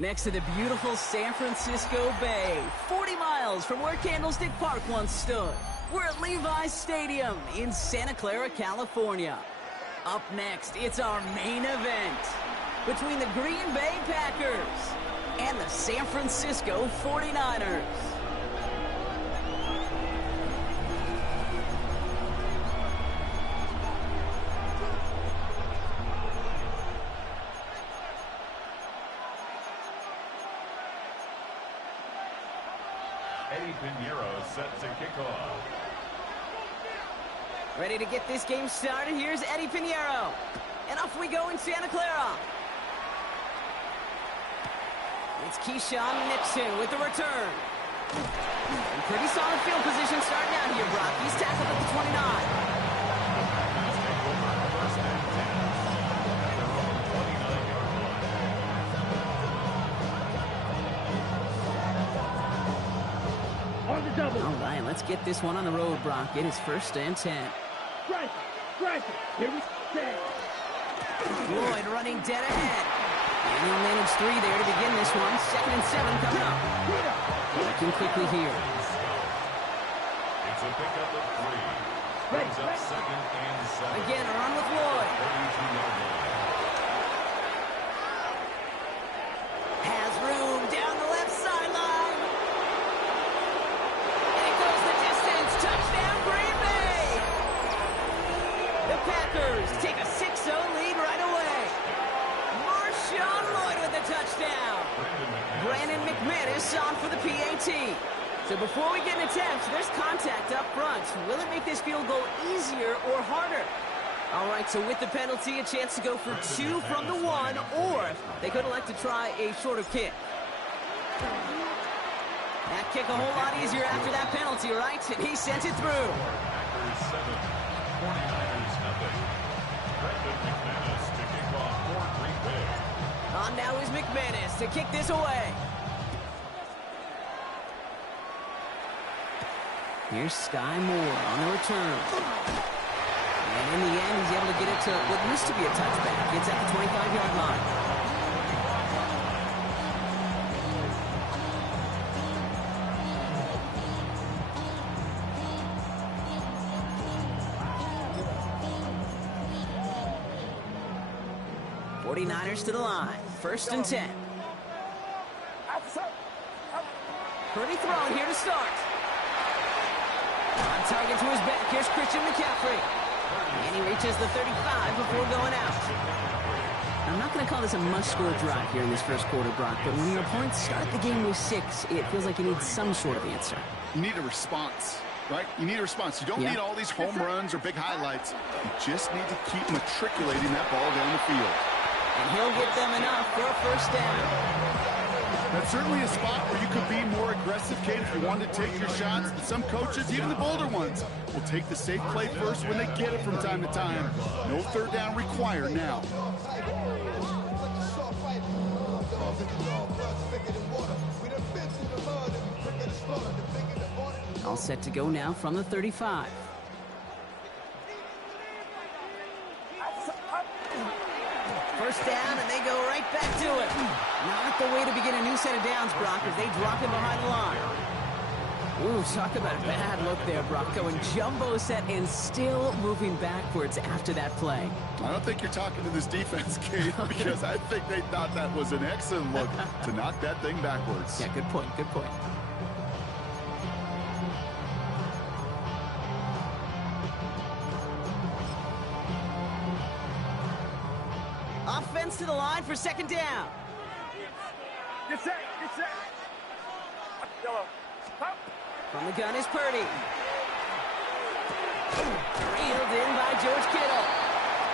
next to the beautiful San Francisco Bay, 40 miles from where Candlestick Park once stood. We're at Levi's Stadium in Santa Clara, California. Up next, it's our main event between the Green Bay Packers and the San Francisco 49ers. Set to kick off. Ready to get this game started. Here's Eddie Pinheiro. And off we go in Santa Clara. It's Keyshawn Nixon with the return. And pretty solid field position starting out here, Brock. He's tackled at the 29. All right, let's get this one on the road, Brock. It is 1st and 10. Here we stand. Lloyd running dead ahead. And he'll manage 3 there to begin this one. 2nd and 7 coming up. Looking quickly here. It's a pickup of 3. Brings up 2nd and 7. Again, a run with Lloyd. Has room down the left sideline. And it goes the distance. Touchdown, Green Bay. The Packers take a 6-0 lead right away. Marshawn Lloyd with the touchdown. Brandon McManus on for the PAT. So before we get an attempt, there's contact up front. Will it make this field goal easier or harder? All right, so with the penalty, a chance to go for 2 from the 1, or they could elect to try a shorter kick. That kick a whole lot easier after that penalty, right? And he sent it through. Packers 7, 49ers nothing. Brandon McManus to kick off for Green Bay. On now is McManus to kick this away. Here's Sky Moore on the return. And in the end, he's able to get it to what used to be a touchback. It's at the 25-yard line. '49ers to the line. 1st and 10. Pretty throw here to start. On target to his back. Here's Christian McCaffrey. And he reaches the 35 before going out. I'm not going to call this a must-score drive here in this first quarter, Brock, but when your opponents start the game with 6, it feels like you need some sort of answer. You need a response, right? You need a response. You don't need all these home runs or big highlights. You just need to keep matriculating that ball down the field. And he'll get them enough for a 1st down. That's certainly a spot where you could be more aggressive, Kate, if you wanted to take your shots. But some coaches, even the bolder ones, will take the safe play first when they get it from time to time. No 3rd down required now. All set to go now from the 35. First down, and they go right back to it. Not the way to begin a new set of downs, Brock, as they drop him behind the line. Ooh, talk about a bad look there, Brock. Going jumbo set and still moving backwards after that play. I don't think you're talking to this defense, Kate, because I think they thought that was an excellent look to knock that thing backwards. Yeah, good point, good point. Offense to the line for 2nd down. Get set. Yellow. Up. From the gun is Purdy. Reeled in by George Kittle.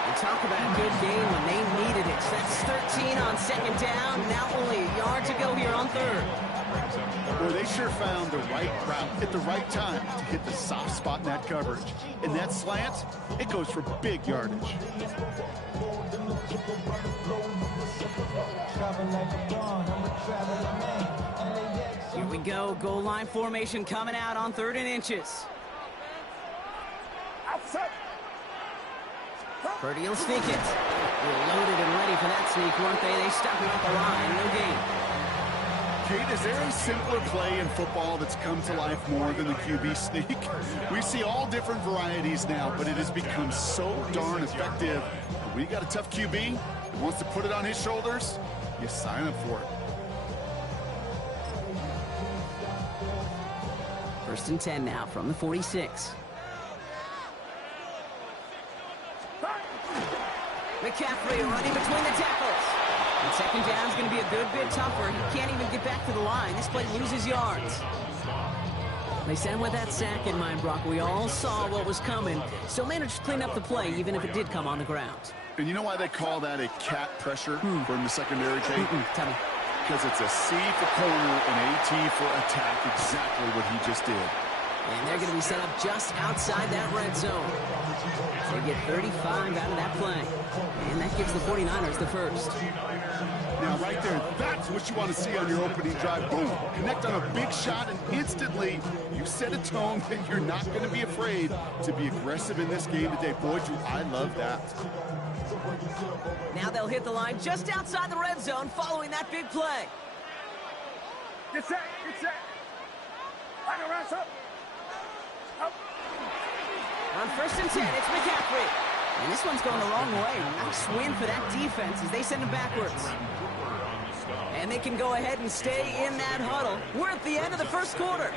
And talk about a good game when they needed it. That's 13 on 2nd down. Now only a yard to go here on 3rd. Boy, they sure found the right route at the right time to hit the soft spot in that coverage. And that slant, it goes for big yardage. Here we go. Goal line formation coming out on 3rd and inches. Purdy will sneak it. They're loaded and ready for that sneak, weren't they? They stop him at the line. No gain. Kate, is there a simpler play in football that's come to life more than the QB sneak? We see all different varieties now, but it has become so darn effective. When you got a tough QB that wants to put it on his shoulders, you sign up for it. 1st and 10 now from the 46. McCaffrey running between the tackles. And 2nd down is going to be a good bit tougher. He can't even get back to the line. This play loses yards. They sent him with that sack in mind, Brock. We all saw what was coming. Still managed to clean up the play, even if it did come on the ground. And you know why they call that a cat pressure from the secondary, Kate? Tell me. Because it's a C for corner and a T for attack, exactly what he just did. And they're going to be set up just outside that red zone. They get 35 out of that play. And that gives the 49ers the first. Now, right there, that's what you want to see on your opening drive. Boom! Connect on a big shot, and instantly you set a tone that you're not going to be afraid to be aggressive in this game today. Boy, do I love that. Now they'll hit the line just outside the red zone following that big play. Get set. Get set. Back around, up. Up. On 1st and 10, it's McCaffrey. And this one's going the wrong way. Nice win for that defense as they send him backwards. And they can go ahead and stay in that huddle. We're at the end of the 1st quarter.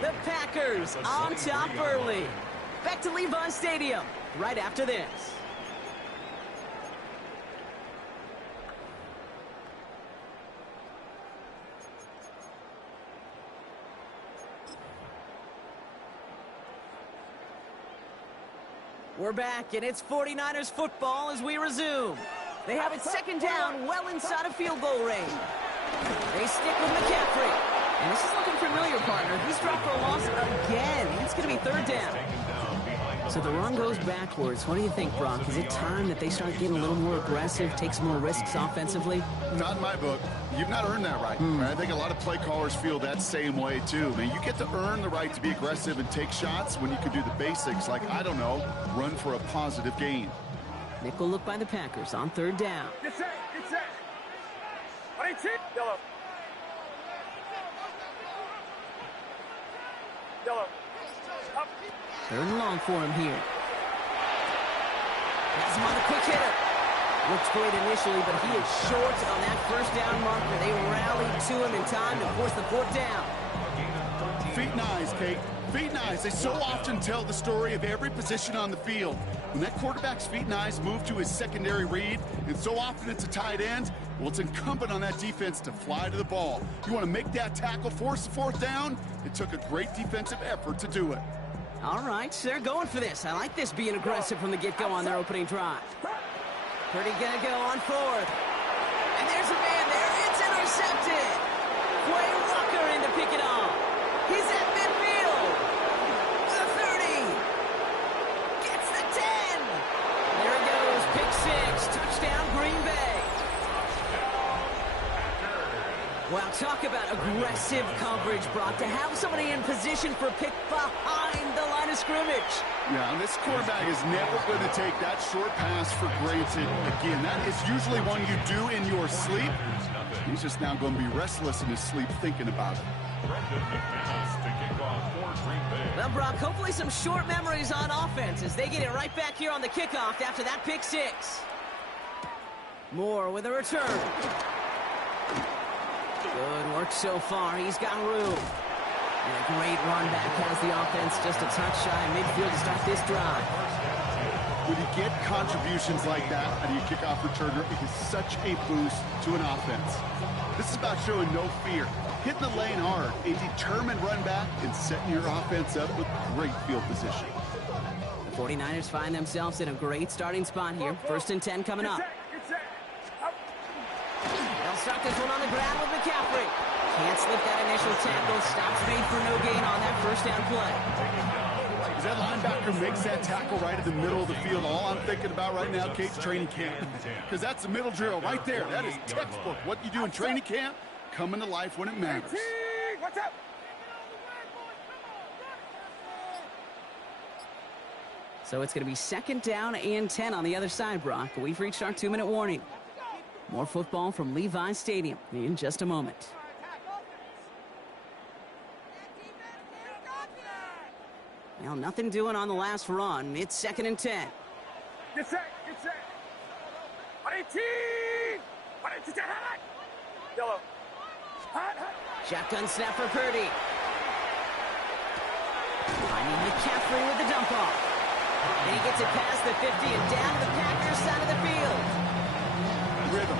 The Packers on top early. Back to Levi Stadium right after this. We're back, and it's 49ers football as we resume. They have it 2nd down, well inside of field goal range. They stick with McCaffrey. And this is looking familiar, partner. He's dropped for a loss again. It's going to be 3rd down. So the run goes backwards. What do you think, Brock? Is it time that they start getting a little more aggressive, take some more risks offensively? Not in my book. You've not earned that right. I think a lot of play callers feel that same way, too. Man, you get to earn the right to be aggressive and take shots when you can do the basics, like, I don't know, run for a positive gain. Nickel look by the Packers on 3rd down. Get set. Get set. 22. Yellow. Yellow. Up. 3rd and long for him here. Has him on the quick hitter. Looks great initially, but he is short on that 1st down marker. They rallied to him in time to force the 4th down. Feet and eyes, Kate. Feet and eyes. They so often tell the story of every position on the field. When that quarterback's feet and eyes move to his secondary read, and so often it's a tight end, well, it's incumbent on that defense to fly to the ball. You want to make that tackle, force the 4th down? It took a great defensive effort to do it. All right, so they're going for this. I like this being aggressive from the get-go on their opening drive. Purdy gonna go on 4th. And there's a man there. It's intercepted. Quay Walker in to pick it off. He's at midfield. The 30. Gets the 10. There it goes. Pick 6. Touchdown, Green Bay. Wow, talk about aggressive coverage, Brock. To have somebody in position for a pick behind the line of scrimmage. Yeah, and this quarterback is never going to take that short pass for granted again. That is usually one you do in your sleep. He's just now going to be restless in his sleep thinking about it. Well, Brock, hopefully some short memories on offense as they get it right back here on the kickoff after that pick 6. Moore with a return. Good work so far. He's got room. And a great run back has the offense just a touch shy of midfield to start this drive. When you get contributions like that out of your kickoff returner, it is such a boost to an offense. This is about showing no fear, hitting the lane hard, a determined run back, and setting your offense up with great field position. The 49ers find themselves in a great starting spot here. 1st and 10 coming up. They'll start this one on the ground with McCaffrey. Can't slip that initial tackle. Stops made for no gain on that 1st down play. As that linebacker makes that tackle right in the middle of the field, all I'm thinking about right now, Kate's training camp. Because that's the middle drill right there. That is textbook. What you do in training camp, coming to life when it matters. What's up? So it's going to be 2nd down and 10 on the other side, Brock. We've reached our 2-minute warning. More football from Levi Stadium in just a moment. Well, nothing doing on the last run. It's 2nd and 10. Get set, get set. 18! 18, hot! Yellow. Hot, hot. Shotgun snap for Purdy. Finding McCaffrey with the dump off. And he gets it past the 50 and down to the Packers side of the field. Rhythm.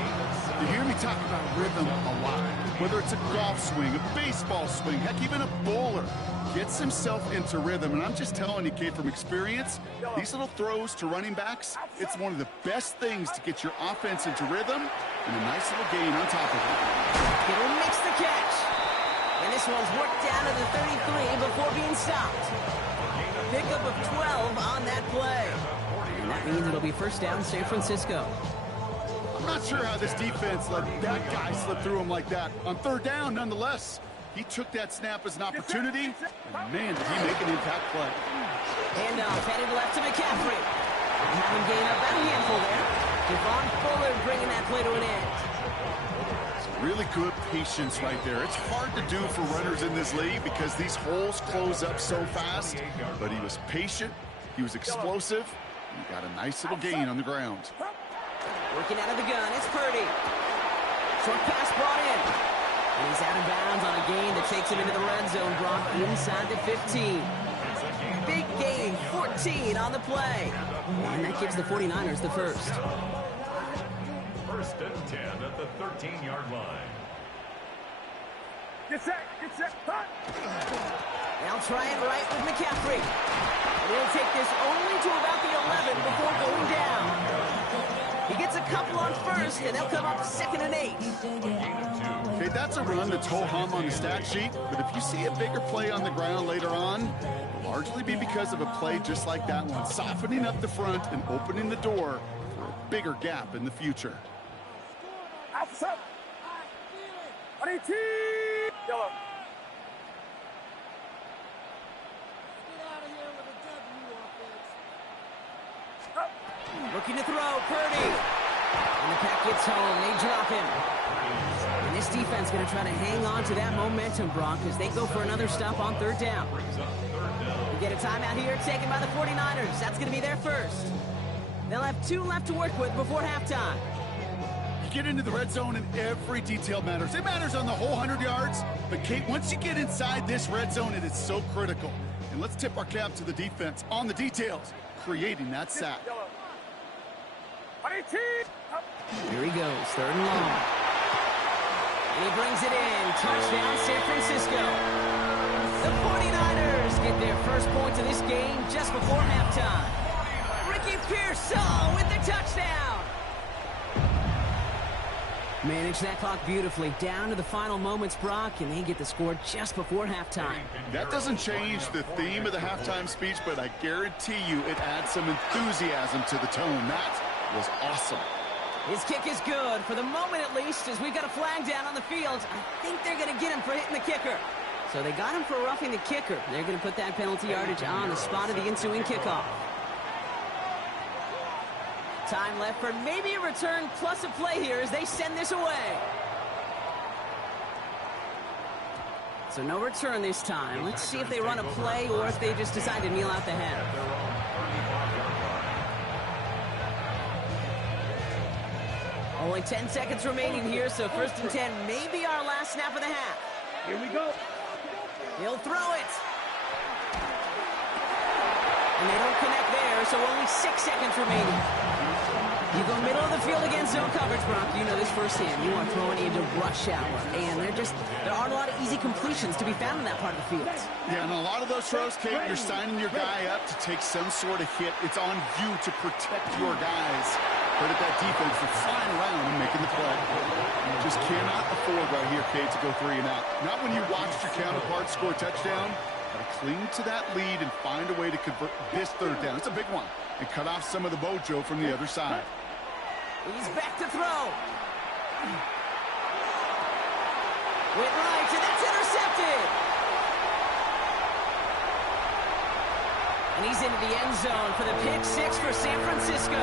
You hear me talk about rhythm a lot. Whether it's a golf swing, a baseball swing, heck, even a bowler gets himself into rhythm. And I'm just telling you, kid, from experience, these little throws to running backs, it's one of the best things to get your offense into rhythm and a nice little gain on top of it. Kittle makes the catch. And this one's worked down to the 33 before being stopped. Pickup of 12 on that play. And that means it'll be first down San Francisco. I'm not sure how this defense let that guy slip through him like that. On 3rd down, nonetheless, he took that snap as an opportunity, and man, did he make an impact play. Handoff headed left to McCaffrey. Having gained up that handful there. Devon Fuller bringing that play to an end. Really good patience right there. It's hard to do for runners in this league because these holes close up so fast, but he was patient, he was explosive, and he got a nice little gain on the ground. Working out of the gun, it's Purdy. Short pass brought in. And he's out of bounds on a gain that takes him into the red zone, Brock, inside the 15. Big gain, 14 on the play. And that gives the 49ers the first. 1st and 10 at the 13-yard line. Get set, hot! They'll try it right with McCaffrey. They'll take this only to about the 11 before going down. He gets a couple on 1st, and they'll come up 2nd and 8. Okay, that's a run that's ho-hum on the stat sheet, but if you see a bigger play on the ground later on, it'll largely be because of a play just like that one, softening up the front and opening the door for a bigger gap in the future. Outside. 18! Yellow. Looking to throw, Purdy. And the pack gets home. They drop him. And this defense going to try to hang on to that momentum, Brock, as they go for another stop on 3rd down. We get a timeout here taken by the 49ers. That's going to be their first. They'll have 2 left to work with before halftime. You get into the red zone and every detail matters. It matters on the whole 100 yards. But, Kate, once you get inside this red zone, it is so critical. And let's tip our cap to the defense on the details, creating that sack. 18! Here he goes, 3rd and long. And he brings it in. Touchdown, San Francisco. The 49ers get their first points of this game just before halftime. Ricky Pearsall with the touchdown. Manage that clock beautifully. Down to the final moments, Brock, and they get the score just before halftime. That doesn't change the theme of the halftime speech, but I guarantee you it adds some enthusiasm to the tone. That was awesome. His kick is good, for the moment at least, as we've got a flag down on the field. I think they're going to get him for hitting the kicker. So they got him for roughing the kicker. They're going to put that penalty yardage on the spot of the ensuing kickoff. Time left for maybe a return plus a play here as they send this away. So no return this time. Let's see if they run a play or if they just decide to kneel out the half. Only 10 seconds remaining here, so 1st and 10, maybe our last snap of the half. Here we go. He'll throw it. And they don't connect there, so only 6 seconds remaining. You go middle of the field against zone coverage, Brock. You know this firsthand. You are throwing into rush hour. And there aren't a lot of easy completions to be found in that part of the field. Yeah, and a lot of those throws, Kate, you're signing your guy up to take some sort of hit. It's on you to protect your guys. Credit that defense for flying around and making the play. You just cannot afford right here, Kate, to go 3 and out. Not when you watched your counterpart score a touchdown. Got to cling to that lead and find a way to convert this 3rd down. It's a big one. And cut off some of the mojo from the other side. He's back to throw. Went right, and that's intercepted. And he's into the end zone for the pick 6 for San Francisco.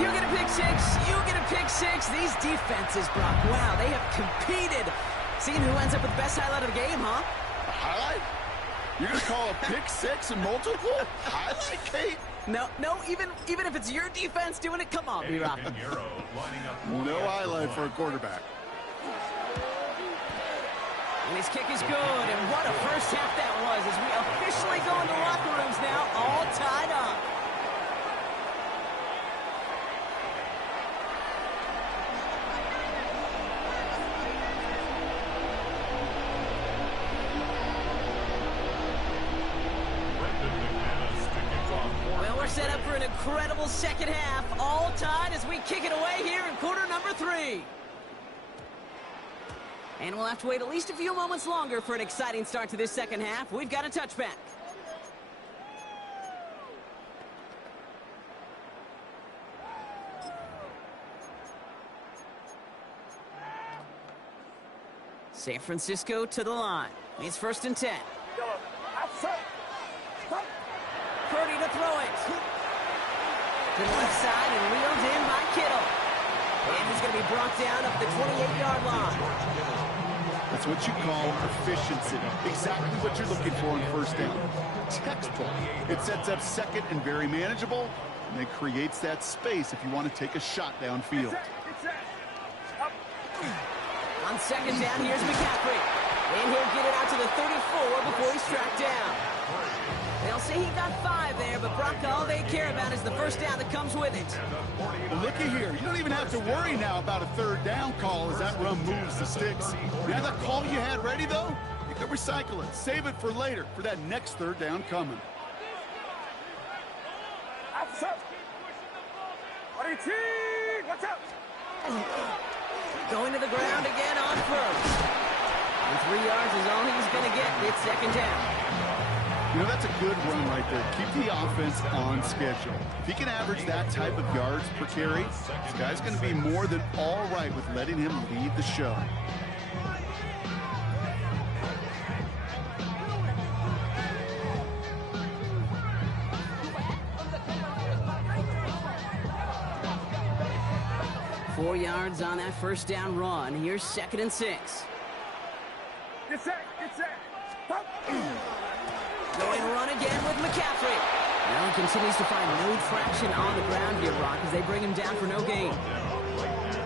You get a pick 6, you get a pick 6. These defenses, Brock, wow, they have competed. Seeing who ends up with the best highlight of the game, huh? Highlight? You're going to call a pick six and multiple? Highlight, Kate? No, even if it's your defense doing it, come on, B-Rock. No highlight for a quarterback. And his kick is good, and what a first half that was as we officially go into locker rooms now, all tied up. Well, we're set up for an incredible second half, all tied as we kick it away here in quarter number 3. And we'll have to wait at least a few moments longer for an exciting start to this second half. We've got a touchback. San Francisco to the line. It's 1st and 10. Purdy to throw it. To the left side and reeled in by Kittle. And he's going to be brought down up the 28-yard line. That's what you call efficiency. Exactly what you're looking for on first down. Textbook. It sets up second and very manageable, and it creates that space if you want to take a shot downfield. On second down, here's McCaffrey. And he'll get it out to the 34 before he's tracked down. They'll say he got 5 there, but Brock, all they care about is the first down that comes with it. Well, looky here. You don't even have to worry now about a third down call as that run moves the sticks. You have that call you had ready, though? You can recycle it. Save it for later, for that next third down coming. Watch out! Going to the ground again on first. And 3 yards is all he's going to get. It's second down. You know, that's a good run right there. Keep the offense on schedule. If he can average that type of yards per carry, this guy's going to be more than all right with letting him lead the show. Four yards on that first down run. Here's 2nd and 6. Get set! Going run again with McCaffrey. Now he continues to find no traction on the ground here, Brock, as they bring him down for no gain.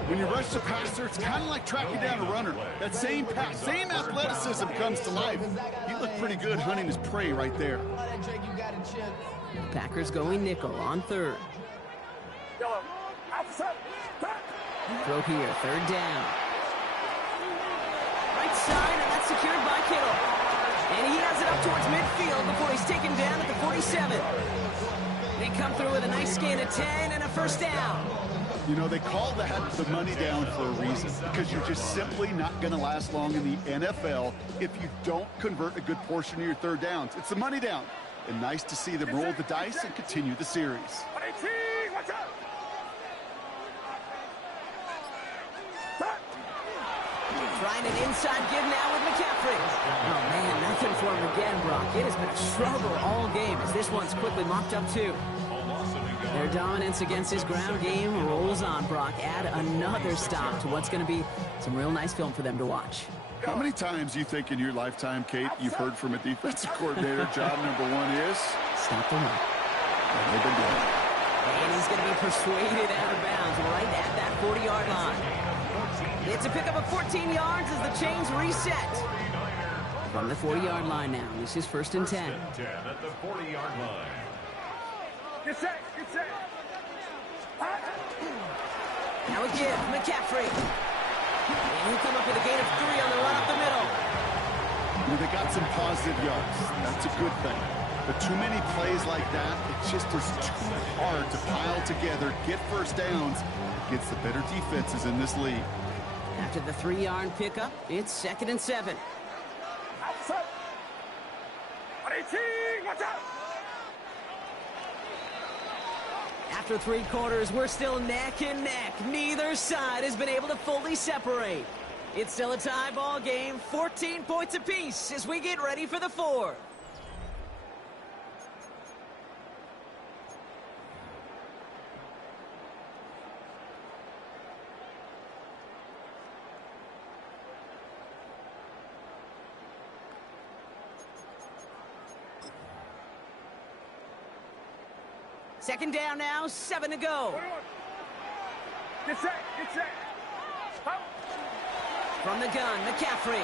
When you rush the passer, it's kind of like tracking down a runner. That same pass, same athleticism comes to life. He looked pretty good hunting his prey right there. The Packers going nickel on 3rd. Throw here, 3rd down. Right side, and that's secured by Kittle. And he has it up towards midfield before he's taken down at the 47. They come through with a nice gain of 10 and a first down. You know, they call that the money down for a reason, because you're just simply not going to last long in the NFL if you don't convert a good portion of your third downs. It's the money down. And nice to see them roll the dice and continue the series. Watch out! Trying an inside give now with McCaffrey. Oh, man, nothing for him again, Brock. It has been a struggle all game as this one's quickly mopped up, too. Their dominance against his ground game rolls on, Brock. Add another stop to what's going to be some real nice film for them to watch. How many times you think in your lifetime, Kate, you've heard from a defensive coordinator, job number 1 is? Stop the run. And they've been doing it. And he's going to be persuaded out of bounds right at that 40-yard line. It's a pickup of 14 yards as the chains reset. From the 40-yard line now. This is 1st and 10. 10 at the 40-yard line. Get set! Now again, McCaffrey. And he'll come up with a gain of 3 on the run up the middle. You know, they got some positive yards. That's a good thing. But too many plays like that, it just is too hard to pile together, get first downs against the better defenses in this league. After the 3-yard pickup, it's 2nd and 7. Watch out! After 3 quarters, we're still neck and neck. Neither side has been able to fully separate. It's still a tie ball game, 14 points apiece as we get ready for the 4th. Second down now, 7 to go. Get set, get set. Up. From the gun, McCaffrey.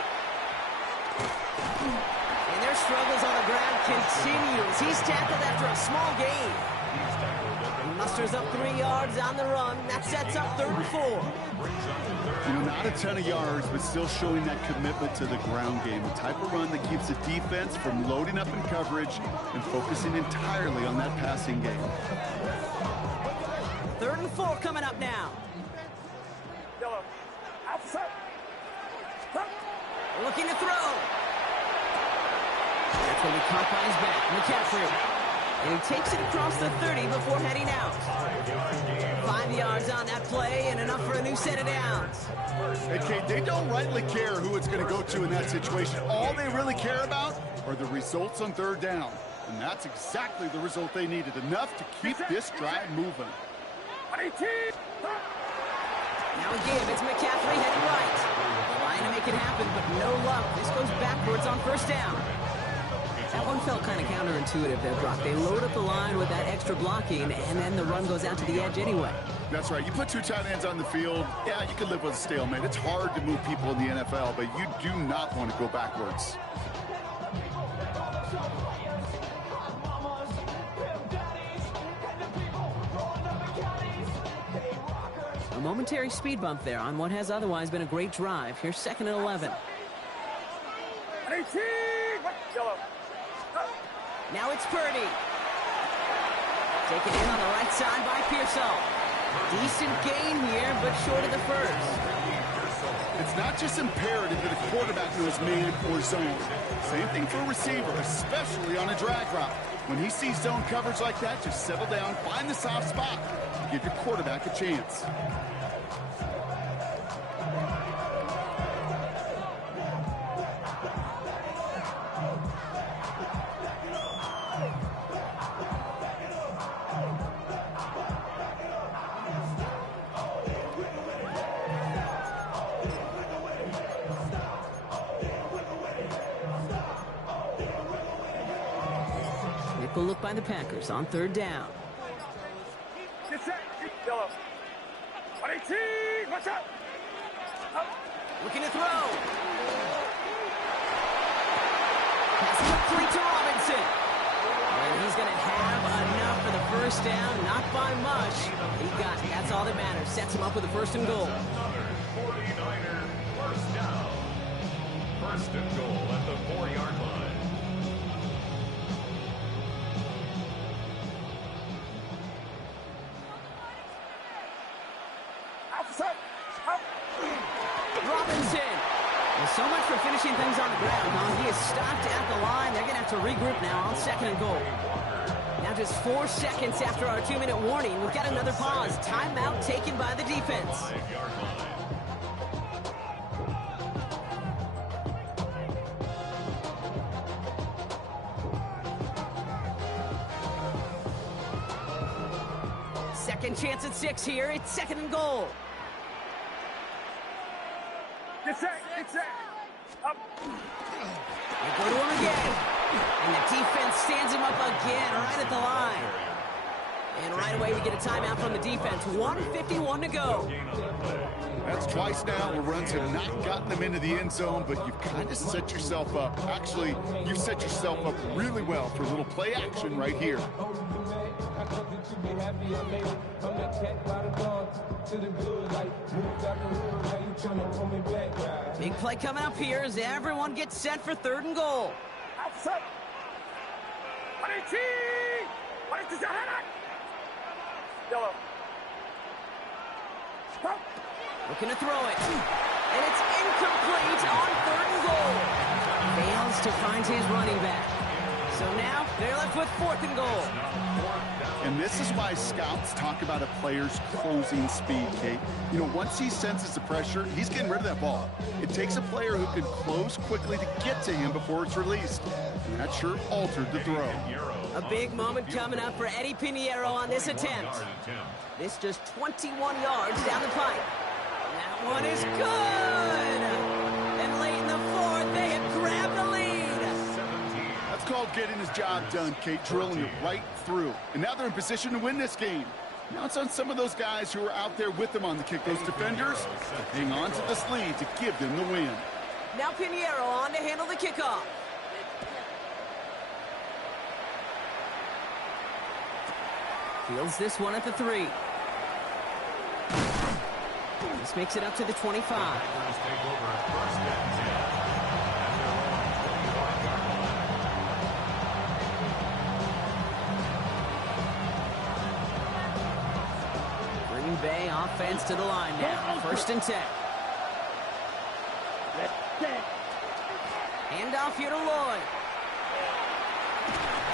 And their struggles on the ground continues. He's tackled after a small gain. He musters up 3 yards on the run. That sets up 3rd and 4. You know, not a ton of yards, but still showing that commitment to the ground game. The type of run that keeps the defense from loading up in coverage and focusing entirely on that passing game. 3rd and 4 coming up now. Yellow. Outside. Up. Looking to throw. That's going to be caught by his back. McCaffrey. And he takes it across the 30 before heading out. 5 yards on that play and enough for a new set of downs. Hey, Kate, they don't rightly care who it's going to go to in that situation. All they really care about are the results on 3rd down. And that's exactly the result they needed. Enough to keep this drive moving. Now again, it's McCaffrey heading right. Trying to make it happen, but no luck. This goes backwards on 1st down. That one felt kind of counterintuitive there, Brock. They load up the line with that extra blocking, and then the run goes out to the edge anyway. That's right. You put 2 tight ends on the field, yeah, you can live with a stalemate. It's hard to move people in the NFL, but you do not want to go backwards. A momentary speed bump there on what has otherwise been a great drive. Here's 2nd and 11. 18. Yellow. Now it's Purdy. Taken in on the right side by Pearsall. Decent gain here, but short of the 1st. It's not just imperative that a quarterback knows man or zone. Same thing for a receiver, especially on a drag route. When he sees zone coverage like that, just settle down, find the soft spot, and give your quarterback a chance. Nickel look by the Packers on 3rd down. Get set. Yellow. 18. Watch out. Up. Looking to throw. Passing complete to Robinson. And he's going to have enough for the 1st down. Not by much. He got it. That's all that matters. Sets him up with a 1st and goal. Another 49er 1st down. 1st and goal at the 4-yard line. Robinson. Well, so much for finishing things on the ground, huh? He is stopped at the line. They're going to have to regroup now on 2nd and goal. Now just 4 seconds after our 2-minute warning. We've got another pause. Timeout taken by the defense. 5-yard line. Second chance at 6 here. It's 2nd and goal. Get set. Get set. Up. They go to him again. And the defense stands him up again right at the line. And right away we get a timeout from the defense. 1:51 to go. That's twice now where runs have not gotten them into the end zone, but you've kind of set yourself up. Actually, you've set yourself up really well for a little play action right here. Big play coming up here as everyone gets set for 3rd and goal. Outside. 18. Yellow. Up. Looking to throw it. And it's incomplete on 3rd and goal. Fails to find his running back. So now they're left with 4th and goal. And this is why scouts talk about a player's closing speed, Kate. You know, once he senses the pressure, he's getting rid of that ball. It takes a player who can close quickly to get to him before it's released. And that sure altered the throw. A big moment coming up for Eddie Pinheiro on this attempt. This just 21 yards down the pipe. That one is good! And late in the 4th, they have grabbed the lead. That's called all getting his job done, Kate, drilling it right through. And now they're in position to win this game. Now it's on some of those guys who are out there with them on the kick, those defenders, to hang on to this lead to give them the win. Now Pinheiro on to handle the kickoff. Fields this one at the 3. This makes it up to the 25. Green Bay offense to the line now. 1st and 10. Hand off here to Lloyd.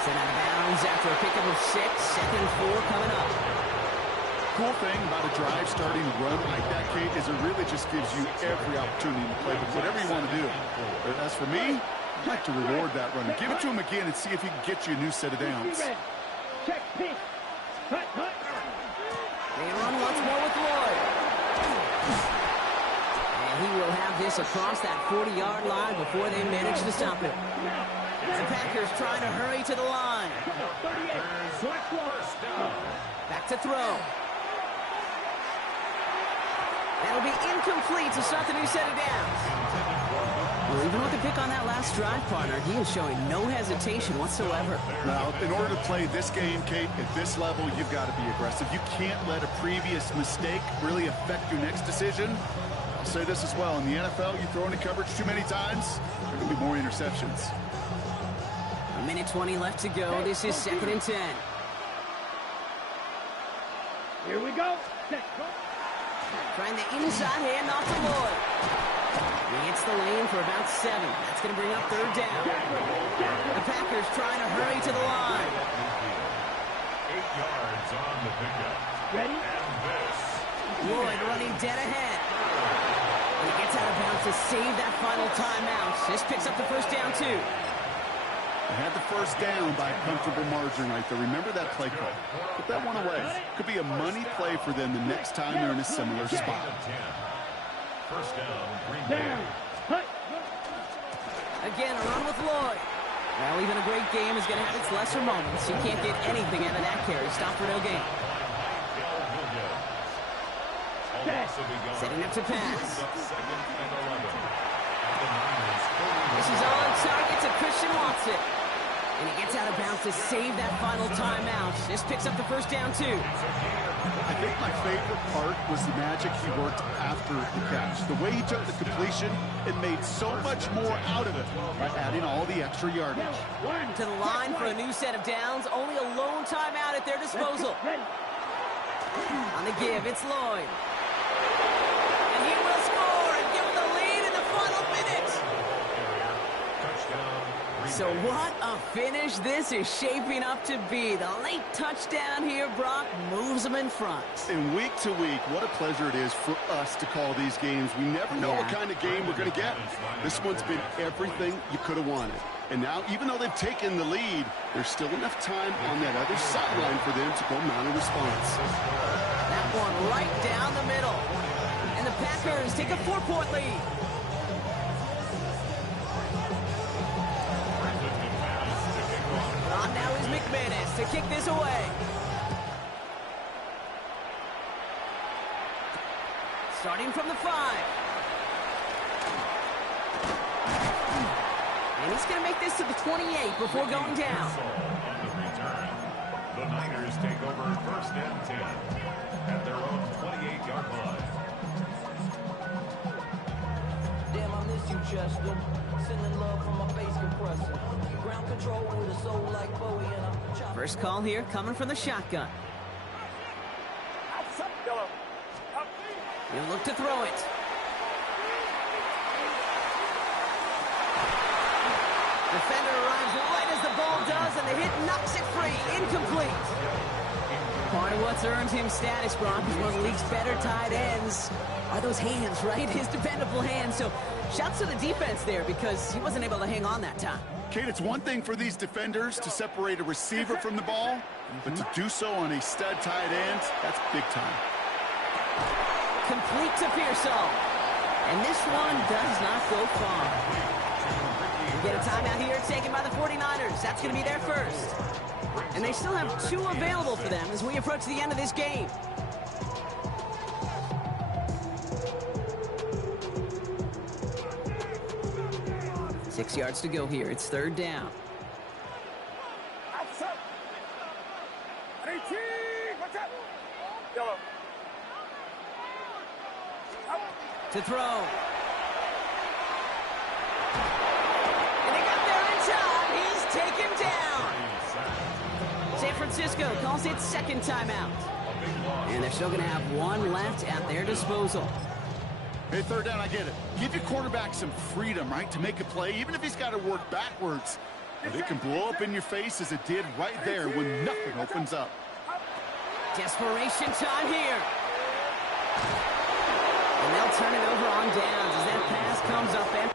Sent out of bounds after a pickup of 6. 2nd and 4 coming up. Cool thing about a drive starting to run like that, Kate, is it really just gives you every opportunity to play with whatever you want to do. But as for me, I'd like to reward that runner. Give it to him again and see if he can get you a new set of downs. They run once more with Lloyd. And he will have this across that 40-yard line before they manage to stop it. The Packers trying to hurry to the line. Back to throw. That'll be incomplete to start the new set of downs. Well, even with the pick on that last drive, partner, he is showing no hesitation whatsoever. Now, in order to play this game, Kate, at this level, you've got to be aggressive. You can't let a previous mistake really affect your next decision. I'll say this as well. In the NFL, you throw into coverage too many times, there will be more interceptions. 1:20 left to go. This is 2nd and 10. Here we go. Trying the inside hand off to Lloyd. He hits the lane for about 7. That's going to bring up 3rd down. The Packers trying to hurry to the line. 8 yards on the pickup. Ready? And this. Lloyd running dead ahead. And he gets out of bounds to save that final timeout. This picks up the 1st down, too. They had the 1st down by a comfortable margin right there. Remember that play call. Put that one away. Could be a money play for them the next time they're in a similar spot. 1st down, Green Bay. Again, a run with Lloyd. Well, even a great game is going to have its lesser moments. You can't get anything out of that carry. Stop for no gain. Setting up to pass. This is on target to Christian Watson. And he gets out of bounds to save that final timeout. This picks up the 1st down, too. I think my favorite part was the magic he worked after the catch. The way he took the completion and made so much more out of it by adding all the extra yardage. To the line for a new set of downs. Only a lone timeout at their disposal. On the give, it's Lloyd. And he will score and give them the lead in the final minute. So what a finish this is shaping up to be. The late touchdown here, Brock, moves them in front. And week to week, what a pleasure it is for us to call these games. We never know what kind of game we're going to get. This one's been everything you could have wanted. And now, even though they've taken the lead, there's still enough time on that other sideline for them to go mount a response. That one right down the middle. And the Packers take a 4-point lead. On now is McManus to kick this away. Starting from the 5. And he's going to make this to the 28 before going down. On the return, the Niners take over 1st and 10 at their own 28-yard line. Damn, I miss you, Chester. Sending love from my face compressor. Ground control with a soul like Bowie and I'm First call here coming from the shotgun. He'll look to throw it. Defender arrives right as the ball does, and the hit knocks it free. Incomplete. Part of what's earned him status, Brock, is one of the league's better tight ends. Are those hands, right? His dependable hands. So shouts to the defense there because he wasn't able to hang on that time. Kate, it's one thing for these defenders to separate a receiver from the ball, but to do so on a stud tight end, that's big time. Complete to Pearsall. And this one does not go far. We get a timeout here taken by the 49ers. That's going to be their first. And they still have 2 available for them as we approach the end of this game. Six yards to go here. It's third down. To throw. And they got there in time. He's taken down. San Francisco calls it second timeout. And they're still going to have 1 left at their disposal. Hey, third down, I get it. Give your quarterback some freedom, right, to make a play, even if he's got to work backwards. But it can blow up in your face as it did right there when nothing opens up. Desperation time here. And they'll turn it over on downs as that pass comes up and...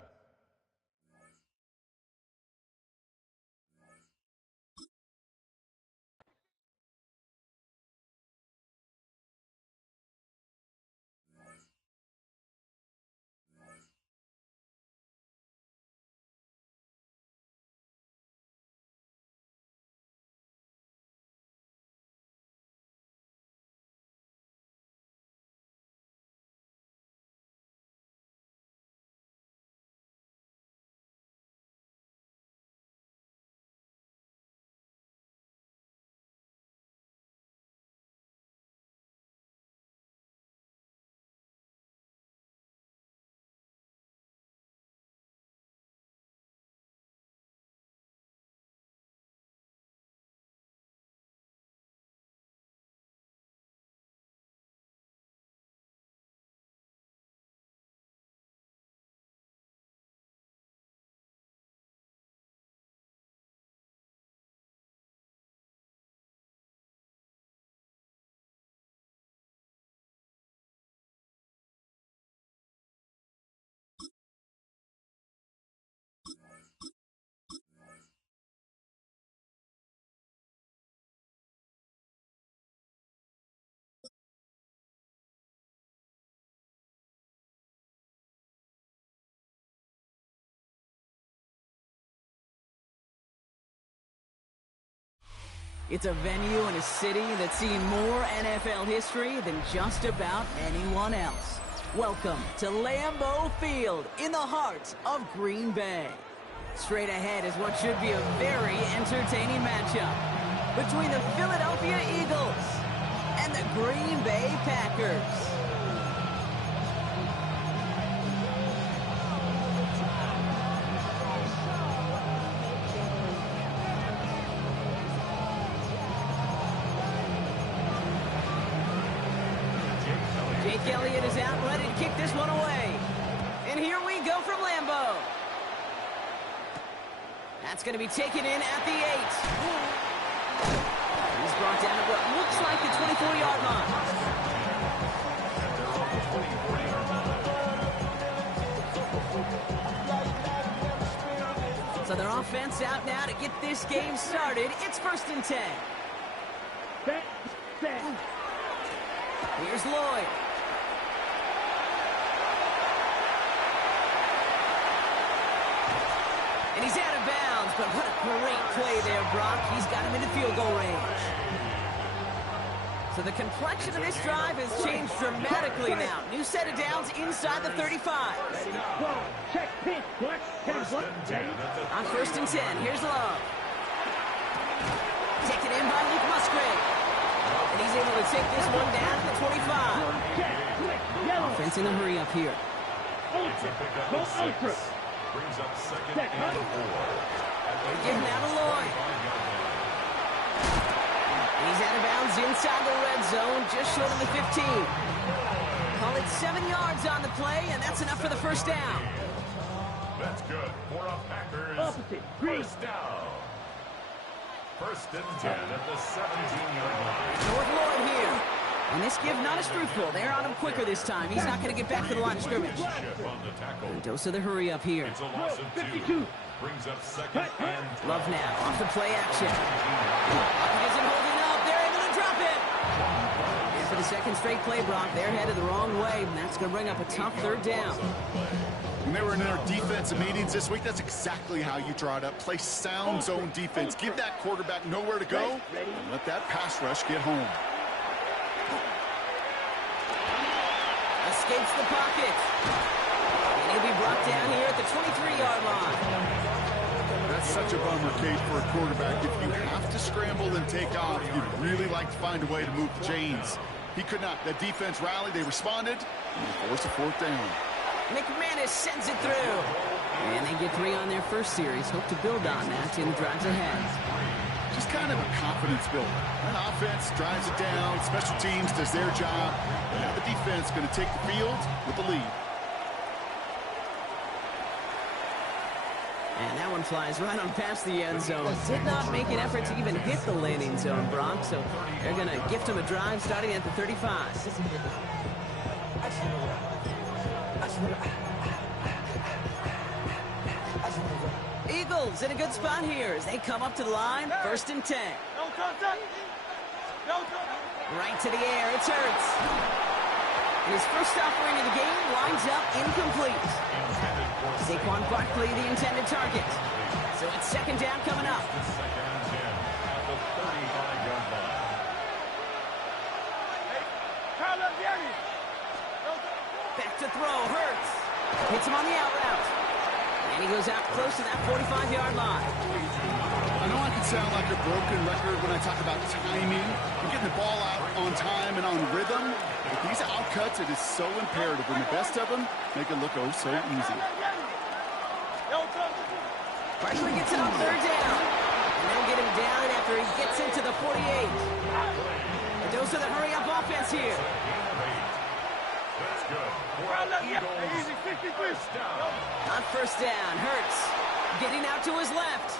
It's a venue and a city that's seen more NFL history than just about anyone else. Welcome to Lambeau Field in the heart of Green Bay. Straight ahead is what should be a very entertaining matchup between the Philadelphia Eagles and the Green Bay Packers. Elliott is out, ready to kick this one away. And here we go from Lambeau. That's going to be taken in at the 8. He's brought down at what looks like the 24-yard line. So their offense out now to get this game started. It's 1st and 10. Here's Lloyd. And he's out of bounds, but what a great play there, Brock. He's got him into field goal range. So the complexion of this drive has changed dramatically now. New set of downs inside the 35. On 1st and 10, here's Love. Taken in by Luke Musgrave. And he's able to take this one down to the 25. Offense in a hurry up here. Brings up 2nd and 4. Getting out of Lloyd. He's out of bounds inside the red zone, just short of the 15. Call it 7 yards on the play, and that's enough for the first down. That's good for a Packers first down. 1st and 10 at the 17-yard line. North Lloyd here. And this give not as fruitful. They're on him quicker this time. He's not going to get back to the line of scrimmage. And dose of the hurry up here. It's a loss of 2. Brings up 2nd and 12. Love now off the play action. He isn't holding up. They're able to drop it. And for the second straight play, Brock, they're headed the wrong way. And that's going to bring up a tough 3rd down. When they were in their defensive meetings this week, that's exactly how you draw it up. Play sound zone defense. Give that quarterback nowhere to go, and let that pass rush get home. Escapes the pocket. And he'll be brought down here at the 23-yard line. That's such a bummer, Kate, for a quarterback. If you have to scramble and take off, you'd really like to find a way to move the chains. He could not. That defense rallied. They responded, and they forced a fourth down. McManus sends it through. And they get 3 on their first series. Hope to build on that in the drives ahead. Just kind of a confidence builder. An offense drives it down. Special teams does their job. Now the defense going to take the field with the lead. And that one flies right on past the end zone. Did not make an effort to even hit the landing zone, Brock. So they're going to gift him a drive starting at the 35. Eagles in a good spot here as they come up to the line. 1st and 10. Right to the air. It's Hurts. And his first offering of the game lines up incomplete. Saquon Barkley, the intended target. So it's 2nd down coming up. Back to throw. Hurts. Hits him on the out route. And he goes out close to that 45-yard line. I know I can sound like a broken record when I talk about timing and getting the ball out on time and on rhythm. But these outcuts, it is so imperative. And the best of them make it look oh so easy. Barkley gets it on 3rd down. And they'll get him down after he gets into the 48. But those are the hurry-up offense here. That's good. On 1st down, Hurts getting out to his left.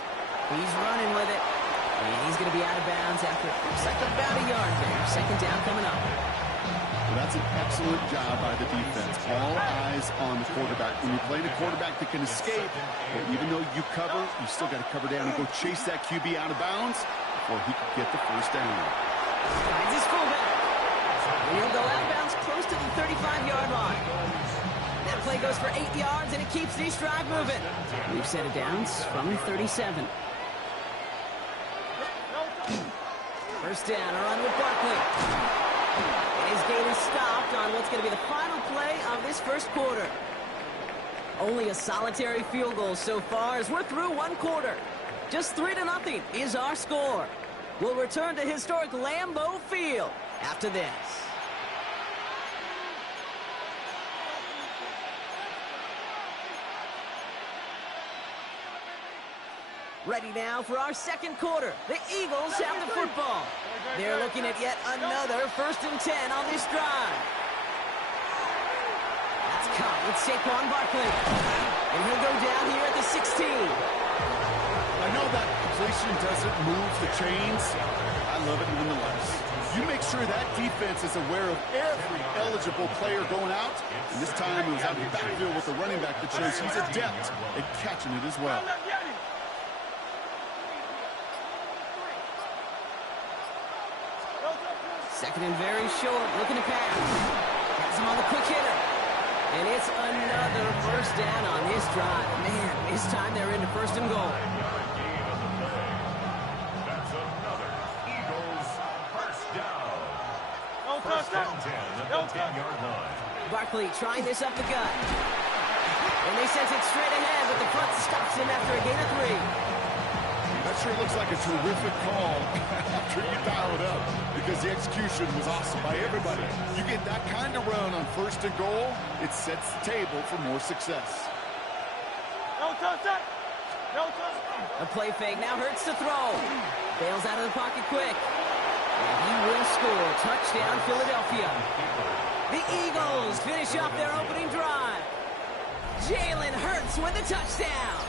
He's running with it. And he's going to be out of bounds after looks like about a yard there. 2nd down coming up. Well, that's an excellent job by the defense. All eyes on the quarterback. When you're playing a quarterback that can escape, well, even though you cover, you still got to cover down and go chase that QB out of bounds before he can get the 1st down. Finds his fullback. And he'll go out of bounds close to the 35-yard line. That play goes for 8 yards, and it keeps this drive moving. We've set it down from 37. 1st down, a run with Barkley. And his gain is stopped on what's going to be the final play of this 1st quarter. Only a solitary field goal so far as we're through 1 quarter. Just 3-0 is our score. We'll return to historic Lambeau Field after this. Ready now for our 2nd quarter. The Eagles have the football. They're looking at yet another 1st and 10 on this drive. That's caught with Saquon Barkley. And he'll go down here at the 16. I know that completion doesn't move the chains. I love it nonetheless. You make sure that defense is aware of every eligible player going out. And this time it was out of the backfield with the running back that shows he's adept at catching it as well. 2nd and very short, looking to pass. Has him on the quick hitter. And it's another 1st down on this drive. Man, this time they're into 1st and goal. That's another Eagles 1st down. 1st and 10 at the 10-yard line. Barkley trying this up the gut. And they sent it straight ahead, but the front stops him after a gain of 3. That sure looks like a terrific call after you dial it up, because the execution was awesome by everybody. You get that kind of run on 1st and goal, it sets the table for more success. A play fake, now Hurts to throw. Bails out of the pocket quick. And he will score. Touchdown, Philadelphia. The Eagles finish off their opening drive. Jalen Hurts with a touchdown.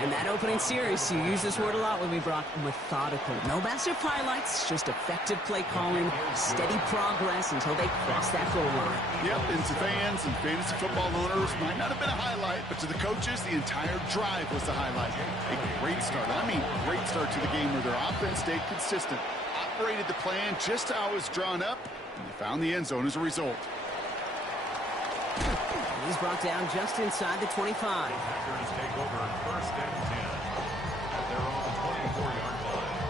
And that opening series, you use this word a lot when we brought methodical. No massive highlights, just effective play calling, steady progress until they cross that goal line. Yep, and to fans and fantasy football owners, might not have been a highlight, but to the coaches, the entire drive was the highlight. A great start. I mean, great start to the game where their offense stayed consistent, operated the plan just how it was drawn up, and they found the end zone as a result. And he's brought down just inside the 25. Packers take over 1st and 10 at their own 24-yard line.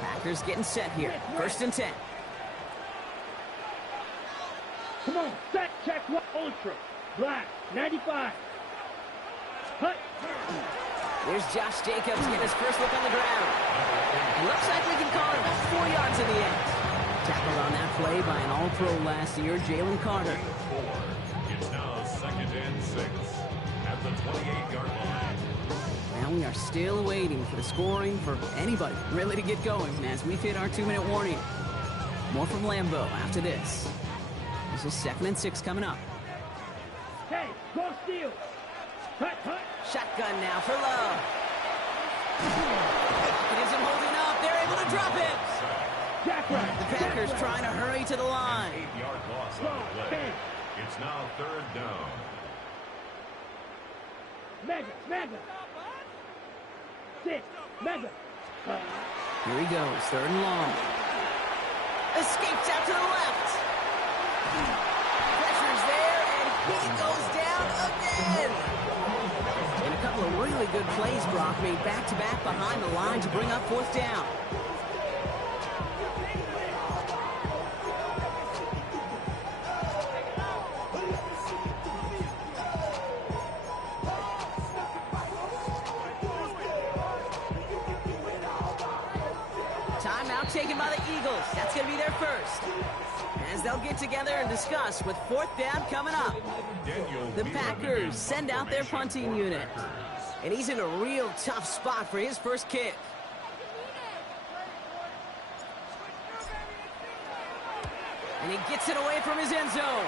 Packers getting set here. 1st and 10. Come on, set, check, what? Ultra, black, 95. Hut. Here's Josh Jacobs getting his first look on the ground. It looks like we can call it about 4 yards in the end. Tackled on that play by an All-Pro last year, Jalen Carter. It's now 2nd and 6 at the 28-yard line. Now we are still waiting for the scoring for anybody really to get going as we've hit our 2-minute warning. More from Lambeau after this. This is 2nd and 6 coming up. Hey, go steal. Hut, hut. Shotgun now for Love. It isn't holding up. They're able to drop it. Jackrack. The Packers trying to hurry to the line. 8-yard loss on the play. It's now 3rd down. Mega. 6, mega. Here he goes, 3rd and long. Escapes out to the left. Pressure's there, and he goes down again. And a couple of really good plays, Brock, made back-to-back behind the line to bring up 4th down. Timeout taken by the Eagles. That's going to be their first. As they'll get together and discuss with 4th down coming up. The Packers send out their punting unit. And he's in a real tough spot for his first kick. And he gets it away from his end zone.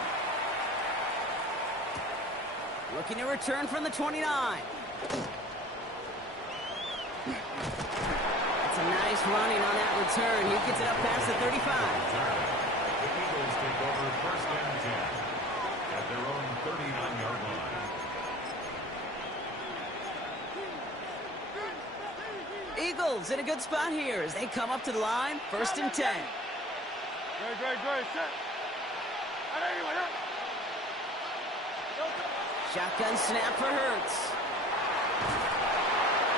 Looking to return from the 29. That's a nice running on that return. He gets it up past the 35. The Eagles take over 1st and 10 at their own 39-yard line. Eagles in a good spot here as they come up to the line. 1st and 10. Great, set. Shotgun snap for Hurts.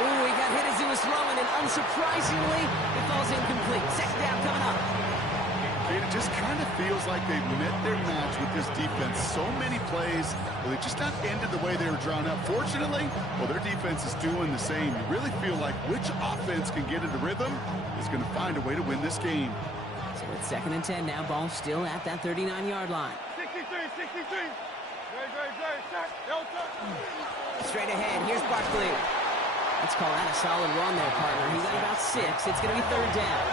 Ooh, he got hit as he was throwing, and unsurprisingly, it falls incomplete. 2nd down coming up. It just kind of feels like they've met their match with this defense. So many plays, but they just not ended the way they were drawn up. Fortunately, well, their defense is doing the same. You really feel like which offense can get into rhythm is going to find a way to win this game. So it's 2nd and 10 now. Ball still at that 39-yard line. 63. Great, set. Straight ahead, here's Barkley. Let's call that a solid run there, partner. He got about 6. It's going to be 3rd down.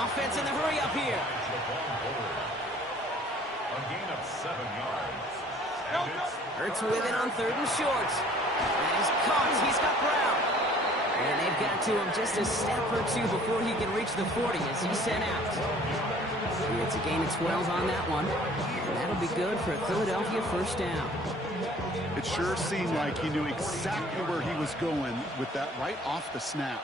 Offense in the hurry up here. A gain of 7 yards. And it's Hurts with it on 3rd and short. And he's caught. He's got Brown. And they've got to him just a step or two before he can reach the 40 as he's sent out. It's a gain of 12 on that one. And that'll be good for a Philadelphia 1st down. It sure seemed like he knew exactly where he was going with that right off the snap.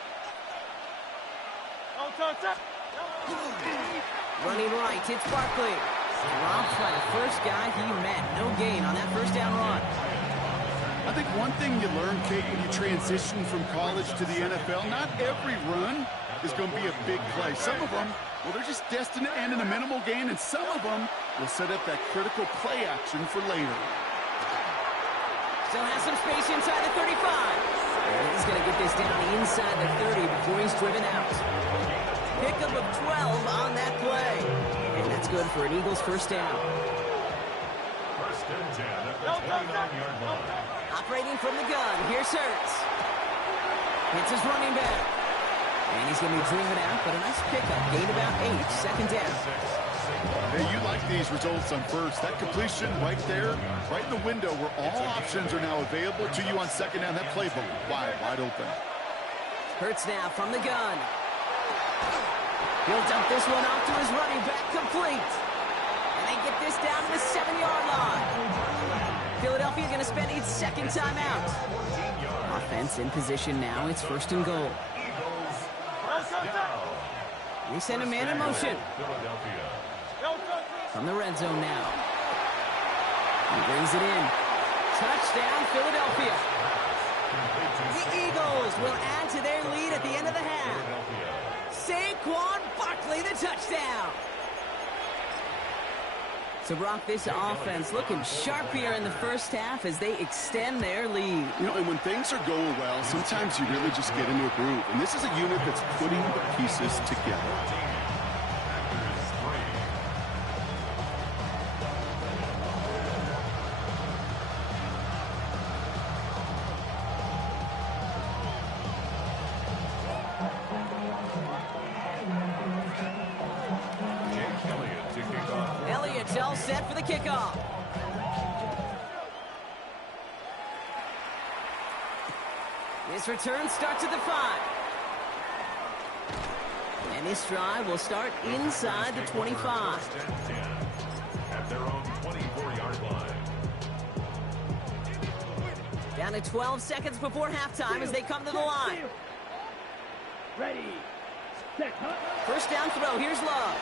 Running right, it's Barkley. Dropped by the first guy he met. No gain on that 1st down run. I think one thing you learn, Kate, when you transition from college to the NFL, not every run is going to be a big play. Some of them, well, they're just destined to end in a minimal gain, and some of them will set up that critical play action for later. Still has some space inside the 35. And he's going to get this down inside the 30 before he's driven out. Pickup of 12 on that play. And that's good for an Eagles 1st down. 1st and 10 at the 29-yard line. Operating from the gun, here's Hurts. Hits his running back. And he's going to be driven out, but a nice pickup. Gain about 8, 2nd down. Hey, you like these results on 1st. That completion right there, right in the window where all options are now available to you on 2nd down. That playbook wide open. Hurts now from the gun. He'll dump this one off to his running back, complete. And they get this down to the 7-yard line. Philadelphia going to spend its 2nd timeout. Offense in position now. It's 1st and goal. They send a man in motion. Philadelphia. From the red zone now. He brings it in. Touchdown, Philadelphia. The Eagles will add to their lead at the end of the half. Saquon Barkley, the touchdown. So, Brock, this offense looking sharp here in the first half as they extend their lead. You know, and when things are going well, sometimes you really just get into a groove. And this is a unit that's putting the pieces together. All set for the kickoff. This return starts at the 5. And this drive will start inside the 25. At their own 24-yard line. Down to 12 seconds before halftime as they come to the line. Ready. Set. First down throw. Here's Love.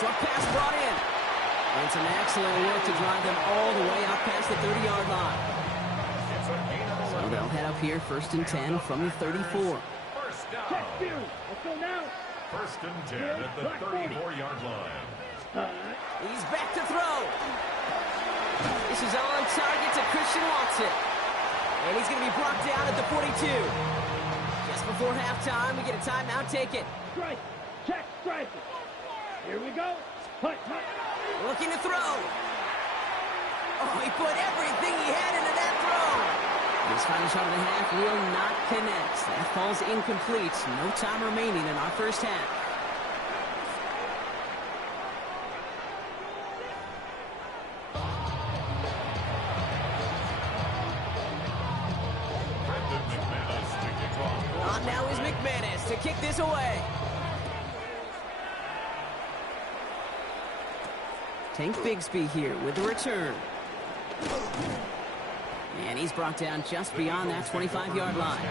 Short pass brought in. And some excellent work to drive them all the way up past the 30-yard line. So they'll head up here, 1st and 10 from the 34. First down. Let's go now. 1st and 10 at the 34-yard line. He's back to throw. This is on target to Christian Watson. And he's going to be brought down at the 42. Just before halftime, we get a timeout taken. Strike. Check. Strike. Here we go. Punt. Looking to throw. Oh, he put everything he had into that throw. This final shot of the half will not connect. That falls incomplete. No time remaining in our first half. On now is McManus to kick this away. Tank Bigsby here with the return. And he's brought down just beyond that 25-yard line.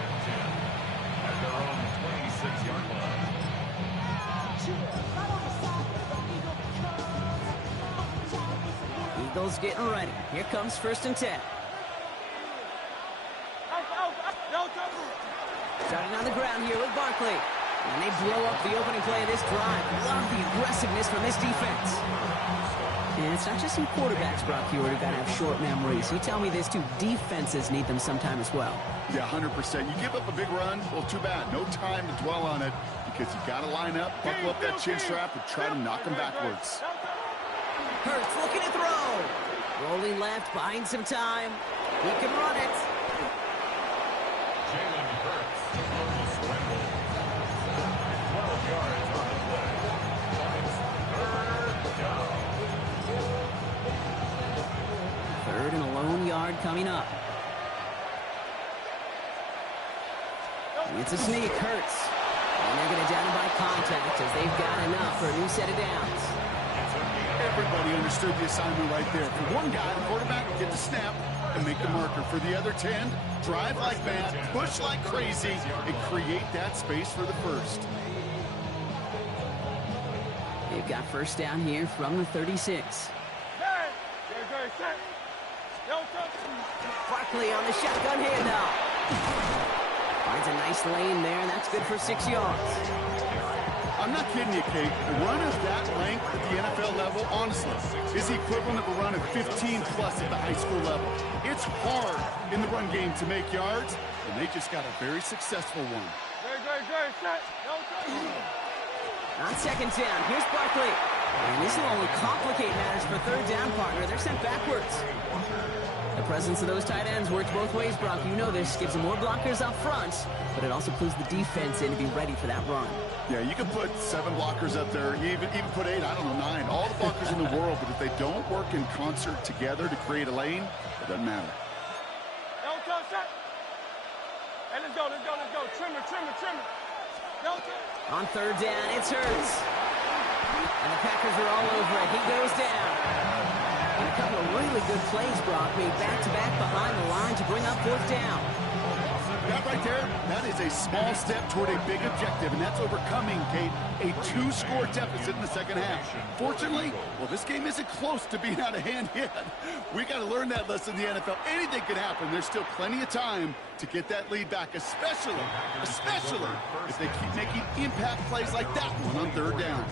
At their own 26-yard line. Eagles getting ready. Here comes 1st and 10. Starting on the ground here with Barkley. And they blow up the opening play of this drive. Love the aggressiveness from this defense. And it's not just some quarterbacks, Brock, here who got to have short memories. You tell me this too. Defenses need them sometime as well. Yeah, 100%. You give up a big run, well, too bad. No time to dwell on it because you got to line up, buckle up that chin strap, and try to knock them backwards. Hurts looking to throw. Rolling left, buying some time. He can run it. Jalen Hurts on the scramble. 12 yards on the play. It's 3rd down. 3rd and a lone yard coming up. It's a sneak. Hurts. And they're going to down him by contact as they've got enough for a new set of downs. Everybody understood the assignment right there. For one guy, the quarterback will get the snap and make the marker. For the other 10, drive like mad, push like crazy, and create that space for the first. They've got first down here from the 36. Barkley on the shotgun handoff. Finds a nice lane there, and that's good for 6 yards. I'm not kidding you, Kate. A run of that length at the NFL level, honestly, is the equivalent of a run of 15-plus at the high school level. It's hard in the run game to make yards, and they just got a very successful one. On 2nd down, here's Barkley. And this will only complicate matters for 3rd down, partner. They're sent backwards. The presence of those tight ends works both ways, Brock. You know this. Gives them more blockers up front, but it also clues the defense in to be ready for that run. Yeah, you can put 7 blockers up there. You even put 8, I don't know, 9. All the blockers in the world, but if they don't work in concert together to create a lane, it doesn't matter. Hey, let's go. Trim it. On 3rd down, it's Hurts. And the Packers are all over it. He goes down. And a couple of really good plays, Brock, made back-to-back behind the line to bring up 4th down. That right there, that is a small step toward a big objective, and that's overcoming, Kate, a 2-score deficit in the second half. Fortunately, well, this game isn't close to being out of hand yet. We got to learn that lesson in the NFL. Anything can happen. There's still plenty of time to get that lead back, especially if they keep making impact plays like that one on third down.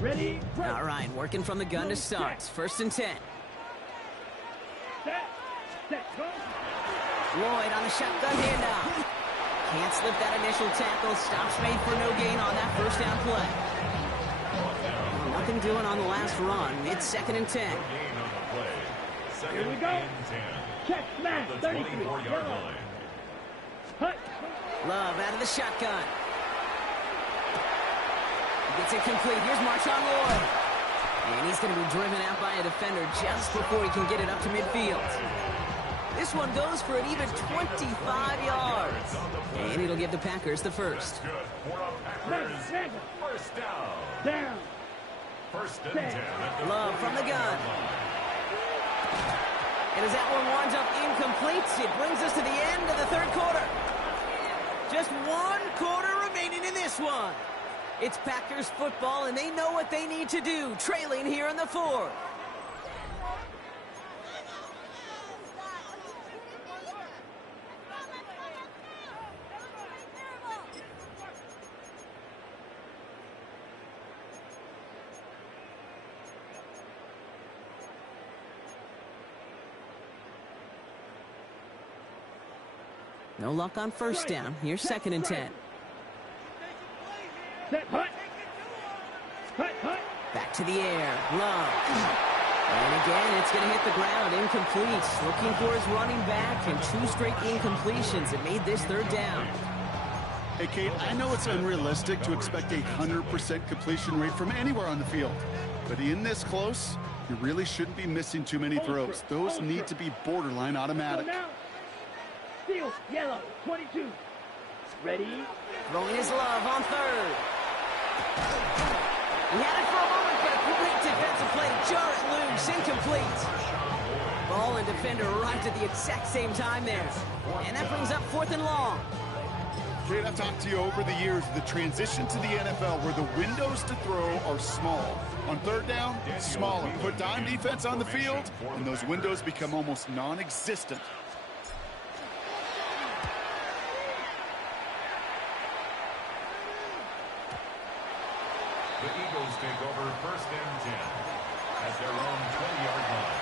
Ready? All right, working from the gun to start. 1st and 10. Set, go. Lloyd on the shotgun handoff. Can't slip that initial tackle. Stops made for no gain on that first down play. Nothing doing on the last run. It's 2nd and 10. Here we go. Check, smash, 33. Hut. Love out of the shotgun. Gets it complete. Here's Marshawn Lloyd. And he's going to be driven out by a defender just before he can get it up to midfield. This one goes for an even 25 yards. And it'll give the Packers the first. First down. Down. 1st and 10. Love from the gun. And as that one winds up incomplete, it brings us to the end of the 3rd quarter. Just 1 quarter remaining in this one. It's Packers football, and they know what they need to do, trailing here in the 4th. No luck on 1st down. Here's 2nd and 10. Set, hut. Hut. Back to the air. Love. And again, it's going to hit the ground. Incomplete. Looking for his running back, and 2 straight incompletions. It made this 3rd down. Hey, Kate, I know it's unrealistic to expect a 100% completion rate from anywhere on the field. But in this close, you really shouldn't be missing too many throws. Those need to be borderline automatic. Steel, yellow, 22. Ready? Throwing his Love on 3rd. He had it for a moment, but a great defensive play to jar it loose. Incomplete. Ball and defender arrived at the exact same time there. And that brings up 4th and long. Kate, I've talked to you over the years of the transition to the NFL where the windows to throw are small. On 3rd down, smaller. Put dime defense on the field, and those windows become almost non-existent. The Eagles take over 1st and 10 at their own 20-yard line.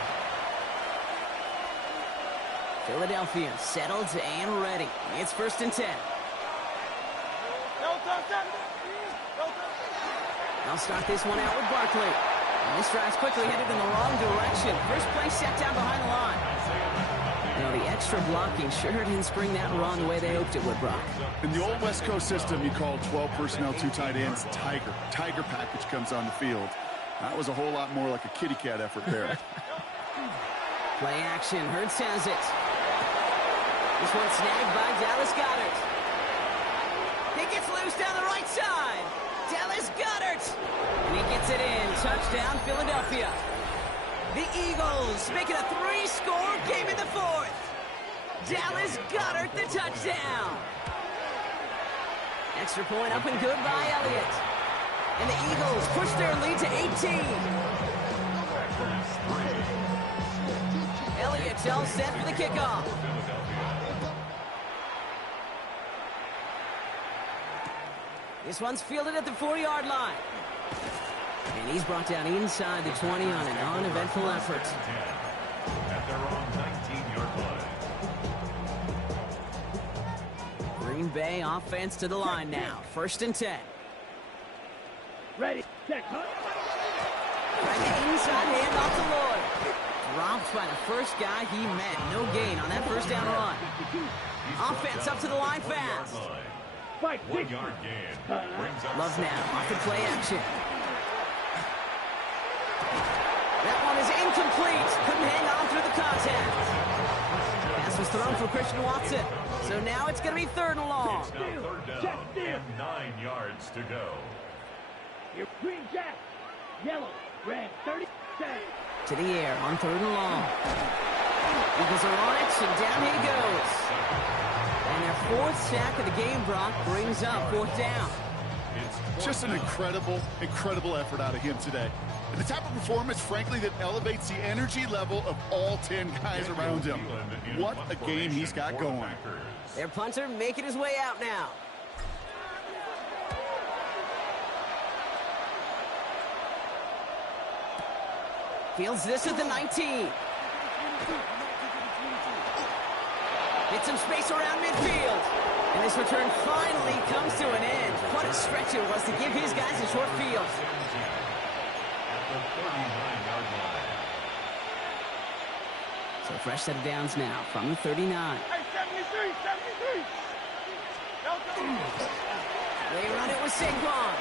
Philadelphia settled and ready. It's 1st and 10. I'll start this one out with Barkley. And this drive's quickly headed in the wrong direction. First play set down behind the line. Now the extra blocking sure didn't spring that run the way they hoped it would, Brock. In the old West Coast system, you call 12 personnel, 2 tight ends, Tiger. Tiger package comes on the field. That was a whole lot more like a kitty cat effort there. Play action. Hurts has it. This one snagged by Dallas Goedert. He gets loose down the right side. Dallas Goedert. And he gets it in. Touchdown, Philadelphia. The Eagles make it a 3-score game in the 4th. Dallas Goedert the touchdown. Extra point up and good by Elliott. And the Eagles push their lead to 18. Elliott's all set for the kickoff. This one's fielded at the 4-yard line. And he's brought down inside the 20 on an uneventful effort. At their own 19-yard line. Green Bay offense to the line now. 1st and 10. Ready, set, hut. Trying the inside handoff to Lloyd. Dropped by the first guy he met. No gain on that first down run. Offense up to the line fast. Fight, 1-yard gain. Love now off the play action. That one is incomplete. Couldn't hang on through the contact. Pass was thrown for Christian Watson. So now it's going to be 3rd and long. It's now 3rd down and 9 yards to go. Your green jack, yellow, To the air on 3rd and long. Eagles are on it, and down he goes. And their 4th sack of the game, Brock, brings up 4th down. Just an incredible effort out of him today. And the type of performance, frankly, that elevates the energy level of all 10 guys around him. What a game he's got going. Their punter making his way out now. Fields this at the 19. Get some space around midfield. And this return finally comes to an end. What a stretch it was to give his guys a short field. So fresh set of downs now from the 39. Hey, 73. They run it with Saquon.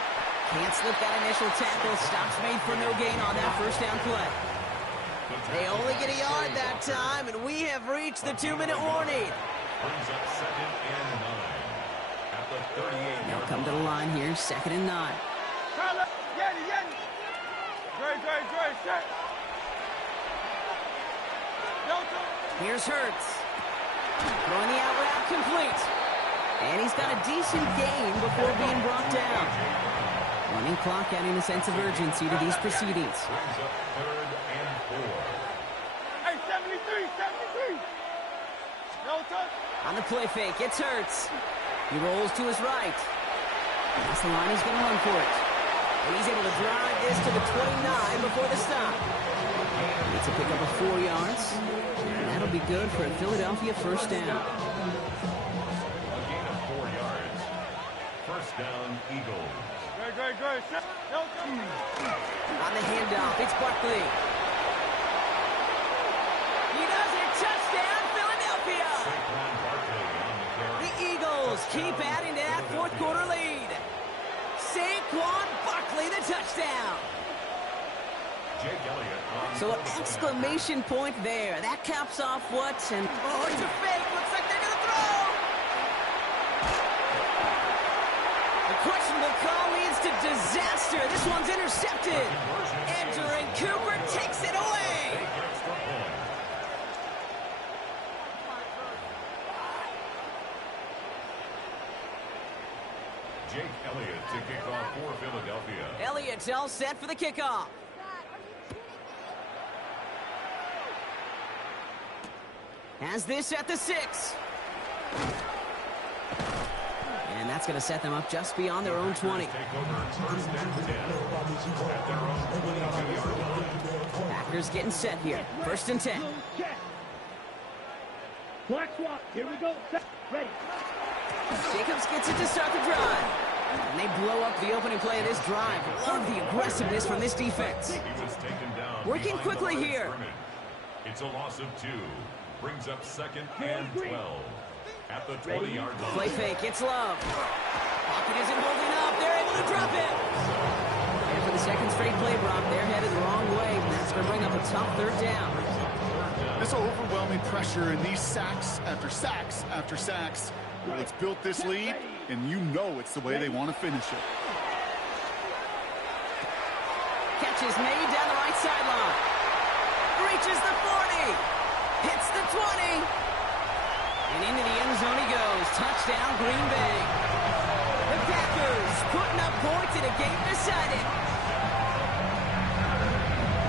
Can't slip that initial tackle. Stops made for no gain on that 1st down play. They only get a yard that time, and we have reached the 2-minute warning. Brings up 2nd and 9 at the 38. They'll come to the line here, 2nd and 9. Great, set. Here's Hurts. Throwing the out route complete. And he's got a decent gain before being brought down. Running clock adding a sense of urgency to these proceedings. Brings up 3rd and 4. Hey, 73. No touch. On the play fake, it's Hurts. He rolls to his right. That's the line, he's going to run for it. And he's able to drive this to the 29 before the stop. Needs to pick up a 4 yards. And that'll be good for a Philadelphia 1st down. A gain of 4 yards. 1st down, Eagles. Great. Set. No touch. On the handoff, it's Barkley. He does it. Touchdown, Philadelphia. Saquon Barkley on the carry. The Eagles keep adding to that 4th quarter lead. Saquon Barkley, the touchdown. Jake Elliott on So an exclamation point there. That caps off what? And oh, it's a fake. Looks like they're going to throw. The questionable call leads to disaster. This one's intercepted. Andrew and Cooper takes it away. extra point. Jake Elliott to kick off for Philadelphia. Elliott's all set for the kickoff. Has this at the 6. And that's going to set them up just beyond their own 20. Take over 1st and 10 at their own 22-yard line. Packers getting set here. 1st and 10. Black swap. Here we go. Set. Ready. Jacobs gets it to start the drive. And they blow up the opening play of this drive. Love the aggressiveness from this defense. He was taken down. Working behind quickly the line of here. scrimmage. It's a loss of 2. Brings up 2nd and 12 at the 20-yard line. Play fake. It's Love. Pocket isn't holding up. They're able to drop it. And for the 2nd straight play, Brock, they're headed the wrong way. And that's going to bring up a tough 3rd down. This overwhelming pressure and these sacks after sacks after sacks. Well, it's built this lead, and you know it's the way they want to finish it. Catch is made down the right sideline. Reaches the 40. Hits the 20. And into the end zone he goes. Touchdown, Green Bay. The Packers putting up points in a game decided.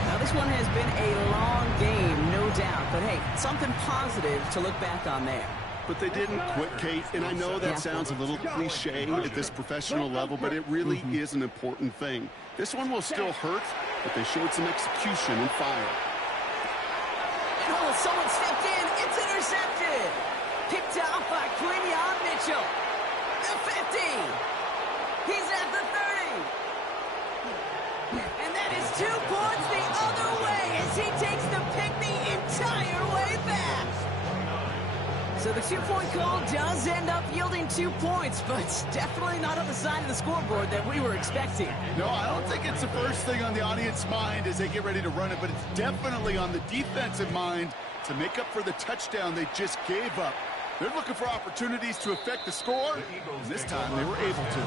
Now this one has been a long game, no doubt. But hey, something positive to look back on there. But they didn't quit, Kate, and I know that sounds a little cliche at this professional level, but it really is an important thing. This one will still hurt, but they showed some execution and fire. Oh, someone stepped in. It's intercepted. Picked off by Quinion Mitchell. The 50. He's at the 30. And that is 2 points the other way as he takes the pick the entire way back. So the 2-point call does end up yielding 2 points, but it's definitely not on the side of the scoreboard that we were expecting. No, I don't think it's the first thing on the audience mind as they get ready to run it, but it's definitely on the defensive mind to make up for the touchdown they just gave up. They're looking for opportunities to affect the score, and this time they were able to.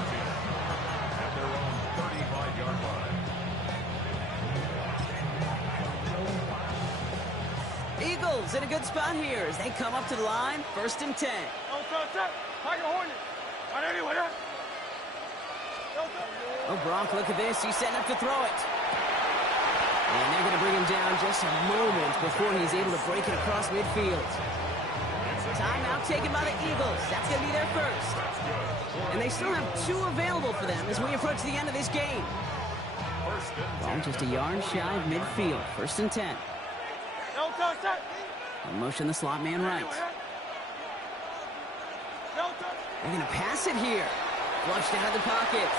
At their own 35-yard line. Eagles in a good spot here as they come up to the line, 1st and 10. Oh, Gronk, look at this. He's setting up to throw it. And they're going to bring him down just a moment before he's able to break it across midfield. Timeout taken by the Eagles. That's going to be their first. And they still have 2 available for them as we approach the end of this game. Ball just a yard shy of midfield. 1st and 10. They'll motion the slot man right. They're going to pass it here. Flushed out of the pocket.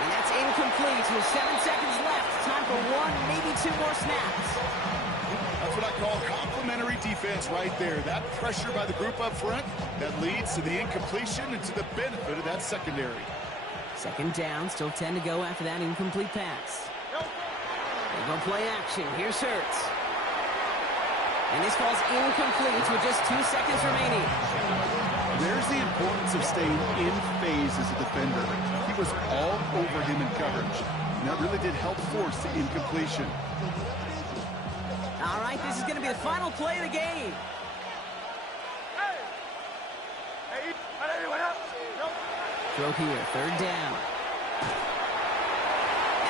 And that's incomplete with 7 seconds left. Time for 1, maybe 2 more snaps. That's what I call complimentary defense right there. That pressure by the group up front that leads to the incompletion and to the benefit of that secondary. 2nd down, still 10 to go after that incomplete pass. They go play action. Here's Hurts. And this ball's incomplete with just 2 seconds remaining. There's the importance of staying in phase as a defender. He was all over him in coverage, and that really did help force the incompletion. All right, this is going to be the final play of the game. Throw here, 3rd down.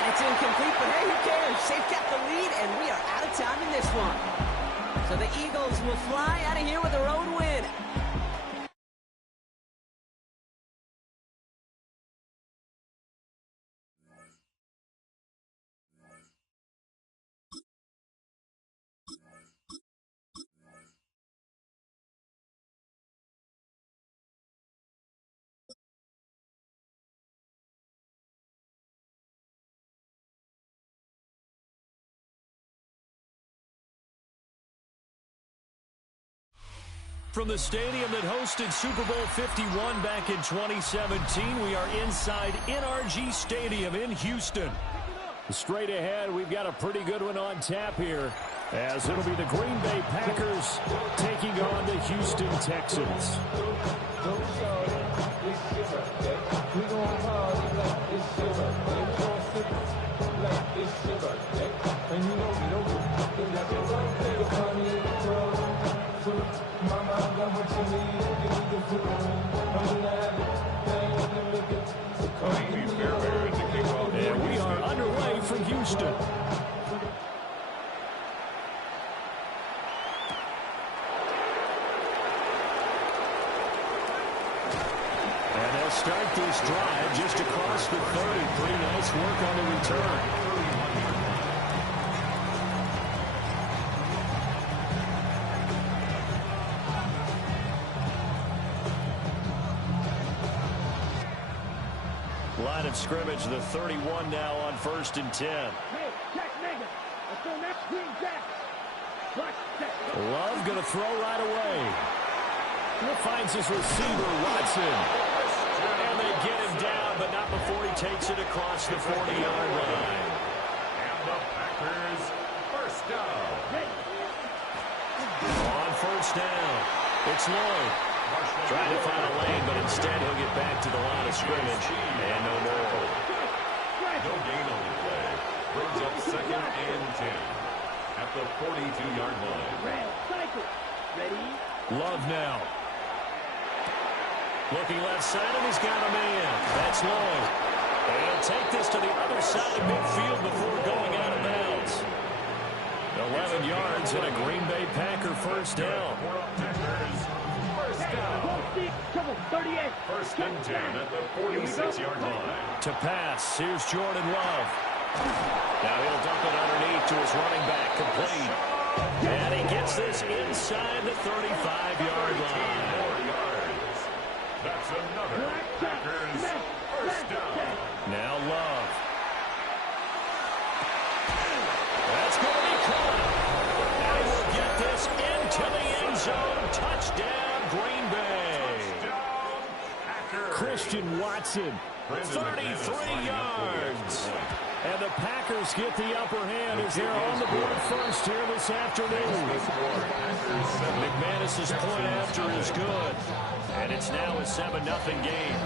And it's incomplete, but hey, who cares? They've got the lead, and we are out of time in this one. So the Eagles will fly out of here with a road win. From the stadium that hosted Super Bowl 51 back in 2017, we are inside NRG Stadium in Houston. Straight ahead, we've got a pretty good one on tap here, as it'll be the Green Bay Packers taking on the Houston Texans. And we are underway from Houston. And they'll start this drive just across the 30. Pretty nice work on the return. Line of scrimmage, the 31 now on 1st and 10. Love going to throw right away. Finds his receiver, Watson. And they get him down, but not before he takes it across the 40-yard line. And the Packers, 1st down. On 1st down, it's Lloyd. Trying to find a lane, but instead he'll get back to the line of scrimmage. And no more. No gain on the play. Brings up 2nd and 10 at the 42-yard line. Love now. Looking left side, and he's got a man. That's Lloyd. And he'll take this to the other side of midfield before going out of bounds. 11 yards and a Green Bay Packer 1st down. Down. 1st and 10 at the 46-yard line. To pass, here's Jordan Love. Now he'll dump it underneath to his running back, complete. And he gets this inside the 35-yard line. That's another Packers 1st down. Now Love. That's going to be caught. And he will get this into the end zone. Touchdown, Green Bay. Christian Watson, 33 yards. And the Packers get the upper hand as they're on the board first here this afternoon. McManus's point after is good. And it's now a 7-0 game.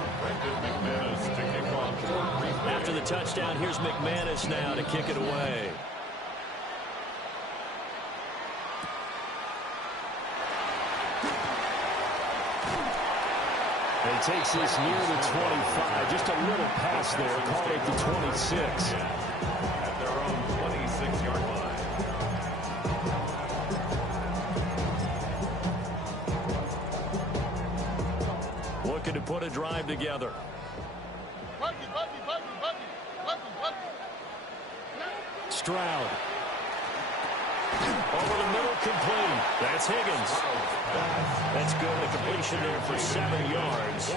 After the touchdown, here's McManus now to kick it away. He takes this near the 25. Just a little pass there. Call it the 26. At their own 26-yard line. Looking to put a drive together. Stroud. Over the middle, complete. That's Higgins. That's good. A completion there for 7 yards.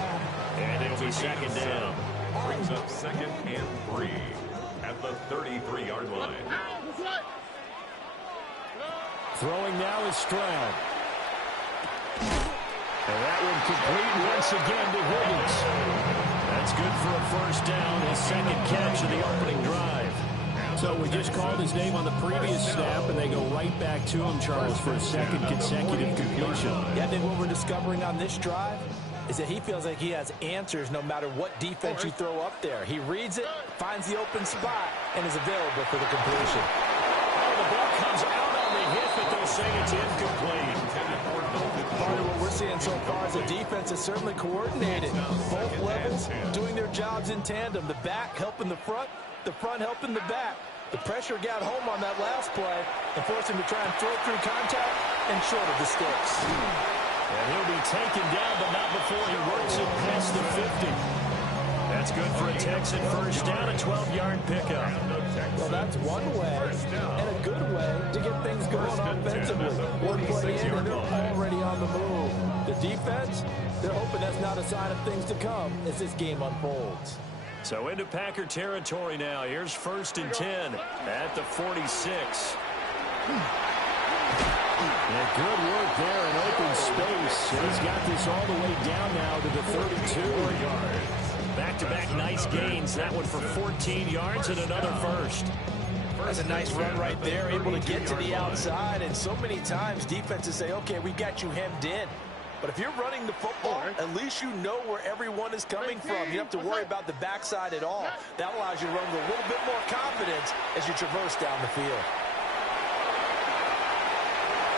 And it'll be second down. Brings up 2nd and 3 at the 33-yard line. Throwing now is Stroud. And that one complete once again to Higgins. That's good for a first down, his second catch of the opening drive. So we just called his name on the previous snap, and they go right back to him, Charles, for a second consecutive completion. Yeah, I think what we're discovering on this drive is that he feels like he has answers no matter what defense you throw up there. He reads it, finds the open spot, and is available for the completion. Oh, the ball comes out on the hit, but they'll say it's incomplete. Part of what we're seeing so far is the defense is certainly coordinated. Both levels doing their jobs in tandem. The back helping the front helping the back. The pressure got home on that last play and forced him to try and throw through contact and short of the sticks. And he'll be taken down, but not before he works it past the 50. That's good for a Texan first down, a 12-yard pickup. Well, that's one way and a good way to get things going offensively. One play in and they're already on the move. The defense, they're hoping that's not a sign of things to come as this game unfolds. So into Packer territory now. Here's 1st and 10 at the 46. Yeah, good work there in open space. And he's got this all the way down now to the 32 yards. Back-to-back nice gains. That one for 14 yards and another first. That's a nice run right there, able to get to the outside. And so many times defenses say, okay, we got you hemmed in. But if you're running the football, at least you know where everyone is coming from. You don't have to worry about the backside at all. That allows you to run with a little bit more confidence as you traverse down the field.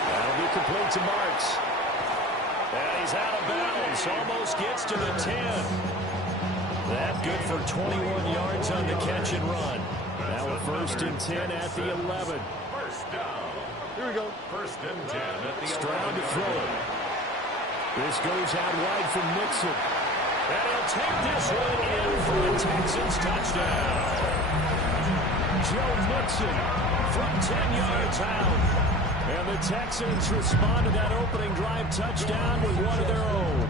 That'll be complete to Marks. And he's out of bounds. Almost gets to the 10. That good for 21 yards on the catch and run. Now a 1st and 10 at the 11. First down. Here we go. 1st and 10 at the 11. Stroud to throw it. This goes out wide for Mixon. And he'll take this one in for the Texans touchdown. Joe Mixon from 10 yards out. And the Texans respond to that opening drive touchdown with one of their own.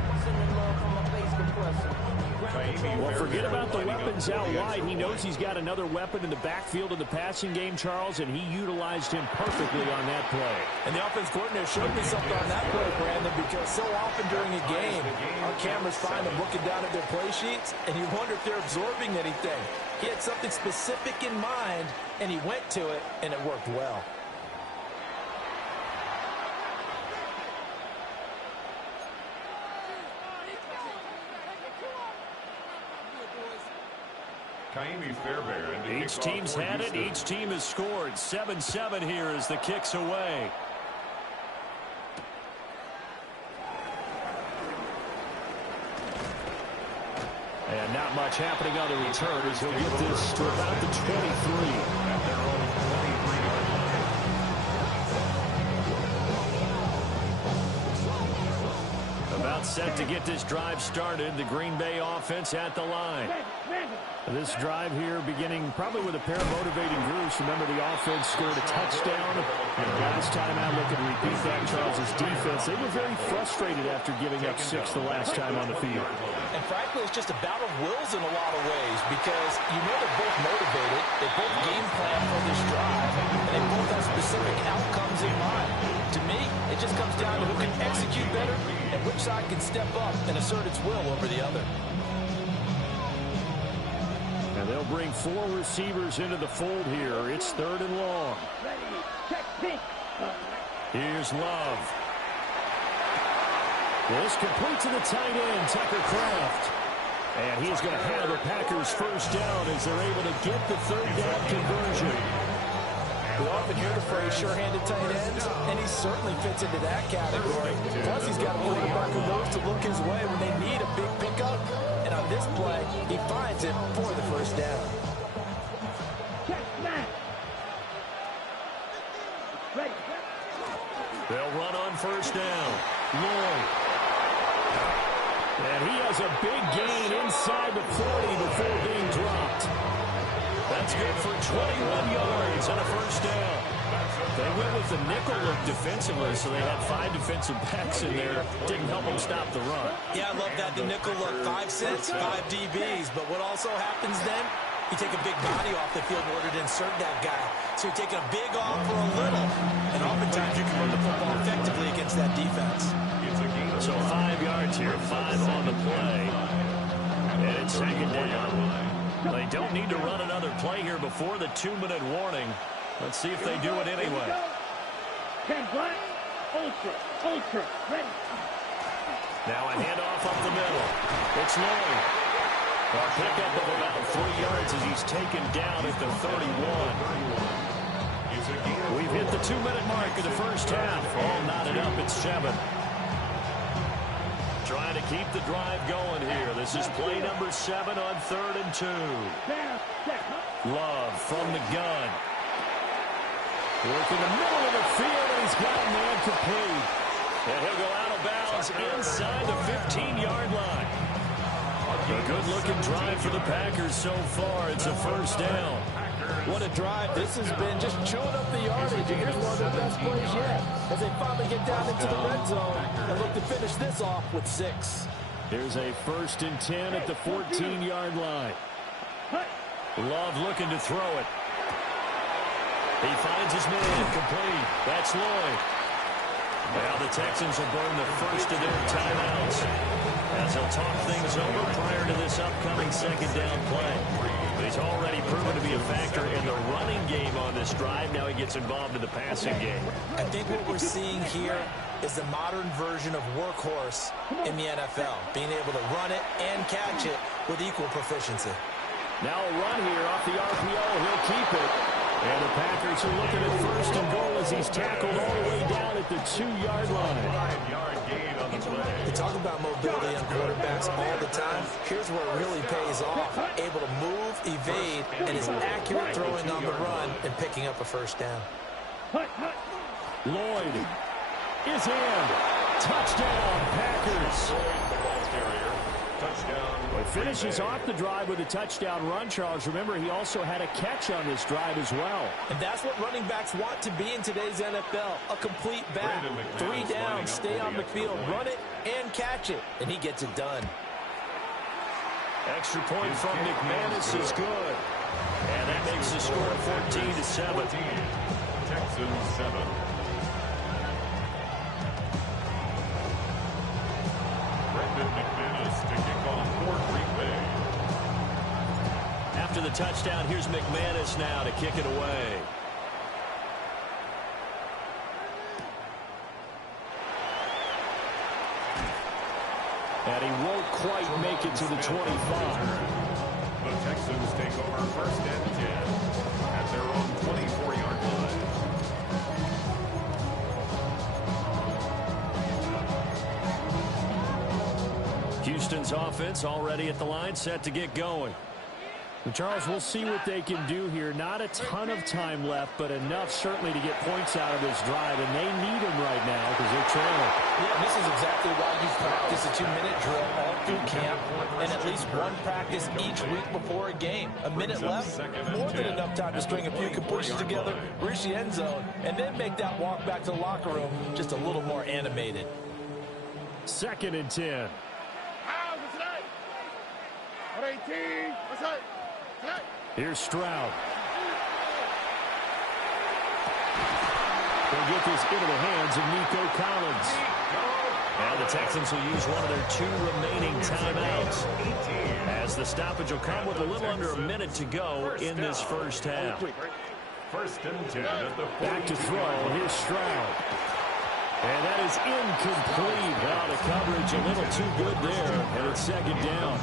Well, forget about the weapons out wide. He knows he's got another weapon in the backfield of the passing game, Charles, and he utilized him perfectly on that play. And the offense coordinator showed me something on that play, Brandon, because so often during a game, our cameras find them looking down at their play sheets, and you wonder if they're absorbing anything. He had something specific in mind, and he went to it, and it worked well. Each team's had it. Each team has scored. 7-7 here as the kick's away. And not much happening on the return as he'll get this to about the 23. At their own 23-yard line. About set to get this drive started. The Green Bay offense at the line. This drive here beginning probably with a pair of motivating groups. Remember, the offense scored a touchdown. And last time out, look at repeat that, Charles' defense. They were very frustrated after giving up 6 the last time on the field. And frankly, it's just a battle of wills in a lot of ways because you know they're both motivated. They both game plan for this drive. And they both have specific outcomes in mind. To me, it just comes down to who can execute better and which side can step up and assert its will over the other. And they'll bring 4 receivers into the fold here. It's 3rd and long. Here's Love. This complete to the tight end, Tucker Kraft. And he's going to have the Packers first down as they're able to get the 3rd down conversion. We often hear the phrase sure-handed tight ends, and he certainly fits into that category. Plus, he's got a quarterback who knows to look his way when they need a big pickup. And on this play, he finds it for the first down. They'll run on first down. Lloyd. And he has a big gain inside the 40 before being dropped. That's good for 21 yards and a first down. They went with the nickel look defensively, so they had 5 defensive backs in there. Didn't help them stop the run. Yeah, I love that. The nickel look, 5 cents, 5 DBs. But what also happens then, you take a big body off the field in order to insert that guy. So you're taking a big off for a little. And oftentimes you can run the football effectively against that defense. So 5 yards here, 5 on the play. And it's second down. They don't need to run another play here before the 2-minute warning. Let's see if they do it anyway. 10 black, ultra, ready. Now a handoff up the middle. It's Lloyd. A pickup of about 3 yards as he's taken down at the 31. We've hit the 2-minute mark of the first half. All knotted up at 7. Trying to keep the drive going here. This is play number 7 on 3rd and 2. Love from the gun. Working the middle of the field, and he's got a man complete. And he'll go out of bounds inside the 15-yard line. A good-looking drive for the Packers so far. It's a first down. What a drive. This has been just chewing up the yardage. And here's one of their best plays yet as they finally get down into the red zone and look to finish this off with 6. Here's a 1st and 10 at the 14-yard line. Love looking to throw it. He finds his man complete. That's Lloyd. Now the Texans will burn the first of their timeouts as they'll talk things over prior to this upcoming second down play. But he's already proven to be a factor in the running game on this drive. Now he gets involved in the passing game. I think what we're seeing here is the modern version of workhorse in the NFL, being able to run it and catch it with equal proficiency. Now a run here off the RPO. He'll keep it. And the Packers are looking at 1st and goal as he's tackled all the way down at the 2-yard line. 5-yard gain on the play. We talk about mobility on quarterbacks all the time. Here's where it really pays off. Able to move, evade, and is accurate throwing on the run and picking up a first down. Lloyd is in. Touchdown, Packers. Well, he finishes off the drive with a touchdown run, Charles. Remember, he also had a catch on this drive as well. And that's what running backs want to be in today's NFL, a complete back. 3 down, stay on the field, run it and catch it, and he gets it done. Extra point from McManus is good. And that makes the score 14-7. Texans 7. McManus to kick off for Green Bay. After the touchdown, here's McManus now to kick it away. And he won't quite make it to the 25. The Texans take over 1st and 10 at their own 24-yard line. Houston's offense already at the line, set to get going. And Charles, we'll see what they can do here. Not a ton of time left, but enough certainly to get points out of this drive, and they need them right now because they're trailing. Yeah, this is exactly why you practice a 2-minute drill all through camp and at least one practice each week before a game. A minute left, more than enough time to string a few completions together, reach the end zone, and then make that walk back to the locker room just a little more animated. 2nd and 10. Here's Stroud. They'll get this into the hands of Nico Collins. And the Texans will use one of their 2 remaining timeouts as the stoppage will come with a little under a minute to go in this first half. 1st and 10 at the 40. Back to throw. Here's Stroud. And that is incomplete. Well, the coverage a little too good there, and it's 2nd down.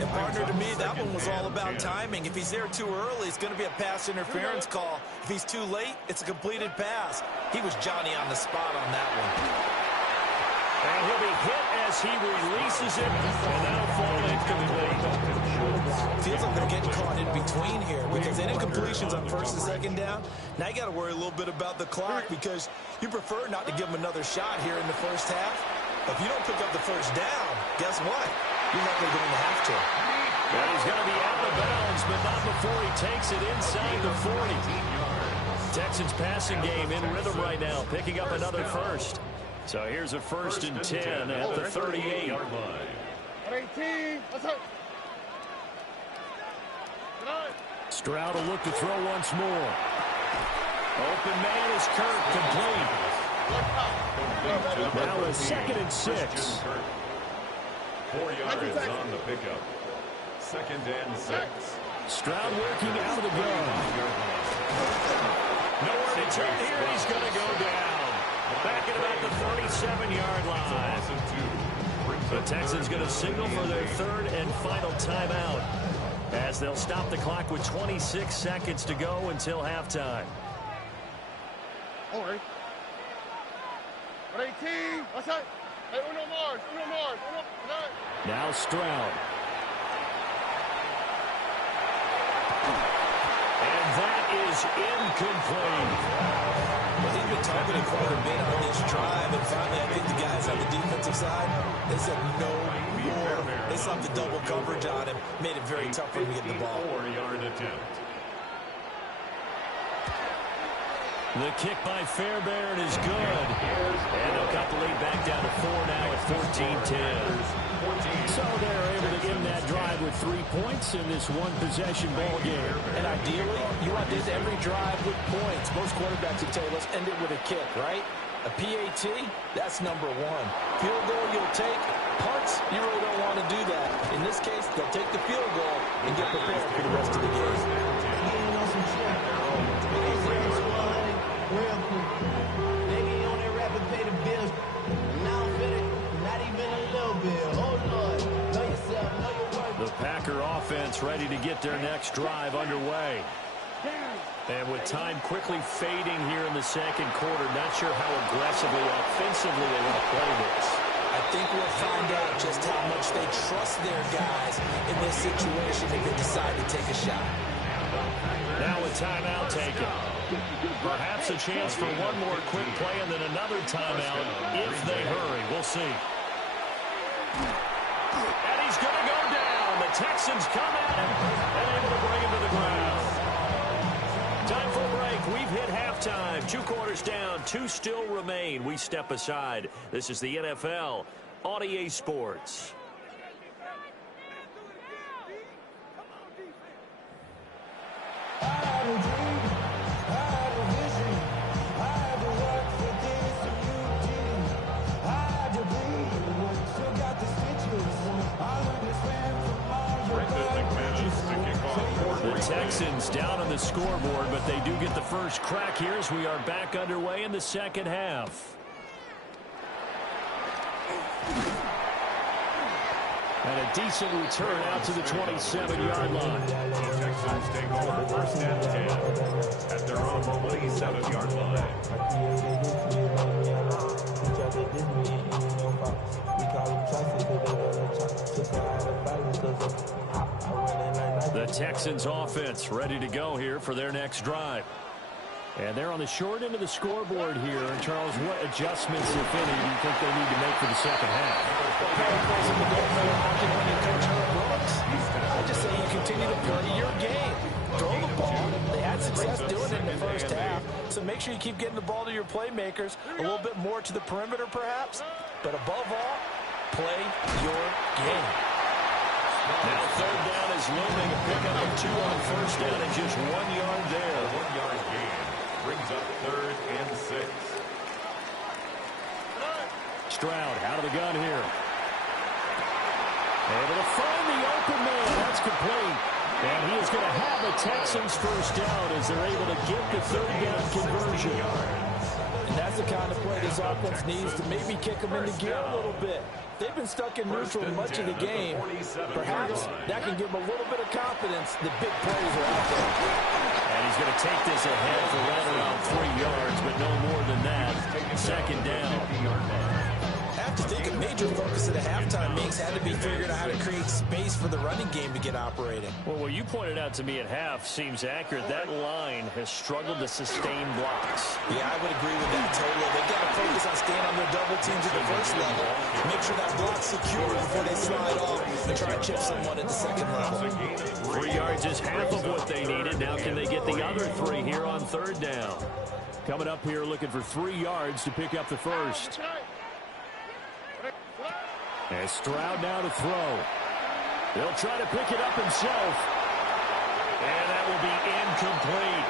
And partner, to me, that one was all about timing. If he's there too early, it's going to be a pass interference call. If he's too late, it's a completed pass. He was Johnny on the spot on that one. And he'll be hit as he releases it, and that'll fall incomplete. Feels like they're getting caught in between here because they did completions on first and second down. Now you got to worry a little bit about the clock because you prefer not to give them another shot here in the first half. If you don't pick up the first down, guess what? You're likely going to have to. And he's going to be out of bounds, but not before he takes it inside the 40. Texans passing game in rhythm right now, picking up another first. So here's a 1st and 10 at the 38. Stroud will look to throw once more. Open man is Kirk, complete. Now a 2nd and 6. 4 yards on the pickup. 2nd and 6. Stroud working out of the gun. Nowhere to turn here. He's going to go down. Back at about the 37-yard line. The Texans going to signal for their 3rd and final timeout as they'll stop the clock with 26 seconds to go until halftime. All right. 18. That's it. Hey, uno more. Now Stroud. And that is incomplete. Well, they've been targeting quite a bit on this drive, and finally I think the guys on the defensive side, they said no more. They stopped the double coverage on him, made it very tough for him to get the ball. 4-yard attempt. The kick by Fairbairn is good. And they'll cut the lead back down to 4 now at 14-10. So they're able to end that drive with 3 points in this one-possession ball game. And ideally, you want this every drive with points. Most quarterbacks would tell you, let's end it with a kick, right? A PAT, that's number 1. Field goal you'll take. Punts, you really don't want to do that. In this case, they'll take the field goal and get prepared for the rest of the game. The Packer offense ready to get their next drive underway. And with time quickly fading here in the second quarter, not sure how aggressively, offensively they want to play this. I think we'll find out just how much they trust their guys in this situation if they decide to take a shot. Now a timeout taken. Perhaps a chance for one more quick play and then another timeout if they hurry. We'll see. And he's going to go down. The Texans come at him and able to bring him to the ground. Time for a break. We've hit halftime. 2 quarters down. 2 still remain. We step aside. This is the NFL on EA Sports. The Texans down on the scoreboard, but they do get the first crack here as we are back underway in the second half. And a decent return out to the 27-yard line. The Texans take over 1st and 10 at their own 27-yard line. The Texans offense ready to go here for their next drive. And they're on the short end of the scoreboard here. And Charles, what adjustments, if any, do you think they need to make for the second half? I just say you continue to play your game. Throw the ball. They had success doing it in the first half. So make sure you keep getting the ball to your playmakers. A little bit more to the perimeter, perhaps. But above all, play your game. Now 3rd down is looming. A pickup of 2 on 1st down and just 1 yard there. 1-yard gain brings up 3rd and 6. Stroud out of the gun here. Able to find the open man. That's complete. And he is going to have the Texans first down as they're able to get the 3rd down conversion. And that's the kind of play this offense needs to maybe kick them into gear a little bit. They've been stuck in neutral much of the game. Perhaps that can give them a little bit of confidence. The big plays are out there. And he's going to take this ahead for right around 3 yards, but no more than that. Second down. I have to think a major focus of the halftime meetings had to be figuring out how to create space for the running game to get operating. Well, what you pointed out to me at half seems accurate. That line has struggled to sustain blocks. Yeah, I would agree with that totally. They've got to focus on staying on their double teams at the first level. Make sure that block's secure before they slide off and try to chip someone at the second level. 3 yards is half of what they needed. Now can they get the other 3 here on third down? Coming up here looking for 3 yards to pick up the first. And Stroud now to throw. He'll try to pick it up himself. And that will be incomplete.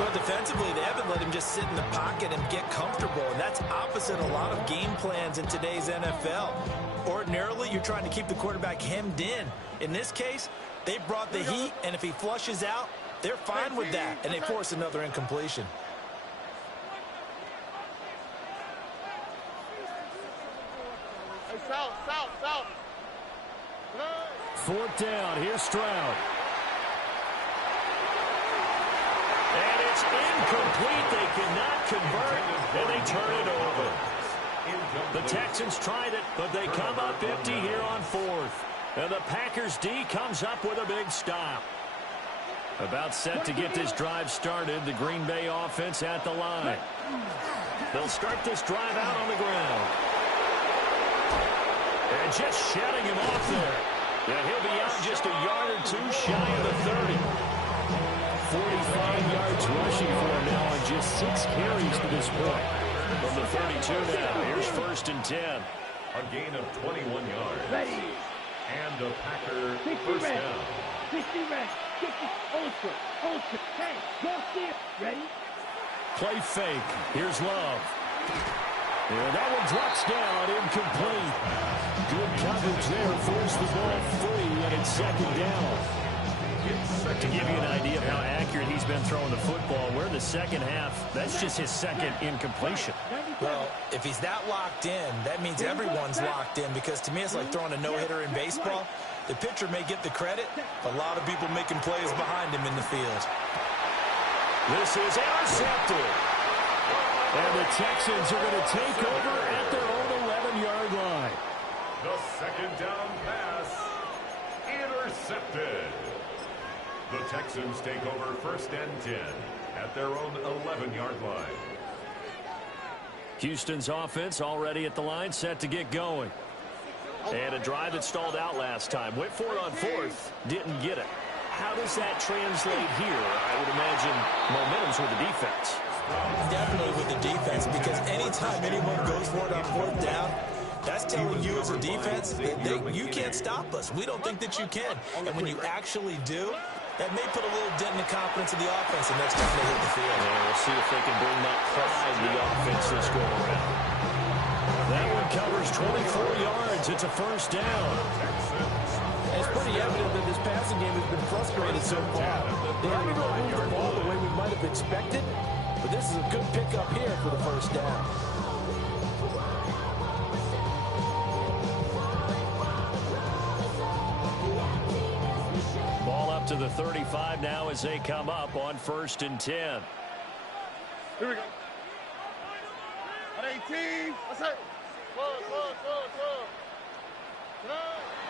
Well, defensively, they haven't let him just sit in the pocket and get comfortable, and that's opposite a lot of game plans in today's NFL. Ordinarily, you're trying to keep the quarterback hemmed in. In this case, they brought the heat, and if he flushes out, they're fine with that, and they force another incompletion. South. Fourth down. Here's Stroud. And it's incomplete. They cannot convert, and they turn it over. The Texans tried it, but they come up empty here on fourth. And the Packers D comes up with a big stop. About set to get this drive started. The Green Bay offense at the line. They'll start this drive out on the ground. And just shutting him off there. And he'll be out just a yard or two shy of the 30. 45 yards rushing for him now on just 6 carries to this point. From the 32 now, here's first and 10. A gain of 21 yards. Ready. And a Packer first down. 60 ready. 60. Hold it. Hey, go steer. Ready? Play fake. Here's Love. And that one drops down, incomplete. Good coverage there, forced the ball free, and it's second down. To give you an idea of how accurate he's been throwing the football, we're in the second half. That's just his second incompletion. Well, if he's that locked in, that means everyone's locked in, because to me it's like throwing a no-hitter in baseball. The pitcher may get the credit, but a lot of people making plays behind him in the field. This is intercepted. And the Texans are going to take over at their own 11-yard line. The second down pass intercepted. The Texans take over first and 10 at their own 11-yard line. Houston's offense already at the line, set to get going. And a drive that stalled out last time. Went for it on fourth, didn't get it. How does that translate here? I would imagine momentum's with the defense. Definitely with the defense, because anytime anyone goes for it on fourth down, that's telling you as a defense that you can't stop us. We don't think that you can. And when you actually do, that may put a little dent in the confidence of the offense the next time they hit the field. And we'll see if they can bring that pride to the offense this go around. That one covers 24 yards. It's a first down. And it's pretty evident that this passing game has been frustrated so far. They haven't really moved the ball the way we might have expected, but this is a good pickup here for the first down. Ball up to the 35 now as they come up on first and 10. Here we go. At 18. Let's hit. Close.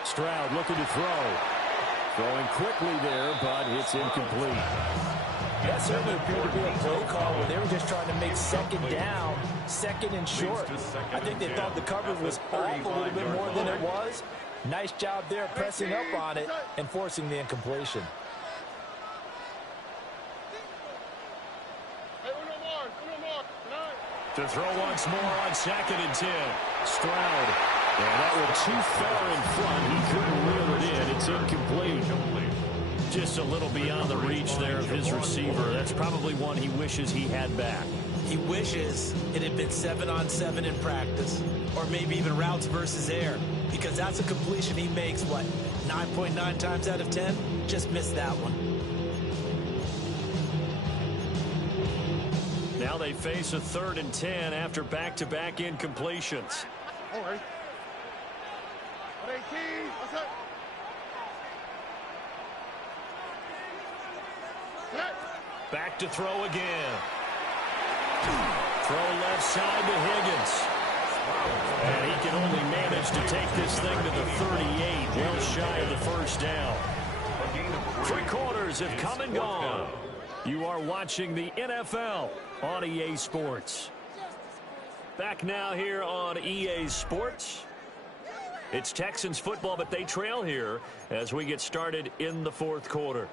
Stroud looking to throw. Throwing quickly there, but it's incomplete. That certainly appeared to be a play call where they were just trying to make second down, second and short. I think they thought the coverage was off a little bit more than it was. Nice job there pressing up on it and forcing the incompletion. To throw once more on second and 10. Stroud. And that one too far in front. He couldn't reel it in. It's incomplete. Just a little beyond the reach there of his receiver. That's probably one he wishes he had back. He wishes it had been 7-on-7 in practice, or maybe even routes versus air, because that's a completion he makes, 9.9 times out of 10? Just missed that one. Now they face a 3rd and 10 after back-to-back incompletions. All right. 18. What's up? Back to throw again. Throw left side to Higgins. And he can only manage to take this thing to the 38, well shy of the first down. 3 quarters have come and gone. You are watching the NFL on EA Sports. Back now here on EA Sports. It's Texans football, but they trail here as we get started in the 4th quarter.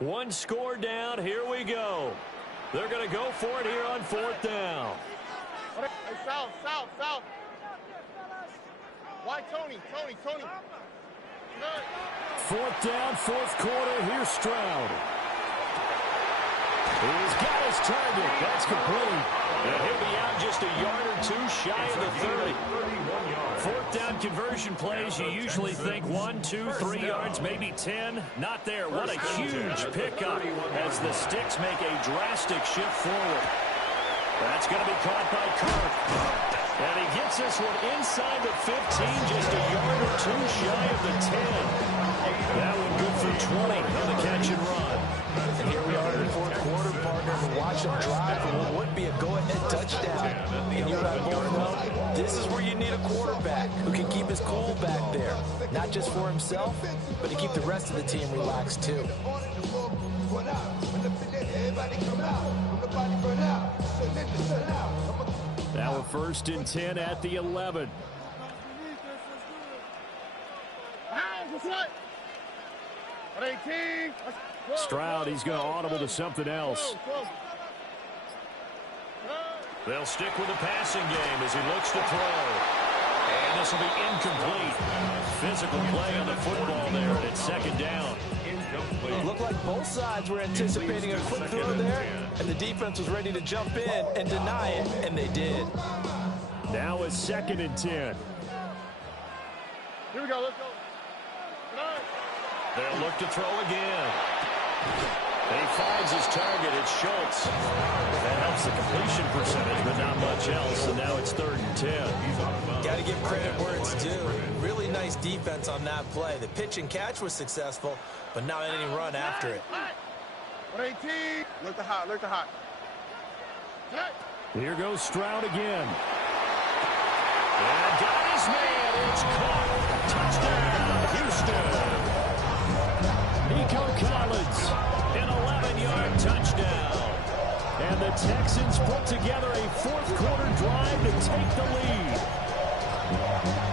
One score down. Here we go. They're going to go for it here on 4th down. Hey, south. Why Tony? 4th down, 4th quarter. Here's Stroud. He's got his target. That's complete. And he'll be out just a yard or 2 shy of the 30. 4th down conversion plays, you usually think 1, 2, 3 yards, maybe 10. Not there. What a huge pickup as the Sticks make a drastic shift forward. That's going to be caught by Kirk. And he gets this one inside the 15, just a yard or 2 shy of the 10. That one good for 20 on the catch and run. And here we are in the 4th quarter, partner, to watch them drive for what would be a go-ahead touchdown. And you and I both know this is where you need a quarterback who can keep his cool back there. Not just for himself, but to keep the rest of the team relaxed too. Now a 1st and 10 at the 11. Stroud, he's going to audible to something else. They'll stick with the passing game as he looks to throw. And this will be incomplete. Physical play on the football there, and it's 2nd down. It looked like both sides were anticipating a quick throw there, and the defense was ready to jump in and deny it, and they did. Now it's 2nd and 10. Here we go, let's go. They'll look to throw again. He finds his target. It's Schultz. That helps the completion percentage, but not much else. And now it's 3rd and 10. Got to give credit where it's due. Really nice defense on that play. The pitch and catch was successful, but not any run after it. 118. Look the hot. Here goes Stroud again. And got his man. It's caught. Touchdown, Houston. Nico Collins, an 11-yard touchdown. And the Texans put together a 4th quarter drive to take the lead.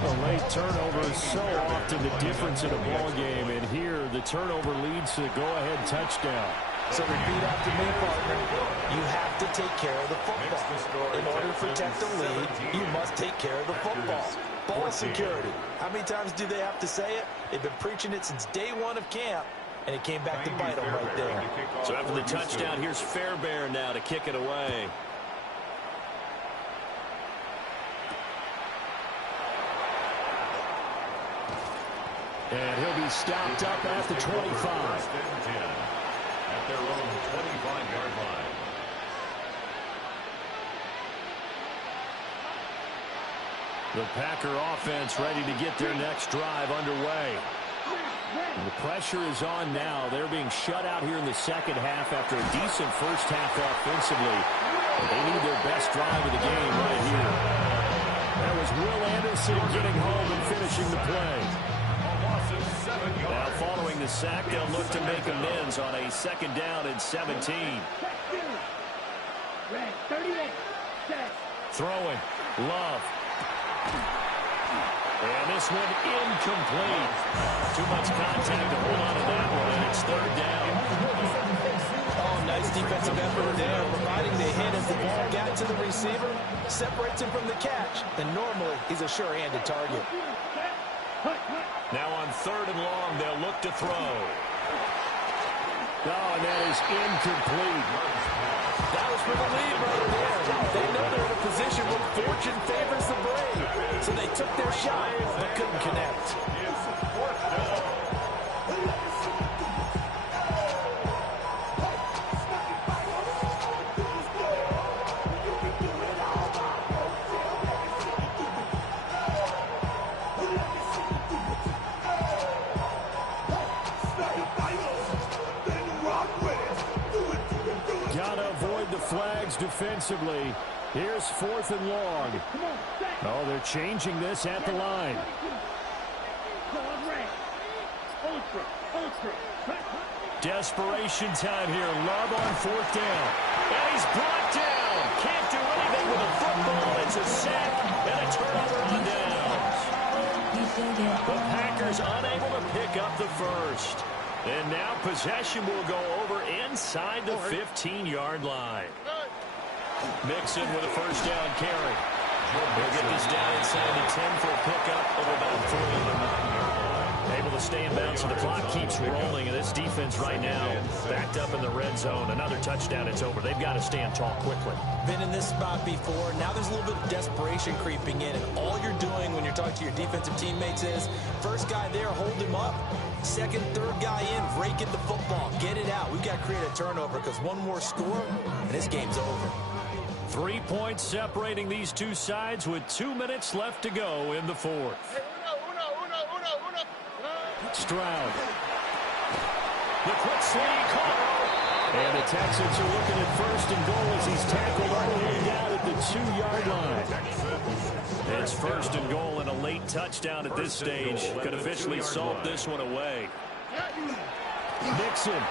The late turnover is so often the difference in a ball game, and here the turnover leads to the go-ahead touchdown. So repeat after me, partner. You have to take care of the football. In order to protect the lead, you must take care of the football. Ball security. How many times do they have to say it? They've been preaching it since day 1 of camp, and it came back to bite them right there. So after the touchdown, here's Fairbairn now to kick it away. And he'll be stopped up at the 25. At their own 25-yard line. The Packer offense ready to get their next drive underway. And the pressure is on now. They're being shut out here in the 2nd half after a decent first half offensively. They need their best drive of the game right here. That was Will Anderson getting home and finishing the play. Now following the sack, they'll look to make amends on a 2nd down and 17. Throwing. Love. And this one incomplete. Too much contact to hold on to that one, and it's 3rd down. Oh, nice defensive effort there, providing the hit as the ball got to the receiver, separates him from the catch, and normally he's a sure-handed target. Now on 3rd and long, they'll look to throw. Oh, and that is incomplete. That was for the lead right there. They know they're in a position where fortune favors the brave. So they took their shot, but couldn't connect. yards defensively. Here's 4th and long. Oh, they're changing this at the line. Desperation time here. Love on 4th down. And he's brought down. Can't do anything with the football. It's a sack and a turnover on downs. The Packers unable to pick up the first. And now possession will go over inside the 15-yard line. Mixon with a first down carry. He'll get this down inside the 10 for a pickup of about 3. Able to stay in bounds, so the clock keeps rolling, and this defense right now backed up in the red zone. Another touchdown, it's over. They've got to stand tall quickly. Been in this spot before. Now there's a little bit of desperation creeping in, and all you're doing when you're talking to your defensive teammates is first guy there, hold him up. Second, third guy in, rake at the football. Get it out. We've got to create a turnover because one more score, and this game's over. 3 points separating these two sides with 2 minutes left to go in the fourth. Stroud. The quick sling caught. And the Texans are looking at 1st and goal as he's tackled all the way down at the 2-yard line. It's 1st and goal, and a late touchdown at this stage could officially salt this one away. Nixon.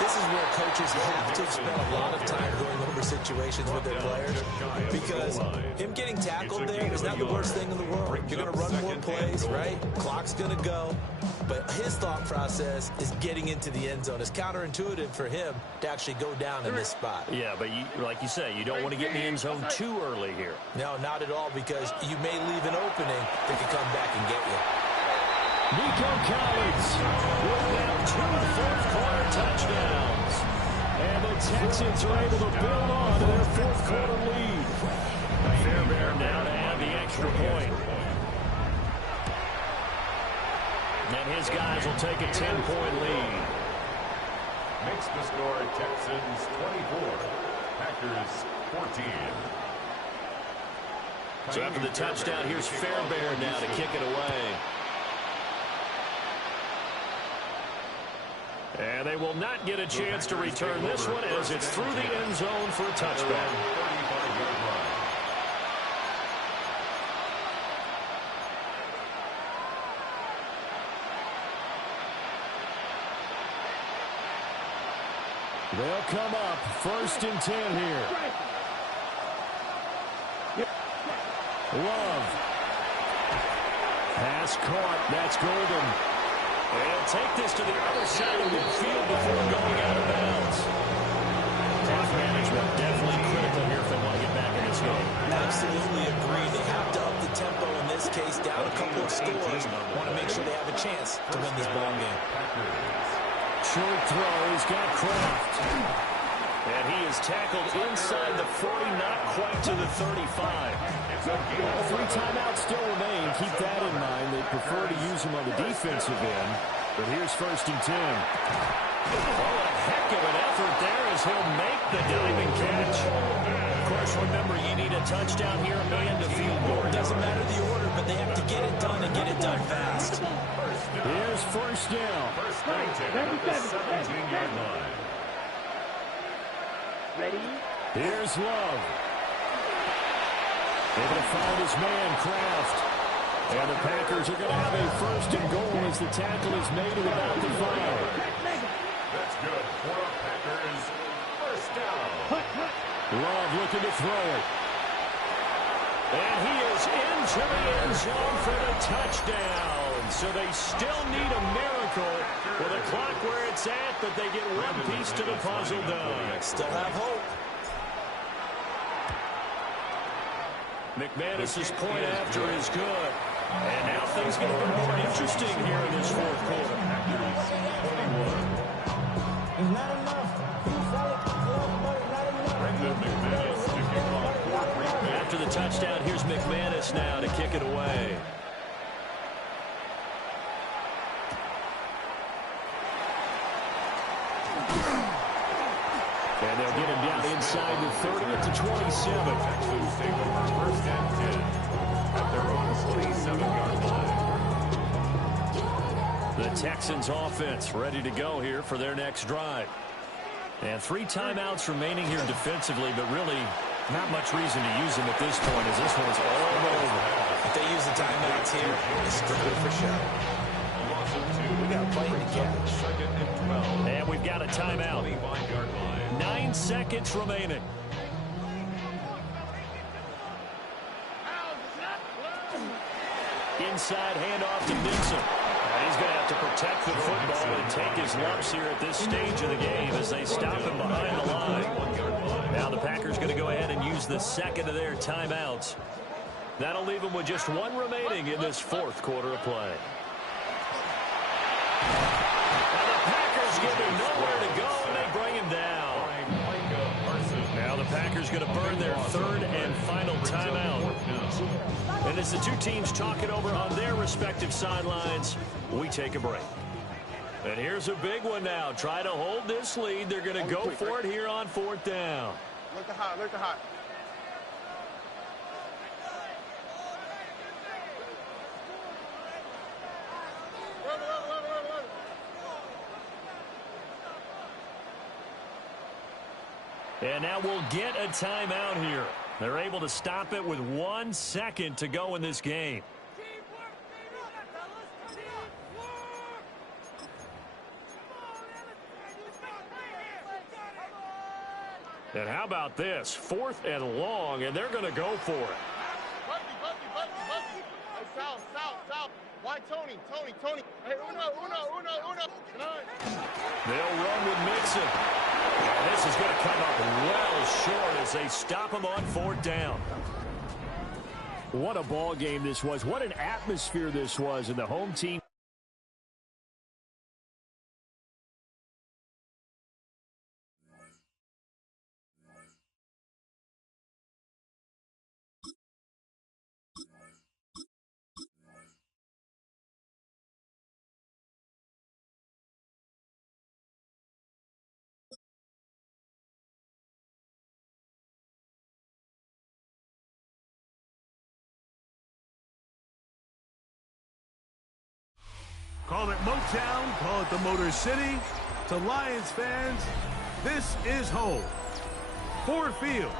This is where coaches have to spend a lot of time going over situations with their players, because him getting tackled there is not the worst thing in the world. You're going to run more plays, right? Clock's going to go. But his thought process is getting into the end zone. It's counterintuitive for him to actually go down in this spot. Yeah, but like you say, you don't want to get in the end zone too early here. No, not at all, because you may leave an opening that could come back and get you. Nico Collins with now 2 fourth-quarter touchdowns. And the Texans are able to build on to their fourth-quarter lead. Fairbairn now to add the extra point. And his guys will take a 10-point lead. Makes the score Texans 24, Packers 14. So after the touchdown, here's Fairbairn now to kick it away. And they will not get a chance to return this one as it's through the end zone for a touchback. They'll come up 1st and 10 here. Love. Pass caught. That's Golden. They'll take this to the other side of the field before going out of bounds. Clock management definitely critical here if they want to get back in this game. Absolutely agree. They have to up the tempo in this case, down a couple of scores. Want to make sure they have a chance to win this ball game. Short throw. He's got Kraft. And he is tackled inside the 40, not quite to the 35. Well, 3 timeouts still remain. Keep that in mind. They prefer to use them on the defensive end. But here's 1st and 10. Oh, a heck of an effort there as he'll make the diving catch. Of course, remember, you need a touchdown here and a field goal. It doesn't matter the order, but they have to get it done and get it done fast. Here's 1st down. First and 10 at the 17-yard line. Ready? Here's Love. Able to find his man, Kraft. And the Packers are going to have a 1st and goal as the tackle is made at about the 5. That's good for a Packers first down. Love looking to throw it. And he is into the end zone for the touchdown. So they still need a miracle with a clock where it's at, but they get one piece to the puzzle done. Still have hope. McManus's point after is good. And now things get a little more interesting here in this fourth quarter. After the touchdown, here's McManus now to kick it away. And they'll get him down inside the 30 at the 27. Texans take over 1st and 10 at their own 47-yard line. The Texans offense ready to go here for their next drive. And 3 timeouts remaining here defensively, but really not much reason to use them at this point as this one's all over. If they use the timeouts here, it's strictly for show. We got a play to catch. And we've got a timeout. 9 seconds remaining. Inside handoff to Dixon. He's going to have to protect the football and take his lumps here at this stage of the game as they stop him behind the line. Now the Packers going to go ahead and use the second of their timeouts. That'll leave them with just 1 remaining in this 4th quarter of play. And the Packers give him nowhere to go, and they bring him down. Now the Packers going to burn their 3rd and final timeout. And as the 2 teams talk it over on their respective sidelines, we take a break. And here's a big one now. Try to hold this lead. They're going to go for it here on 4th down. Look hot, look hot. And now we'll get a timeout here. They're able to stop it with 1 second to go in this game. And how about this? 4th and long, and they're going to go for it. Hey, South. Why Tony? Hey, Uno. They'll run with Mixon. And this is going to come up well short as they stop him on 4th down. What a ball game this was. What an atmosphere this was, and the home team. Call it Motown, call it the Motor City. To Lions fans, this is home. Ford Field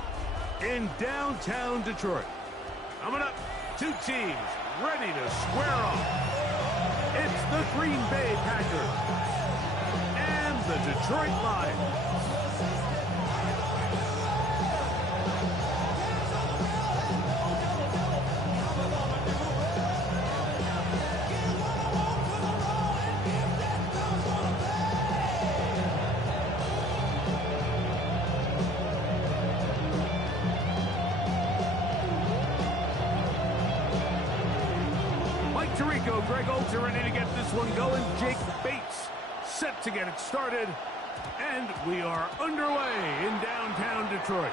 in downtown Detroit. Coming up, 2 teams ready to square off. It's the Green Bay Packers and the Detroit Lions. Greg Olter ready to get this one going. Jake Bates set to get it started. And we are underway in downtown Detroit.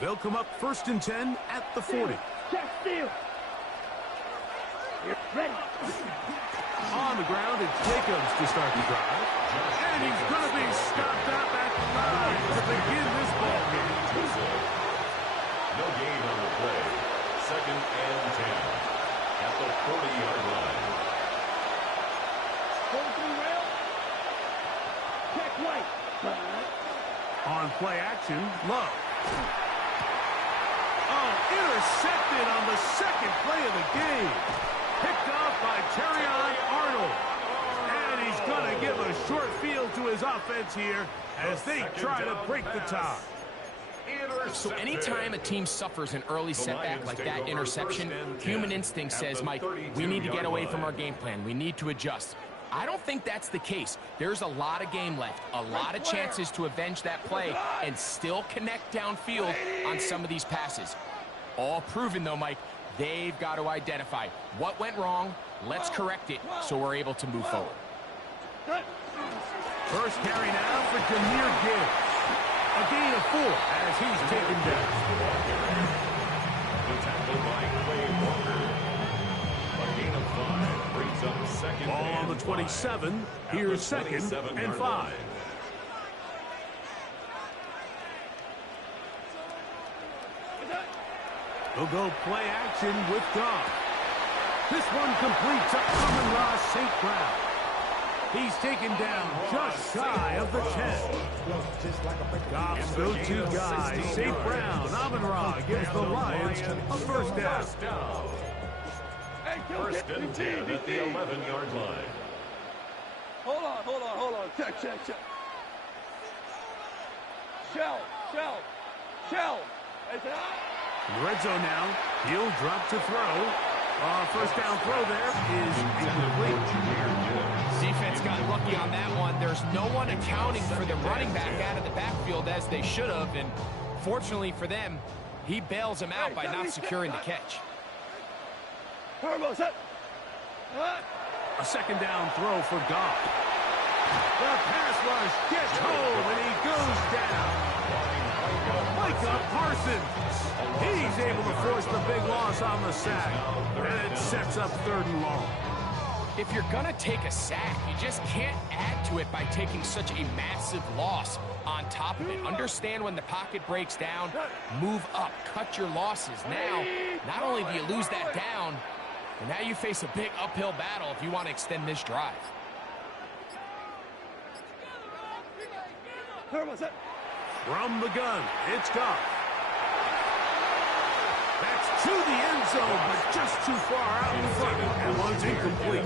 They'll come up 1st and 10 at the 40. Check steal. Ready. On the ground, it's Jacobs to start the drive. And he's going to be stopped up at the line to begin this ball game. No gain on the play. 2nd and 10 at the 40-yard line. Hold through rail. Check right. On play action, Love. Oh, intercepted on the 2nd play of the game. Picked off by Terrion Arnold. And he's going to give a short field to his offense here as they try to break the tie. So anytime a team suffers an early setback like that interception, human instinct says, Mike, we need to get away from our game plan. We need to adjust. I don't think that's the case. There's a lot of game left, a lot of chances to avenge that play and still connect downfield on some of these passes. All proven, though, Mike, they've got to identify what went wrong, let's correct it so we're able to move forward. First carry now for Jahmyr Gibbs. A gain of 4 as he's taken down. The tackle by Clay Walker. A gain of 5 brings up 2nd Ball on and the down 27. Here's second and 5. They'll go play action with Goff. This one completes to Amon-Ra St. Brown. He's taken down just shy of the 10. Goff's go-to guy, St. Brown. Amon-Ra gives the Lions a first down. First and 10 at the 11-yard line. Hold on. Check. Shell. In the red zone now, he'll drop to throw. First down throw there is incomplete. Defense got lucky on that one. There's no one accounting for the running back out of the backfield as they should have, and fortunately for them, he bails him out by not securing the catch. A second down throw for Goff. The pass rush gets home, and he goes down. Micah Parsons. He's able to force the big loss on the sack, and it sets up 3rd and long. If you're going to take a sack, you just can't add to it by taking such a massive loss on top of it. Understand when the pocket breaks down, move up, cut your losses. Now, not only do you lose that down, but now you face a big uphill battle if you want to extend this drive. From the gun, it's Goff. That's to the end zone, but just too far out in front. And one's incomplete.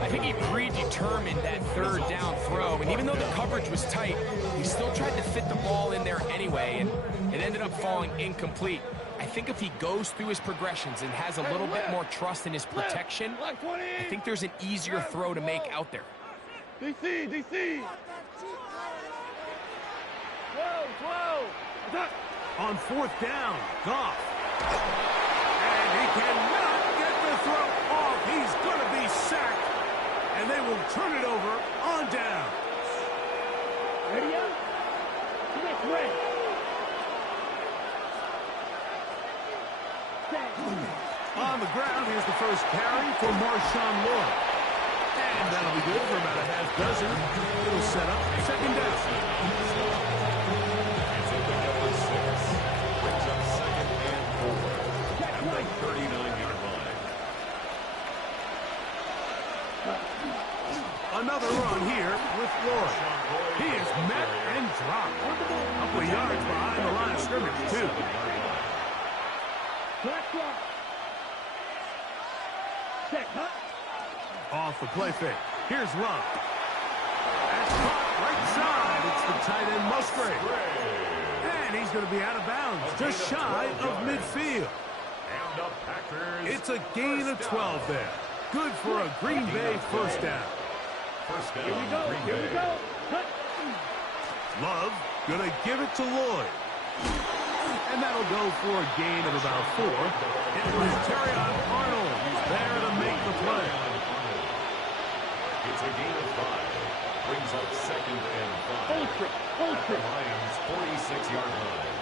I think he predetermined that 3rd down throw, and even though the coverage was tight, he still tried to fit the ball in there anyway, and it ended up falling incomplete. I think if he goes through his progressions and has a little bit more trust in his protection, I think there's an easier throw to make out there. DC. Whoa. On 4th down, Goff. And he cannot get the throw off. He's going to be sacked. And they will turn it over on down. Ready up? Ready. On the ground, here's the first carry for Marshawn Lloyd. And that'll be good for about a half dozen. It'll set up 2nd down. At the 39-yard line. Another run here with Lloyd. He is met and dropped. A couple of yards behind the line of scrimmage, too. Off the play fake. Here's Love. That's caught right side. It's the tight end Musgrave. And he's going to be out of bounds, just shy of midfield. It's a gain of 12 there. Good for a Green Bay first down. Here we go. Love going to give it to Lloyd. And that'll go for a gain of about 4. It was Terrion Arnold who's there to make the play. It's a gain of 5. Brings up 2nd and 5. At the Lions' 46-yard line.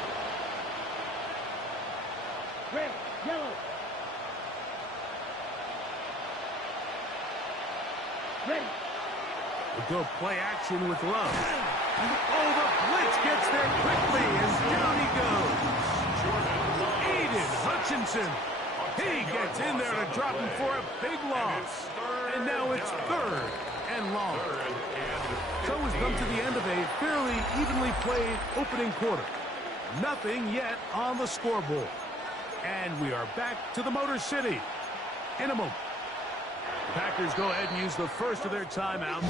Red, yellow. Ready. We'll go play action with Love. Oh, the blitz gets there quickly, and down he goes. Aiden Hutchinson. He gets in there to drop him for a big loss. And now it's 3rd and long. So we've come to the end of a fairly evenly played opening quarter. Nothing yet on the scoreboard. And we are back to the Motor City in a moment. The Packers go ahead and use the first of their timeouts.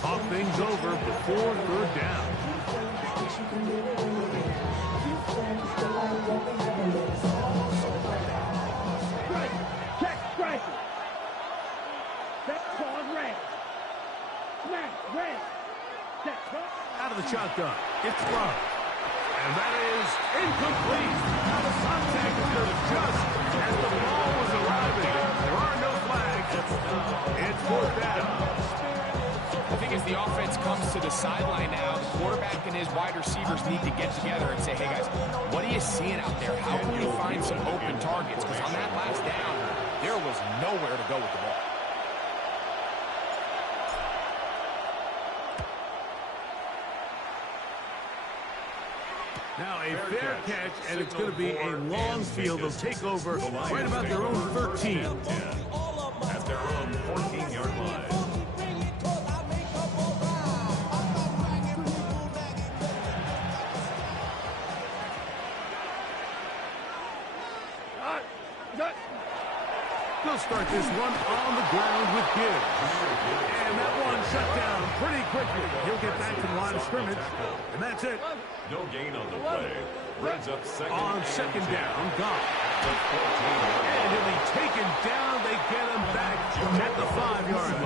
Talk things over before 3rd down. Check, strike. That's on red. Smash, red. Check, out of the shotgun. It's Love. And that is incomplete. Now the contact occurred just as the ball was arriving. There are no flags. It's 4th down. I think as the offense comes to the sideline now, the quarterback and his wide receivers need to get together and say, hey guys, what are you seeing out there? How can we find some open targets? Because on that last down, there was nowhere to go with the ball. Now a fair catch, and it's going to be a long field. They'll take over right about their own 13. At their own 14-yard line. They'll start this one on the ground with Gibbs. And that one shut down pretty quickly. He'll get back to the line of scrimmage, and that's it. No gain on the play. Brings up second. On second down, Goff. And he'll be taken down. They get him back at the 5-yard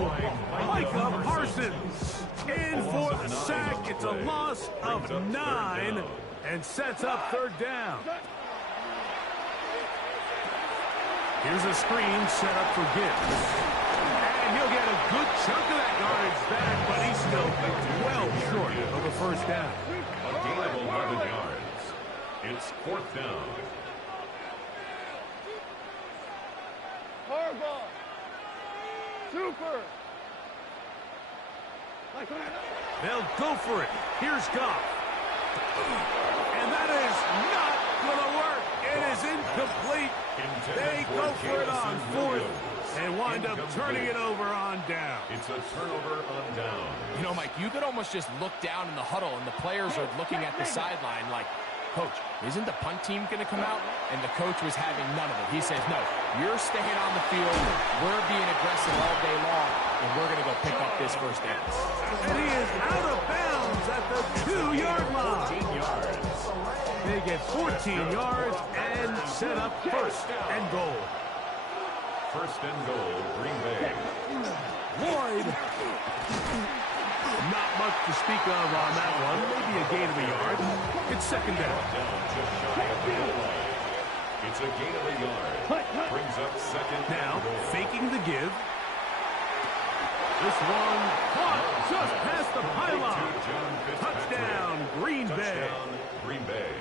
line. Micah Parsons in for the sack. It's a loss of 9 and sets up third down. Here's a screen set up for Gibbs. And he'll get a good chunk of that yardage back, but he's still well short of a first down. A gain of 11 yards. It's fourth down. Harbaugh. Super. They'll go for it. Here's Goff. And that is not going to work. It is incomplete. They go for it on fourth and wind up turning it over on down. It's a turnover on down. You know, Mike, you could almost just look down in the huddle, and the players are looking at the sideline like, Coach, isn't the punt team going to come out? And the coach was having none of it. He says, no, you're staying on the field. We're being aggressive all day long, and we're going to go pick up this first down. And he is out of bounds at the 2-yard line. 14 yards. They get 14 yards and set up first and goal. First and goal, Green Bay. Lloyd. Not much to speak of on that one. Maybe a gain of a yard. It's second down. Just shy of the goal line. It's a gain of a yard. Brings up second Now, and goal. faking the give. This one caught just past the pylon. Touchdown, Green Bay. Touchdown, Green Bay.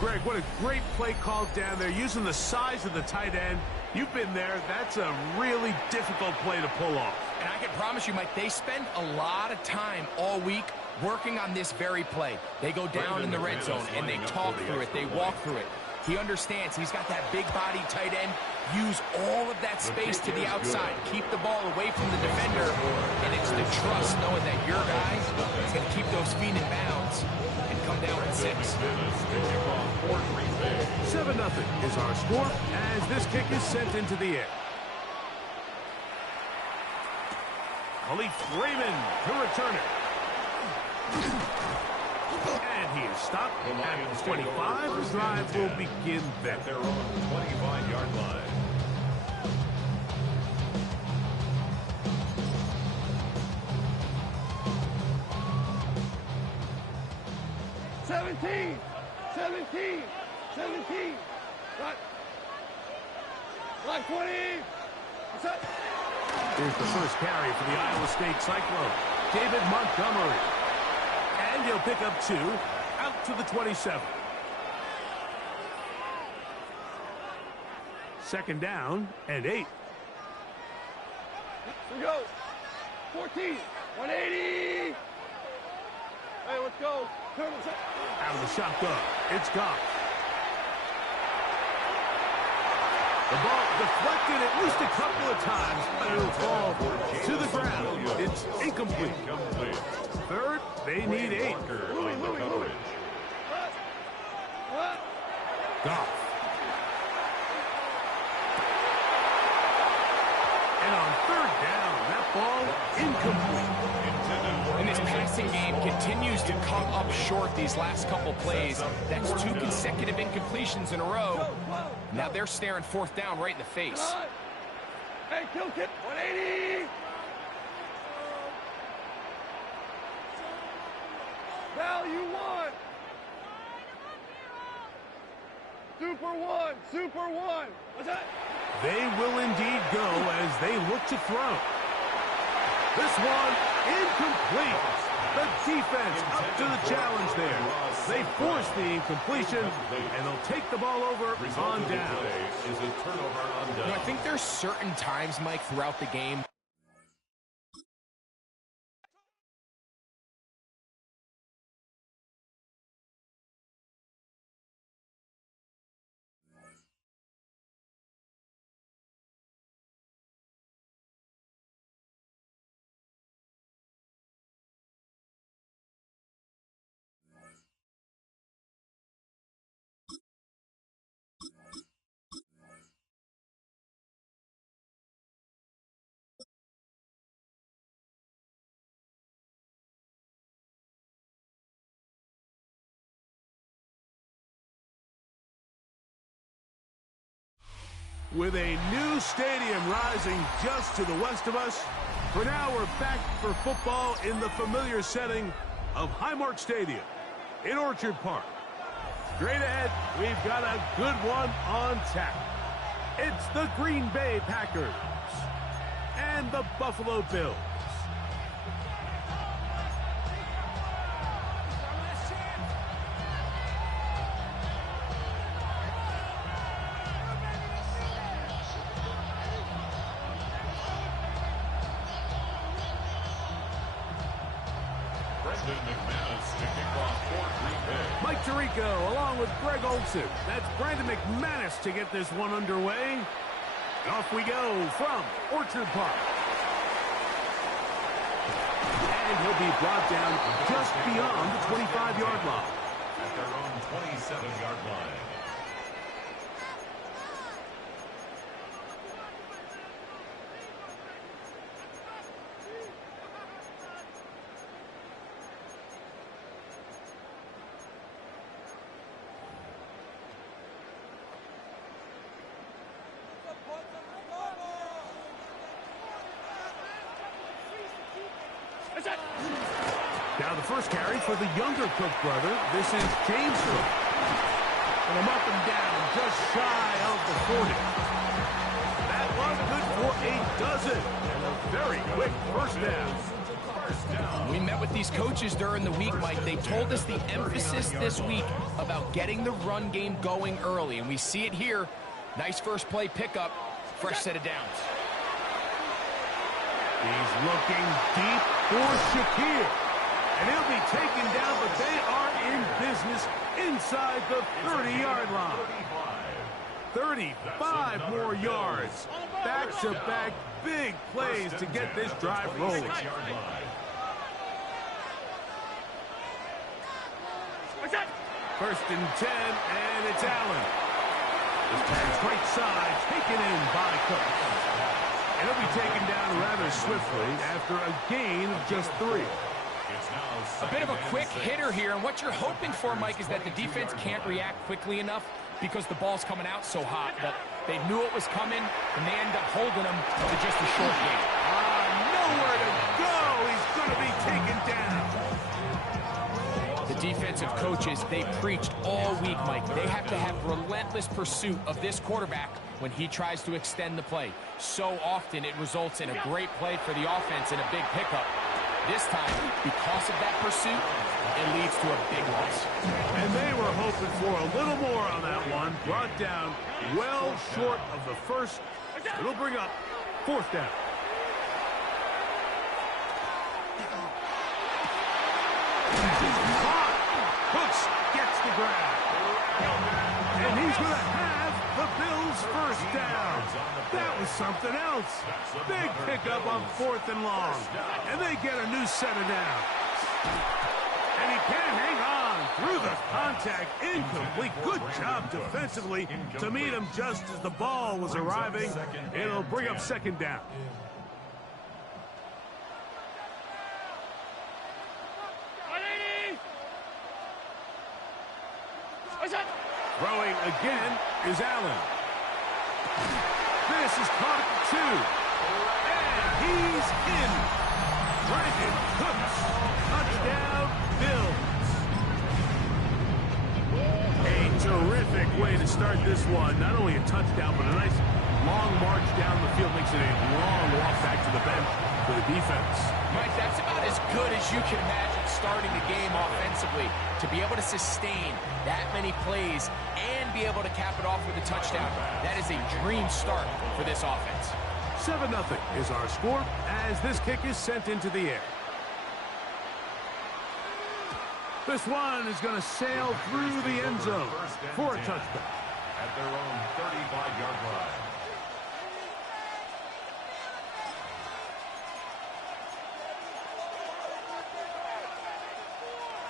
Greg, what a great play called down there, using the size of the tight end. You've been there. That's a really difficult play to pull off. And I can promise you, Mike, they spend a lot of time all week working on this very play. They go down in the red zone, and they talk through it. They walk through it. He understands he's got that big body tight end. Use all of that space to the outside. Keep the ball away from the defender. And it's the trust knowing that your guy is going to keep those feet in bounds and come down with 6. 7-0 is our score as this kick is sent into the air. Khalif Raymond to return it. And he is stopped at the 25. The drive will begin there. At their own 25-yard line. Line 20. Here's the first carry for the Iowa State Cyclone, David Montgomery. And he'll pick up 2 out to the 27. Second down and 8. Here we go. 14. 180. Hey, let's go. Out of the shotgun, it's Goff. The ball deflected at least a couple of times, but it'll fall to the ground. It's incomplete. Third, they need 8. Goff. And on third down, that ball incomplete. And this passing game continues to come up short these last couple plays. That's 2 consecutive incompletions in a row. Now they're staring fourth down right in the face. Hey, kill kick. 180. Value 1. Super 1. What's that? They will indeed go as they look to throw. This one incomplete. The defense up to the challenge there. They force the incompletion, and they'll take the ball over on down. I think there's certain times, Mike, throughout the game With a new stadium rising just to the west of us, for now we're back for football in the familiar setting of Highmark Stadium in Orchard Park. Straight ahead, we've got a good one on tap. It's the Green Bay Packers and the Buffalo Bills. Mike Tirico along with Greg Olson. That's Brandon McManus to get this one underway. And off we go from Orchard Park. And he'll be brought down just beyond the 25-yard line. At their own 27-yard line. Now the first carry for the younger Cook brother. This is James Cook. And I'm up and down, just shy of the 40. That was good for a dozen. And a very quick first down. We met with these coaches during the week, Mike. They told us the emphasis this week about getting the run game going early. And we see it here. Nice first play pickup. Fresh set of downs. He's looking deep for Shakir. And he'll be taken down, but they are in business inside the 30-yard line. 35 more yards. Back-to-back big plays to get this drive rolling. First and 10, and it's Allen. This pass right side, taken in by Cook. And he'll be taken down rather swiftly after a gain of just 3. A bit of a quick hitter here, and what you're hoping for, Mike, is that the defense can't react quickly enough because the ball's coming out so hot. But they knew it was coming, and they end up holding him to just a short game. Nowhere to go. He's going to be taken down. The defensive coaches, they preached all week, Mike. They have to have relentless pursuit of this quarterback when he tries to extend the play. So often it results in a great play for the offense and a big pickup. This time, because of that pursuit, it leads to a big loss. And they were hoping for a little more on that one. Brought down well short of the first. It'll bring up fourth down. Cooks gets the grab. And he's going to have the Bills first down. That was something else. Big pickup on 4th and long. And they get a new set of downs. And he can't hang on through the contact. Incomplete. Good job defensively to meet him just as the ball was arriving. It'll bring up second down. Throwing again is Allen. This is caught at 2. And he's in. Brandon Cooks. Touchdown, Bills. A terrific way to start this one. Not only a touchdown, but a nice long march down the field. Makes it a long walk back to the bench for the defense. Mike, that's about as good as you can imagine starting the game offensively. To be able to sustain that many plays and be able to cap it off with a touchdown, that is a dream start for this offense. 7-0 is our score as this kick is sent into the air. This one is going to sail through the end zone for a touchdown. At their own 35-yard line.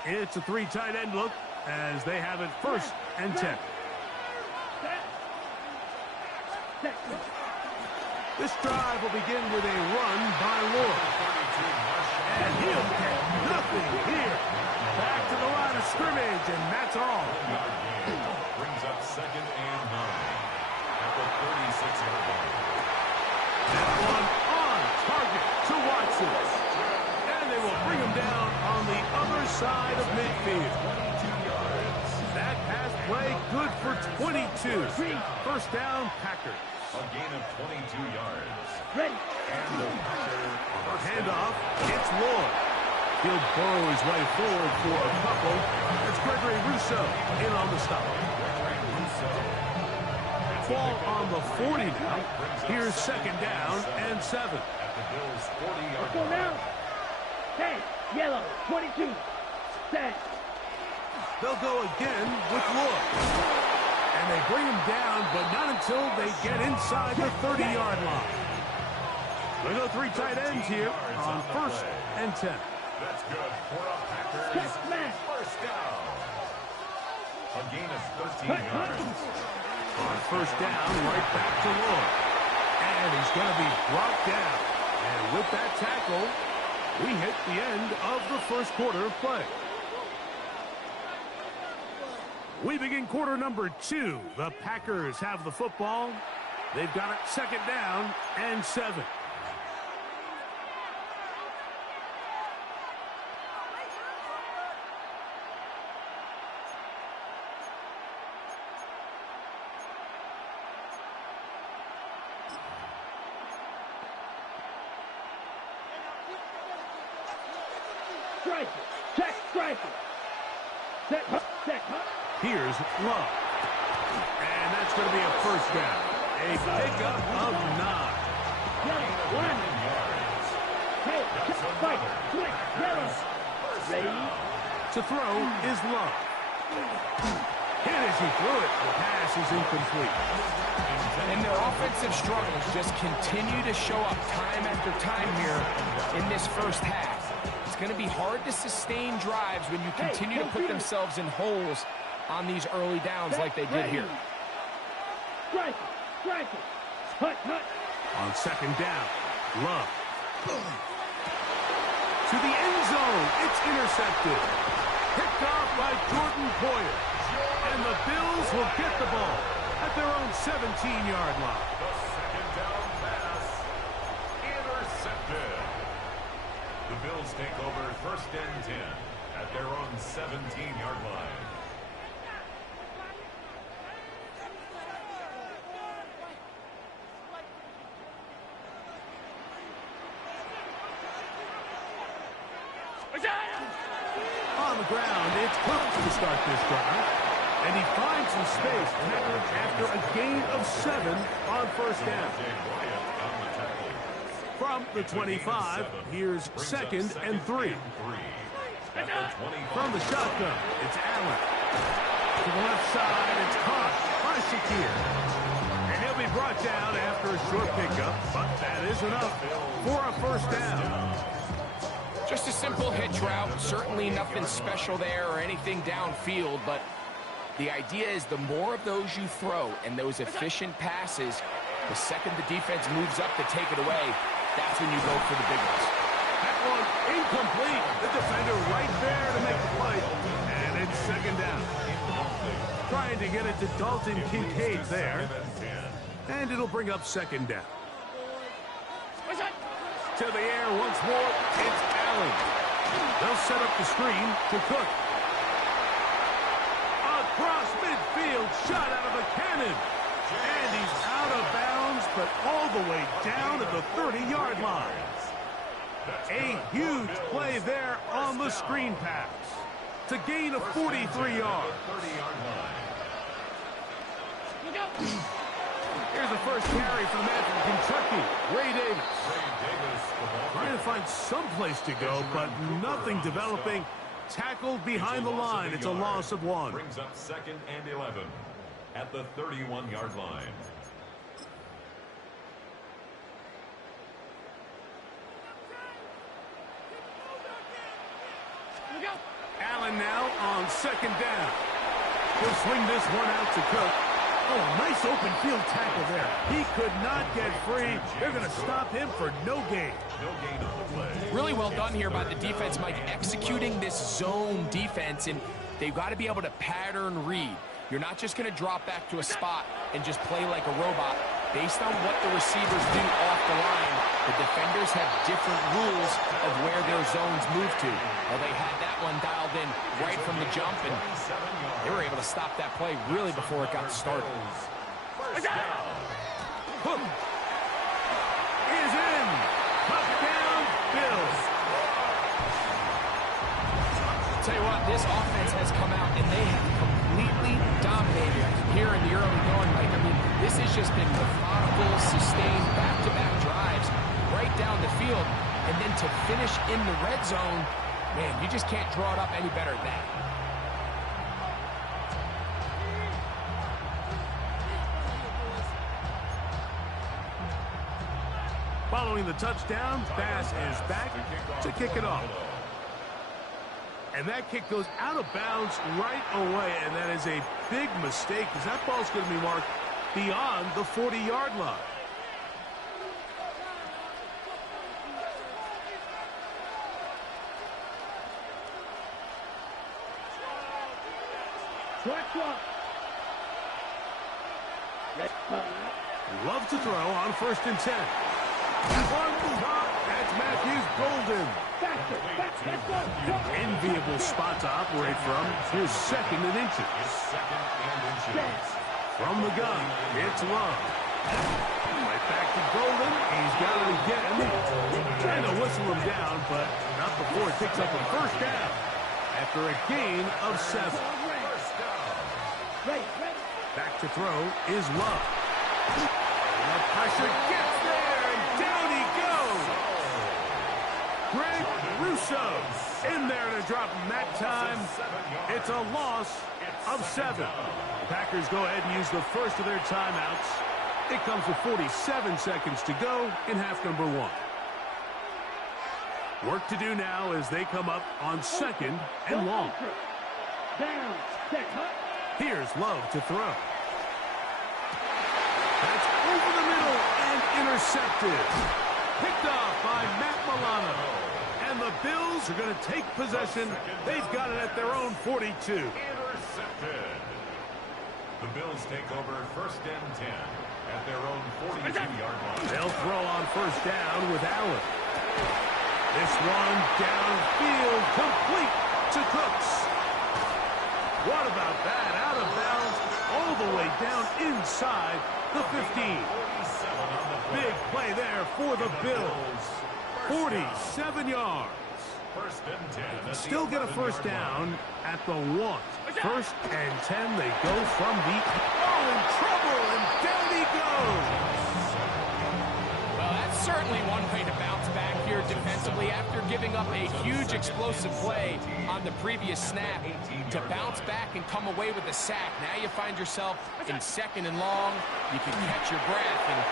It's a 3 tight end look as they have it 1st and 10. This drive will begin with a run by Lord. And he'll get nothing here. Back to the line of scrimmage, and that's all. Brings up 2nd and 9. At the 36-yard line. That one on target to Watson. And they will bring him down on the other side of midfield. 22 yards. That pass play good for 22. First down, Packers. A gain of 22 yards. Ready. And the Packers A handoff, it's Lloyd. He'll burrow his way forward for a couple. It's Gregory Rousseau in on the stop. Ball on the 40 now. Here's second down and 7. At the Bills' 40-yard Let's go line. now. Hey, yellow, 22. Set. They'll go again with Lloyd. And they bring him down, but not until they get inside the 30-yard line. They go 3 tight ends here on first and 10. That's good for a Packers first down. A gain of 13 yards. On first down, right back to Lloyd. And he's going to be brought down. And with that tackle, we hit the end of the first quarter of play. We begin quarter number 2. The Packers have the football. They've got it second down and 7. Striker. Check striker. Set. Set. Here's Love. And that's going to be a first down. A pickup of 9. Yellow. 1. Hey, fight. Quick. Yellow. Ready. To throw is Love. Hit as he threw it. The pass is incomplete. And their offensive struggles just continue to show up time after time here in this first half. It's going to be hard to sustain drives when you continue to put themselves in holes on these early downs like they did here. Striker. Striker. Hut. Hut. On second down, Love. To the end zone. It's intercepted. Picked off by Jordan Poyer. And the Bills will get the ball at their own 17-yard line. The second down pass intercepted. The Bills take over first and 10 at their own 17-yard line. On the ground, it's Cook to start this drive. And he finds some space after a gain of 7 on first down. From the 25, here's second and 3. From the shotgun, it's Allen. To the left side, it's caught by Shakir. And he'll be brought down after a short pickup, but that is enough for a first down. Just a simple hitch route. Certainly nothing special there or anything downfield, but the idea is the more of those you throw and those efficient passes, the second the defense moves up to take it away, that's when you go for the big ones. That one incomplete. The defender right there to make the play. And it's second down. Trying to get it to Dalton Kincaid there. And it'll bring up second down. To the air once more, it's Allen. They'll set up the screen to Cook. Across midfield, shot out of a cannon. And he's out of bounds, but all the way down at the 30-yard line. A huge play there on the screen pass to gain a 43 yards. Here's the first carry for the man from Kentucky, Ray Davis. Trying to find some place to go, but nothing developing. Tackled behind the line. It's a loss of 1. Brings up second and 11 at the 31-yard line. Allen now on second down. He'll swing this one out to Cook. Oh, nice open field tackle there. He could not get free. They're going to stop him for no gain. No gain on the play. Really well done here by the defense, Mike, executing this zone defense, and they've got to be able to pattern read. You're not just going to drop back to a spot and just play like a robot. Based on what the receivers do off the line, the defenders have different rules of where their zones move to. Well, they had that one dialed in right from the jump, and they were able to stop that play really before it got started. Hook is in. Touchdown, Bills. I'll tell you what, this offense has come out, and they have completely dominated here in the early going. Like, I mean, this has just been methodical, sustained, back-to-back drives right down the field. And then to finish in the red zone, man, you just can't draw it up any better than that. Following the touchdown, Bass is back to kick it off. And that kick goes out of bounds right away, and that is a big mistake because that ball's going to be marked beyond the 40-yard line. Love to throw on 1st and 10. That's Matthews Golden. Enviable spot to operate from. Here's 2nd and inches. From the gun, it's Love. Right back to Golden. He's got it again. Trying to whistle him down, but not before it picks up a 1st down. After a gain of 7. Back to throw is Love. And the pressure gets there, and down he goes. Greg Russo in there to drop him that time. It's a loss of 7. The Packers go ahead and use the first of their timeouts. It comes with 47 seconds to go in half number 1. Work to do now as they come up on 2nd and long. Here's Love to throw. That's over the middle and intercepted. Picked off by Matt Milano. And the Bills are going to take possession. They've got it at their own 42. Intercepted. The Bills take over 1st and 10 at their own 42-yard line. They'll throw on 1st down with Allen. This one downfield, complete to Cooks. What about that? Out of bounds, all the way down inside the 15. Big play there for the Bills. 47 yards. 1st and 10. Still get a 1st down at the 1. 1st and 10, they go from the... Oh, in trouble, and down he goes. Well, that's certainly one way to bounce back here defensively after giving up a huge explosive play on the previous snap. To bounce back and come away with a sack. Now you find yourself in 2nd and long. You can catch your breath, and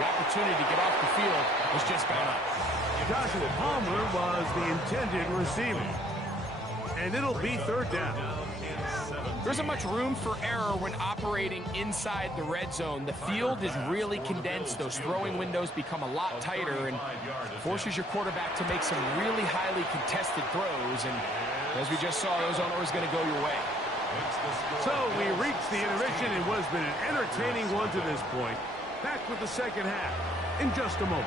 the opportunity to get off the field was just gone up. Joshua Palmer was the intended receiver. And it'll be 3rd down. There isn't much room for error when operating inside the red zone. The field is really condensed. Those throwing windows become a lot tighter and forces your quarterback to make some really highly contested throws. And as we just saw, those aren't always going to go your way. So we reached the intermission. It was been an entertaining one to this point. Back with the 2nd half in just a moment.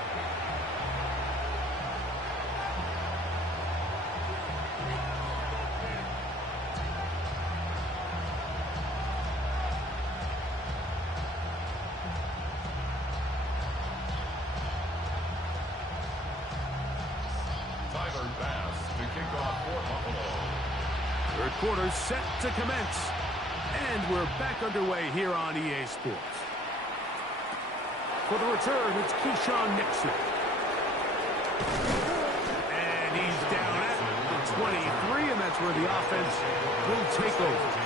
Third quarter set to commence. And we're back underway here on EA Sports. For the return, it's Keyshawn Nixon. And he's down at the 23, and that's where the offense will take over.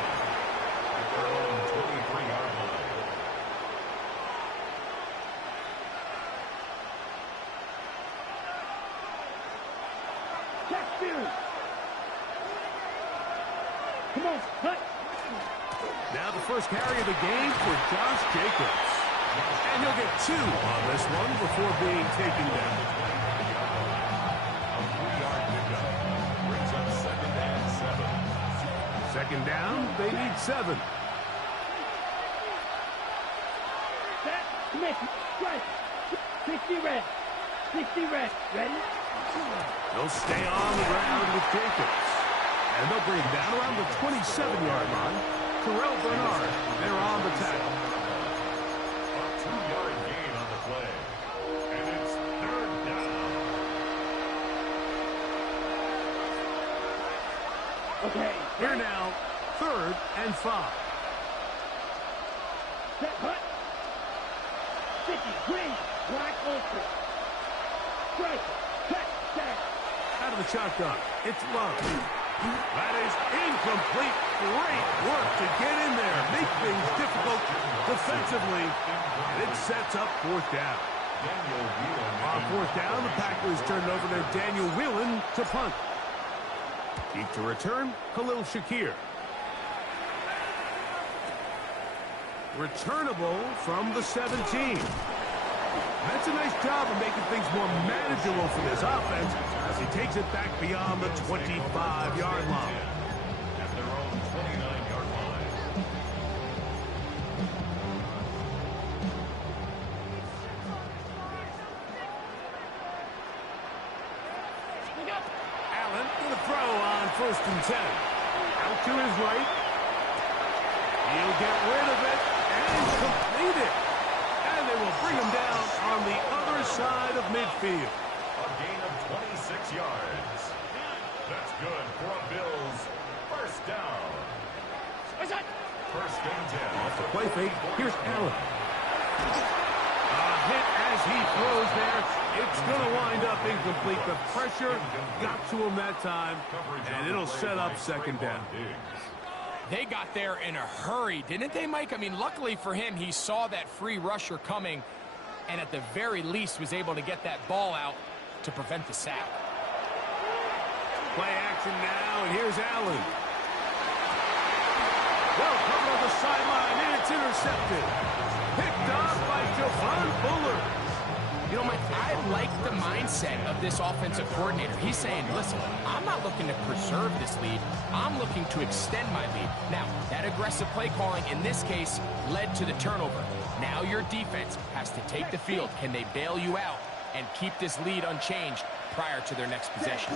Come on, cut. Now the first carry of the game for Josh Jacobs. And he'll get 2 on this one before being taken down. Brings up 2nd and 7. 2nd down, they need 7. Commit. Strike. 60 red. 60 red. Ready? They'll stay on the ground with Jacobs. And they'll bring it down around the 27-yard line. Terrell Bernard, they're on the tackle. A 2-yard gain on the play. And it's 3rd down. Okay. Here now, 3rd and 5. Set, hut. 50, green, black, ultra. Strike, touchdown. Out of the shotgun, it's Love. That is incomplete. Great work to get in there. Make things difficult defensively. And it sets up 4th down. On 4th down, the Packers turn it over to Daniel Whelan to punt. Deep to return, Khalil Shakir. Returnable from the 17. That's a nice job of making things more manageable for this offense as he takes it back beyond the 25-yard line. At their own 29-yard line. Allen with a throw on 1st and 10. Out to his right. He'll get rid of it and complete it. And they will bring him down on the other side of midfield. A gain of 26 yards. That's good for a Bills 1st down. 1st and 10. Off the play fake, here's Allen. A hit as he throws there. It's going to wind up incomplete. The pressure got to him that time, and it'll set up 2nd down. They got there in a hurry, didn't they, Mike? I mean, luckily for him, he saw that free rusher coming and at the very least was able to get that ball out to prevent the sack. Play action now, and here's Allen. Well covered on the sideline, and it's intercepted. Picked off by Javon Bullard. You know, Mike, I like the mindset of this offensive coordinator. He's saying, listen, I'm not looking to preserve this lead. I'm looking to extend my lead. Now, that aggressive play calling in this case led to the turnover. Now your defense has to take the field. Can they bail you out and keep this lead unchanged prior to their next possession?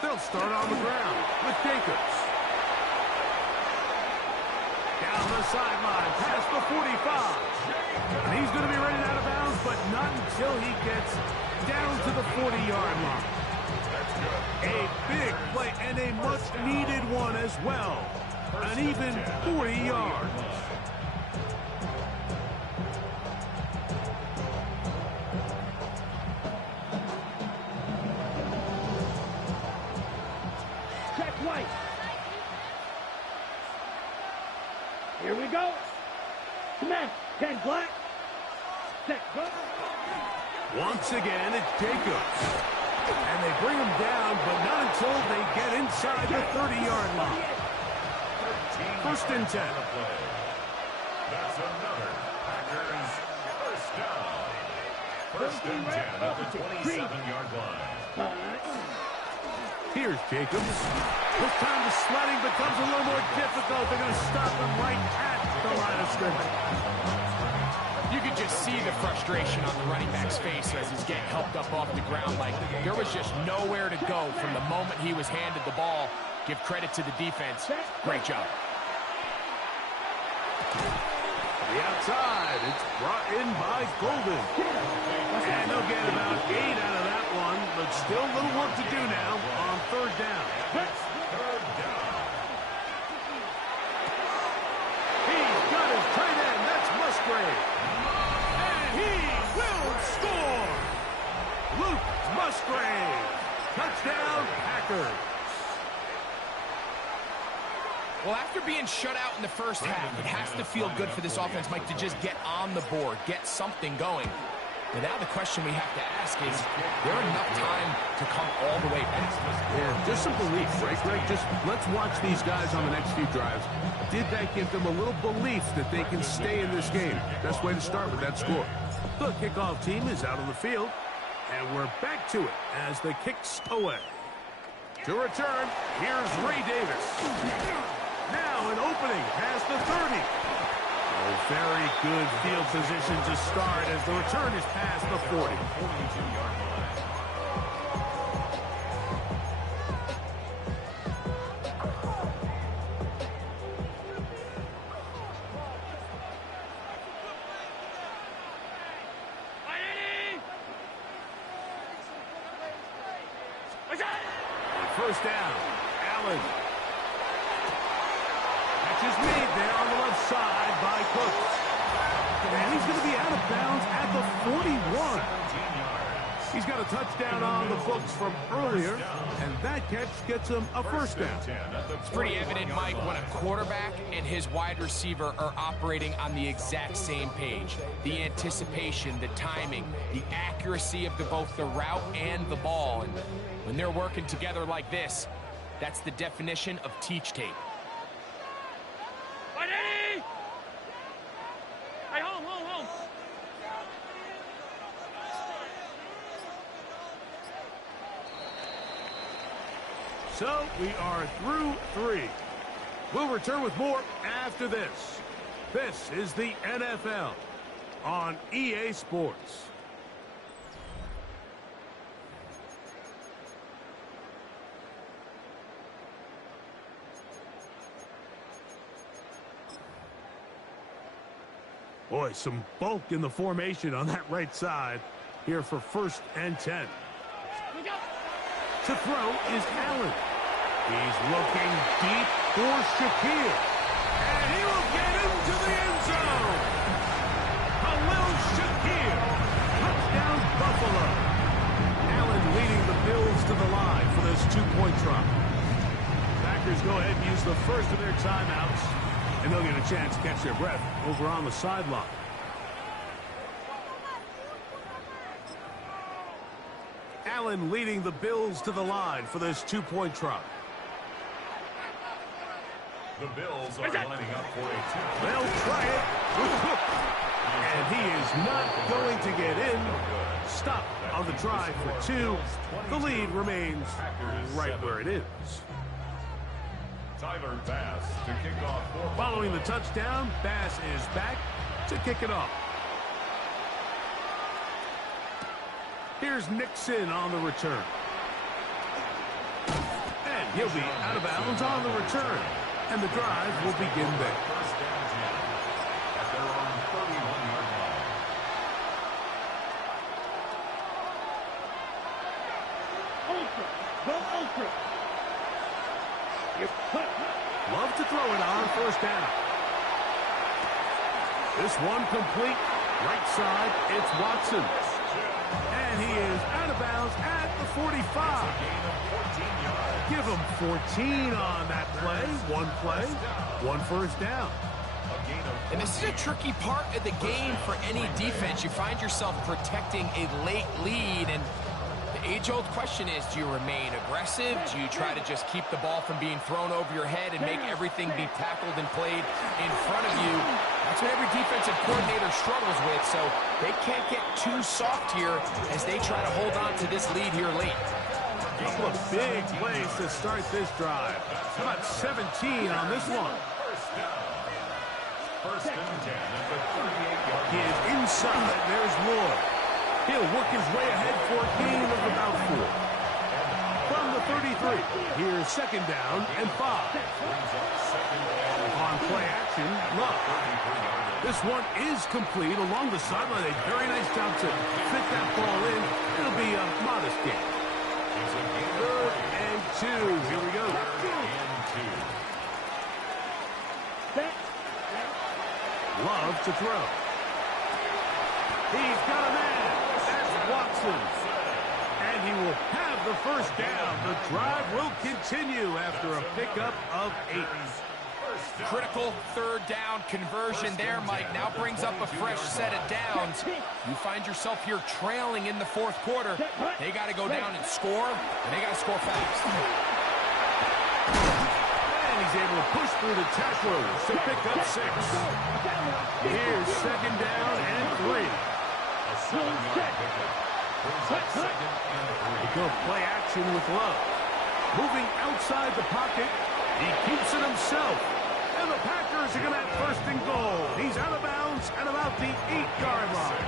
They'll start on the ground with Jacobs. Down the sideline, past the 45. And he's going to be running out of bounds, but not until he gets down to the 40-yard line. A big play and a much-needed one as well. An even 40 yards. Check white. Here we go. Command. 10 black. Set, go. Once again, it's Jacobs. And they bring him down, but not until they get inside the 30-yard line. 1st and 10. That's another Packers 1st down. 1st and 10 at the 27-yard line. Here's Jacobs. This time the sledding becomes a little more difficult. They're going to stop him right at the line of scrimmage. You could just see the frustration on the running back's face as he's getting helped up off the ground. Like, there was just nowhere to go from the moment he was handed the ball. Give credit to the defense. Great job. The outside, it's brought in by Golden. And they'll get about 8 out of that one, but still a little work to do now on 3rd down. He's got his tight end, that's Musgrave. And he will score! Luke Musgrave. Touchdown, Packers. Well, after being shut out in the first half, it has to feel good for this offense, Mike, to just get on the board, get something going. But now the question we have to ask is there enough time to come all the way back? Yeah, just some belief, right, Greg? Just let's watch these guys on the next few drives. Did that give them a little belief that they can stay in this game? Best way to start with that score. The kickoff team is out on the field, and we're back to it as the kicks away. To return, here's Ray Davis. Now an opening past the 30. Oh, very good field position to start as the return is past the 40. First down, Allen. Catch is made there on the left side by Cooks. And he's going to be out of bounds at the 41. He's got a touchdown on the books from earlier, and that catch gets him a first down. It's pretty evident, Mike, when a quarterback and his wide receiver are operating on the exact same page. The anticipation, the timing, the accuracy of both the route and the ball. And when they're working together like this, that's the definition of teach tape. Hey, home. So we are through 3. We'll return with more after this. This is the NFL on EA Sports. Boy, some bulk in the formation on that right side here for 1st and 10. To throw is Allen. He's looking deep for Shaquille. And he will get into the end zone. Khalil Shaquille. Touchdown, Buffalo. Allen leading the Bills to the line for this 2-point try. Packers go ahead and use the first of their timeouts. And they'll get a chance to catch their breath over on the sideline. Allen leading the Bills to the line for this 2-point try. The Bills are lining up for a 2-point. They'll try it with Cook. And he is not going to get in. Stop on the try for 2. The lead remains right where it is. Tyler Bass to kick off. Following the touchdown, Bass is back to kick it off. Here's Nixon on the return. And he'll be out of bounds on the return. And the drive will begin there. First down 10 at their own 31-yard line. Ultra. Go ultra. Love to throw it on 1st down. This one complete. Right side, it's Watson. And he is out of bounds at the 45. Give him 14 on that play. 1 first down. And this is a tricky part of the game for any defense. You find yourself protecting a late lead, and the age-old question is, do you remain aggressive? Do you try to just keep the ball from being thrown over your head and make everything be tackled and played in front of you? That's what every defensive coordinator struggles with, so they can't get too soft here as they try to hold on to this lead here late. A couple of big plays to start this drive. How about 17 on this one? First and 10 at the 38-yard line. He is inside. There's Lloyd. He'll work his way ahead for a gain of about 4. From the 33, here's 2nd down and 5. On play action, Love. This one is complete along the sideline. A very nice job to fit that ball in. It'll be a modest gain. 3rd and 2. Here we go. Love to throw. He's got a man. That's Watson. And he will have the first down. The drive will continue after a pickup of 8. Critical 3rd down conversion there, Mike. Now brings up a fresh set of downs. You find yourself here trailing in the 4th quarter. They got to go down and score, and they got to score fast. And he's able to push through the tacklers to pick up 6. Here's 2nd down and 3. Go play action with Love. Moving outside the pocket. He keeps it himself. And And the Packers are going to have first and goal. He's out of bounds at about the 8-yard line.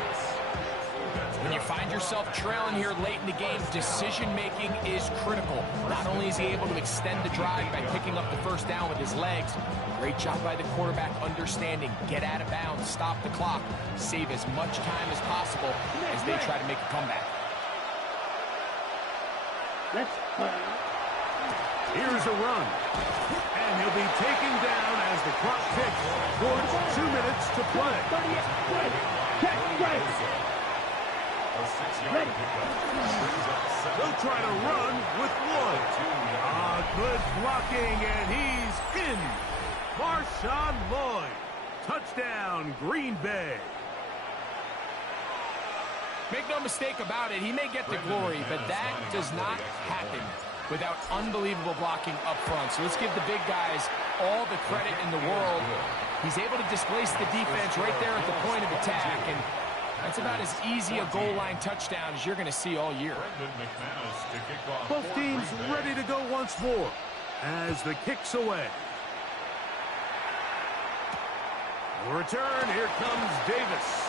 When you find yourself trailing here late in the game, decision-making is critical. Not only is he able to extend the drive by picking up the first down with his legs, great job by the quarterback understanding, get out of bounds, stop the clock, save as much time as possible as they try to make a comeback. Here's a run. And he'll be taken down as the clock ticks towards 2 minutes to play. They'll try to run with Lloyd. Good blocking, and he's in. Marshawn Lloyd. Touchdown, Green Bay. Make no mistake about it, he may get the glory, but that does not happen without unbelievable blocking up front. So let's give the big guys all the credit in the world. He's able to displace the defense right there at the point of attack, and that's about as easy a goal line touchdown as you're going to see all year. Both teams ready to go once more as the kick's away. The return, here comes Davis.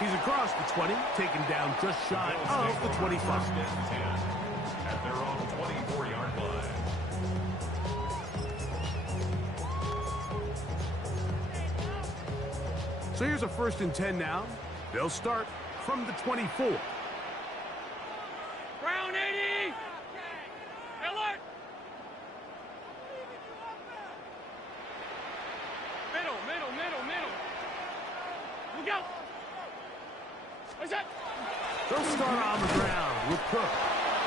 He's across the 20, taken down just shy of the 25. At their own 24-yard line. So here's a 1st and 10 now. They'll start from the 24. Brown 80! Alert! Middle. Look out! What's that? They'll start on the ground with Cook.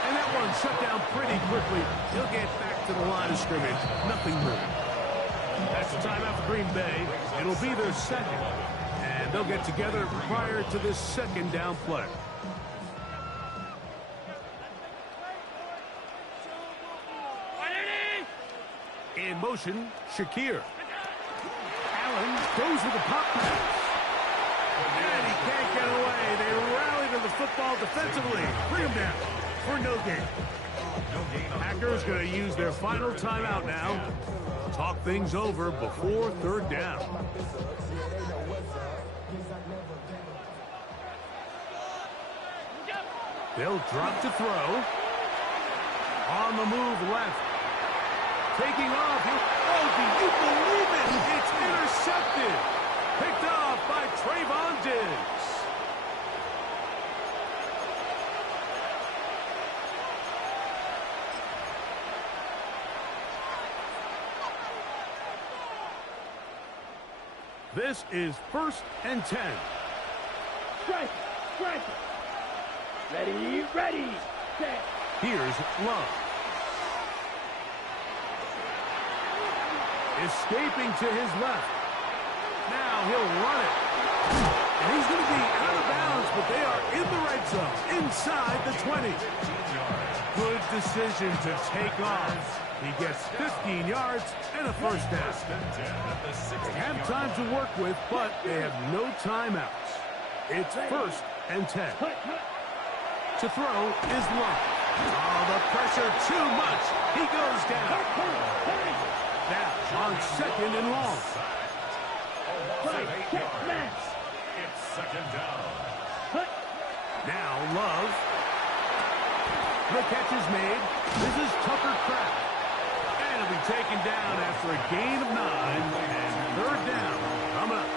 And that one shut down pretty quickly. He'll get back to the line of scrimmage. Nothing more. That's the timeout for Green Bay. It'll be their second. And they'll get together prior to this second down play. In motion, Shakir. Allen goes with a pop pass. And he can't get away. They rally to the football defensively. Bring him down for no gain. Packers going to use their final timeout now. Talk things over before 3rd down. They'll drop to throw. On the move left. Taking off. Oh, do you believe it? It's intercepted. Picked off by Trayvon Diggs. This is 1st and 10. Strike. Ready. Set. Here's Love. Escaping to his left. Now he'll run it. And he's going to be out of bounds, but they are in the red zone, inside the 20. Good decision to take off. He gets 15 yards and a first down. They have time to work with, but they have no timeouts. It's 1st and 10. To throw is Love. Oh, the pressure too much. He goes down. Now on 2nd and long. It's 2nd down. Now Love. The catch is made. This is Tucker Kraft. And it'll be taken down after a gain of 9. And 3rd down coming up.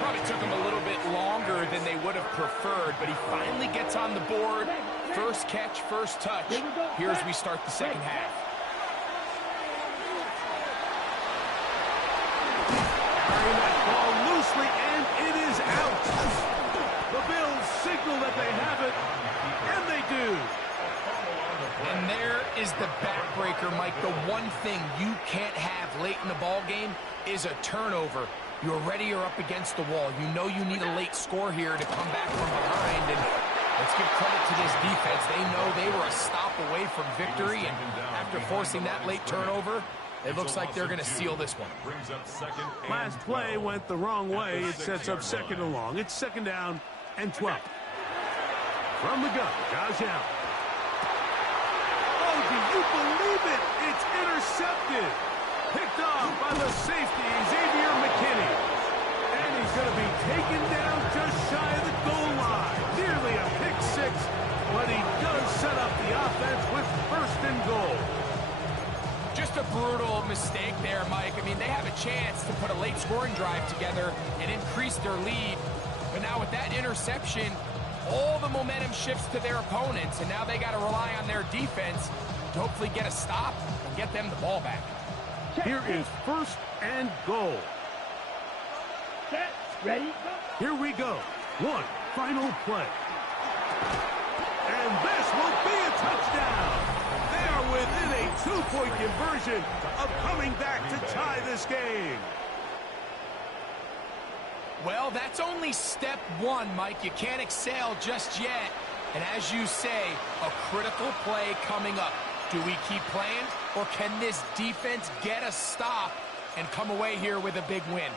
Probably took him a little bit longer than they would have preferred, but he finally gets on the board. First catch, first touch. Here as we start the second half. Carrying that ball loosely, and it is out. The Bills signal that they have it, and they do. And there is the backbreaker, Mike. The one thing you can't have late in the ball game is a turnover. You're ready or up against the wall. You know you need a late score here to come back from behind. And let's give credit to this defense. They know they were a stop away from victory. And after forcing that late turnover, it looks like they're going to seal this one. Last play went the wrong way. It sets up 2nd and long. It's 2nd down and 12. From the gun, Josh Allen. Oh, do you believe it? It's intercepted. Picked off by the safety, Xavier McKinney. And he's going to be taken down just shy of the goal line. Nearly a pick six, but he does set up the offense with first and goal. Just a brutal mistake there, Mike. I mean, they have a chance to put a late scoring drive together and increase their lead. But now with that interception, all the momentum shifts to their opponents, and now they got to rely on their defense to hopefully get a stop and get them the ball back. Here is first and goal. Set, ready, go. Here we go. One final play. And this will be a touchdown. They are within a 2-point conversion of coming back to tie this game. Well, that's only step one, Mike. You can't excel just yet. And as you say, a critical play coming up. Do we keep playing, or can this defense get a stop and come away here with a big win?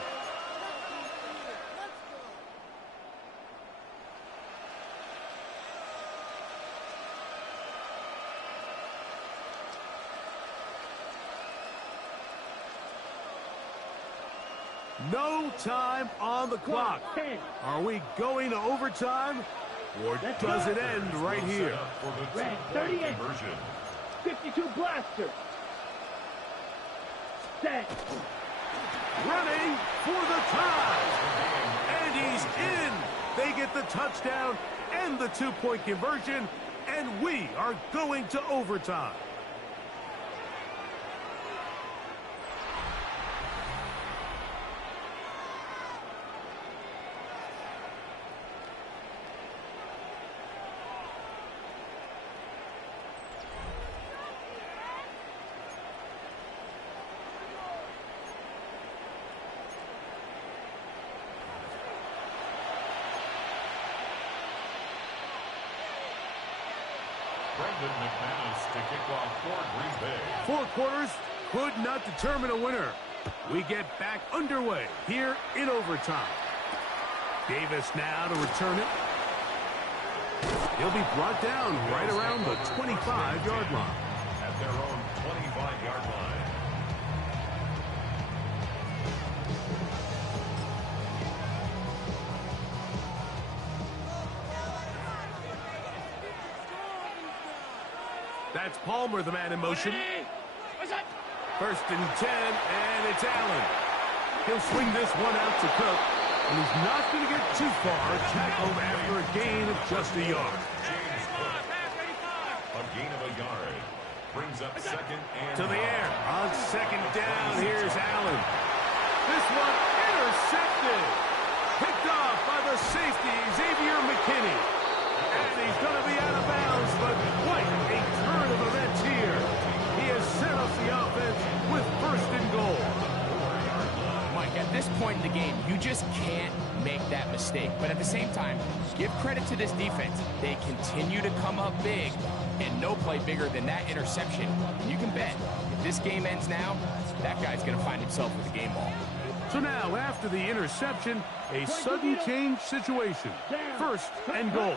No time on the clock. Are we going to overtime, or does it end right here? Red 38. 52 blaster. Set. Running for the tie. And he's in. They get the touchdown and the 2-point conversion, and we are going to overtime. To kick off for Green Bay. 4 quarters could not determine a winner. We get back underway here in overtime. Davis now to return it. He'll be brought down right around the 25-yard line. At their own 25-yard line. That's Palmer, the man in motion. First and 10, and it's Allen. He'll swing this one out to Cook, and he's not going to get too far. Tackled after a gain of just a yard. A gain of a yard. Brings up second and to the air. On second down, here's Allen. This one intercepted. Picked off by the safety, Xavier McKinney. And he's going to be out of bounds, but quite a turn of events here. He has set up the offense with first and goal. Mike, at this point in the game, you just can't make that mistake. But at the same time, give credit to this defense. They continue to come up big, and no play bigger than that interception. You can bet, if this game ends now, that guy's going to find himself with a game ball. So now, after the interception, a sudden change situation. First and goal.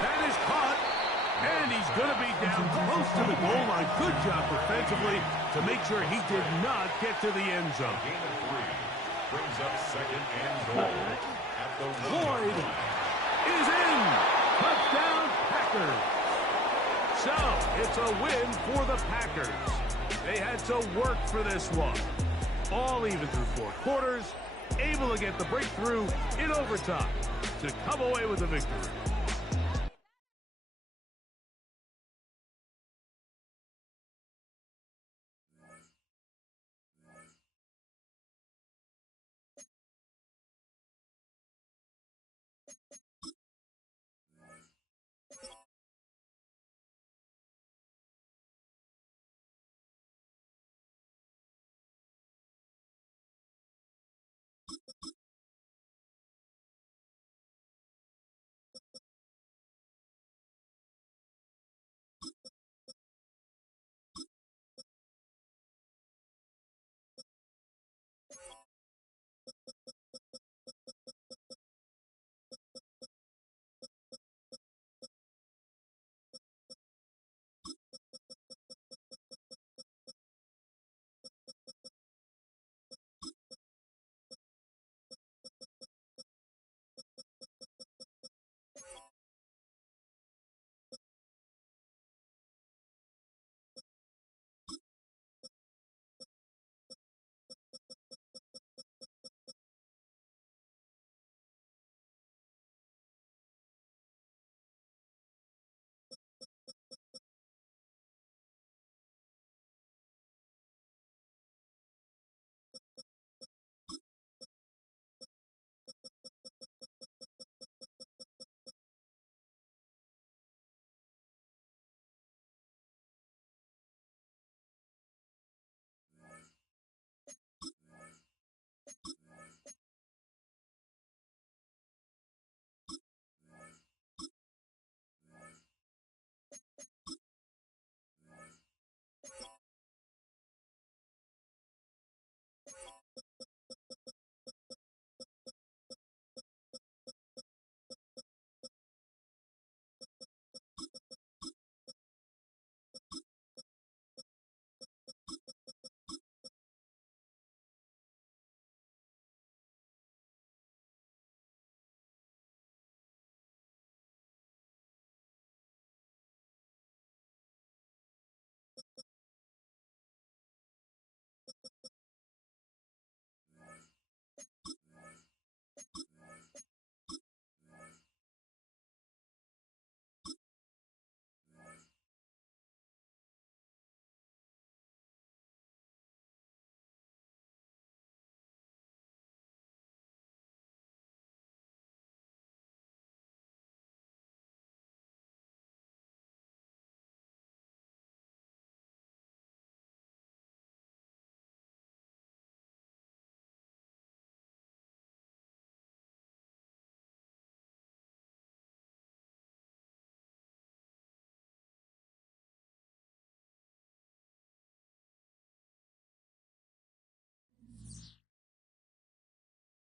That is caught, and he's going to be down close to the goal line. Good job defensively to make sure he did not get to the end zone. Gain of 3 brings up second and goal. At the Floyd is in. Touchdown, Packers. So, it's a win for the Packers. They had to work for this one. All even through 4 quarters, able to get the breakthrough in overtime to come away with the victory.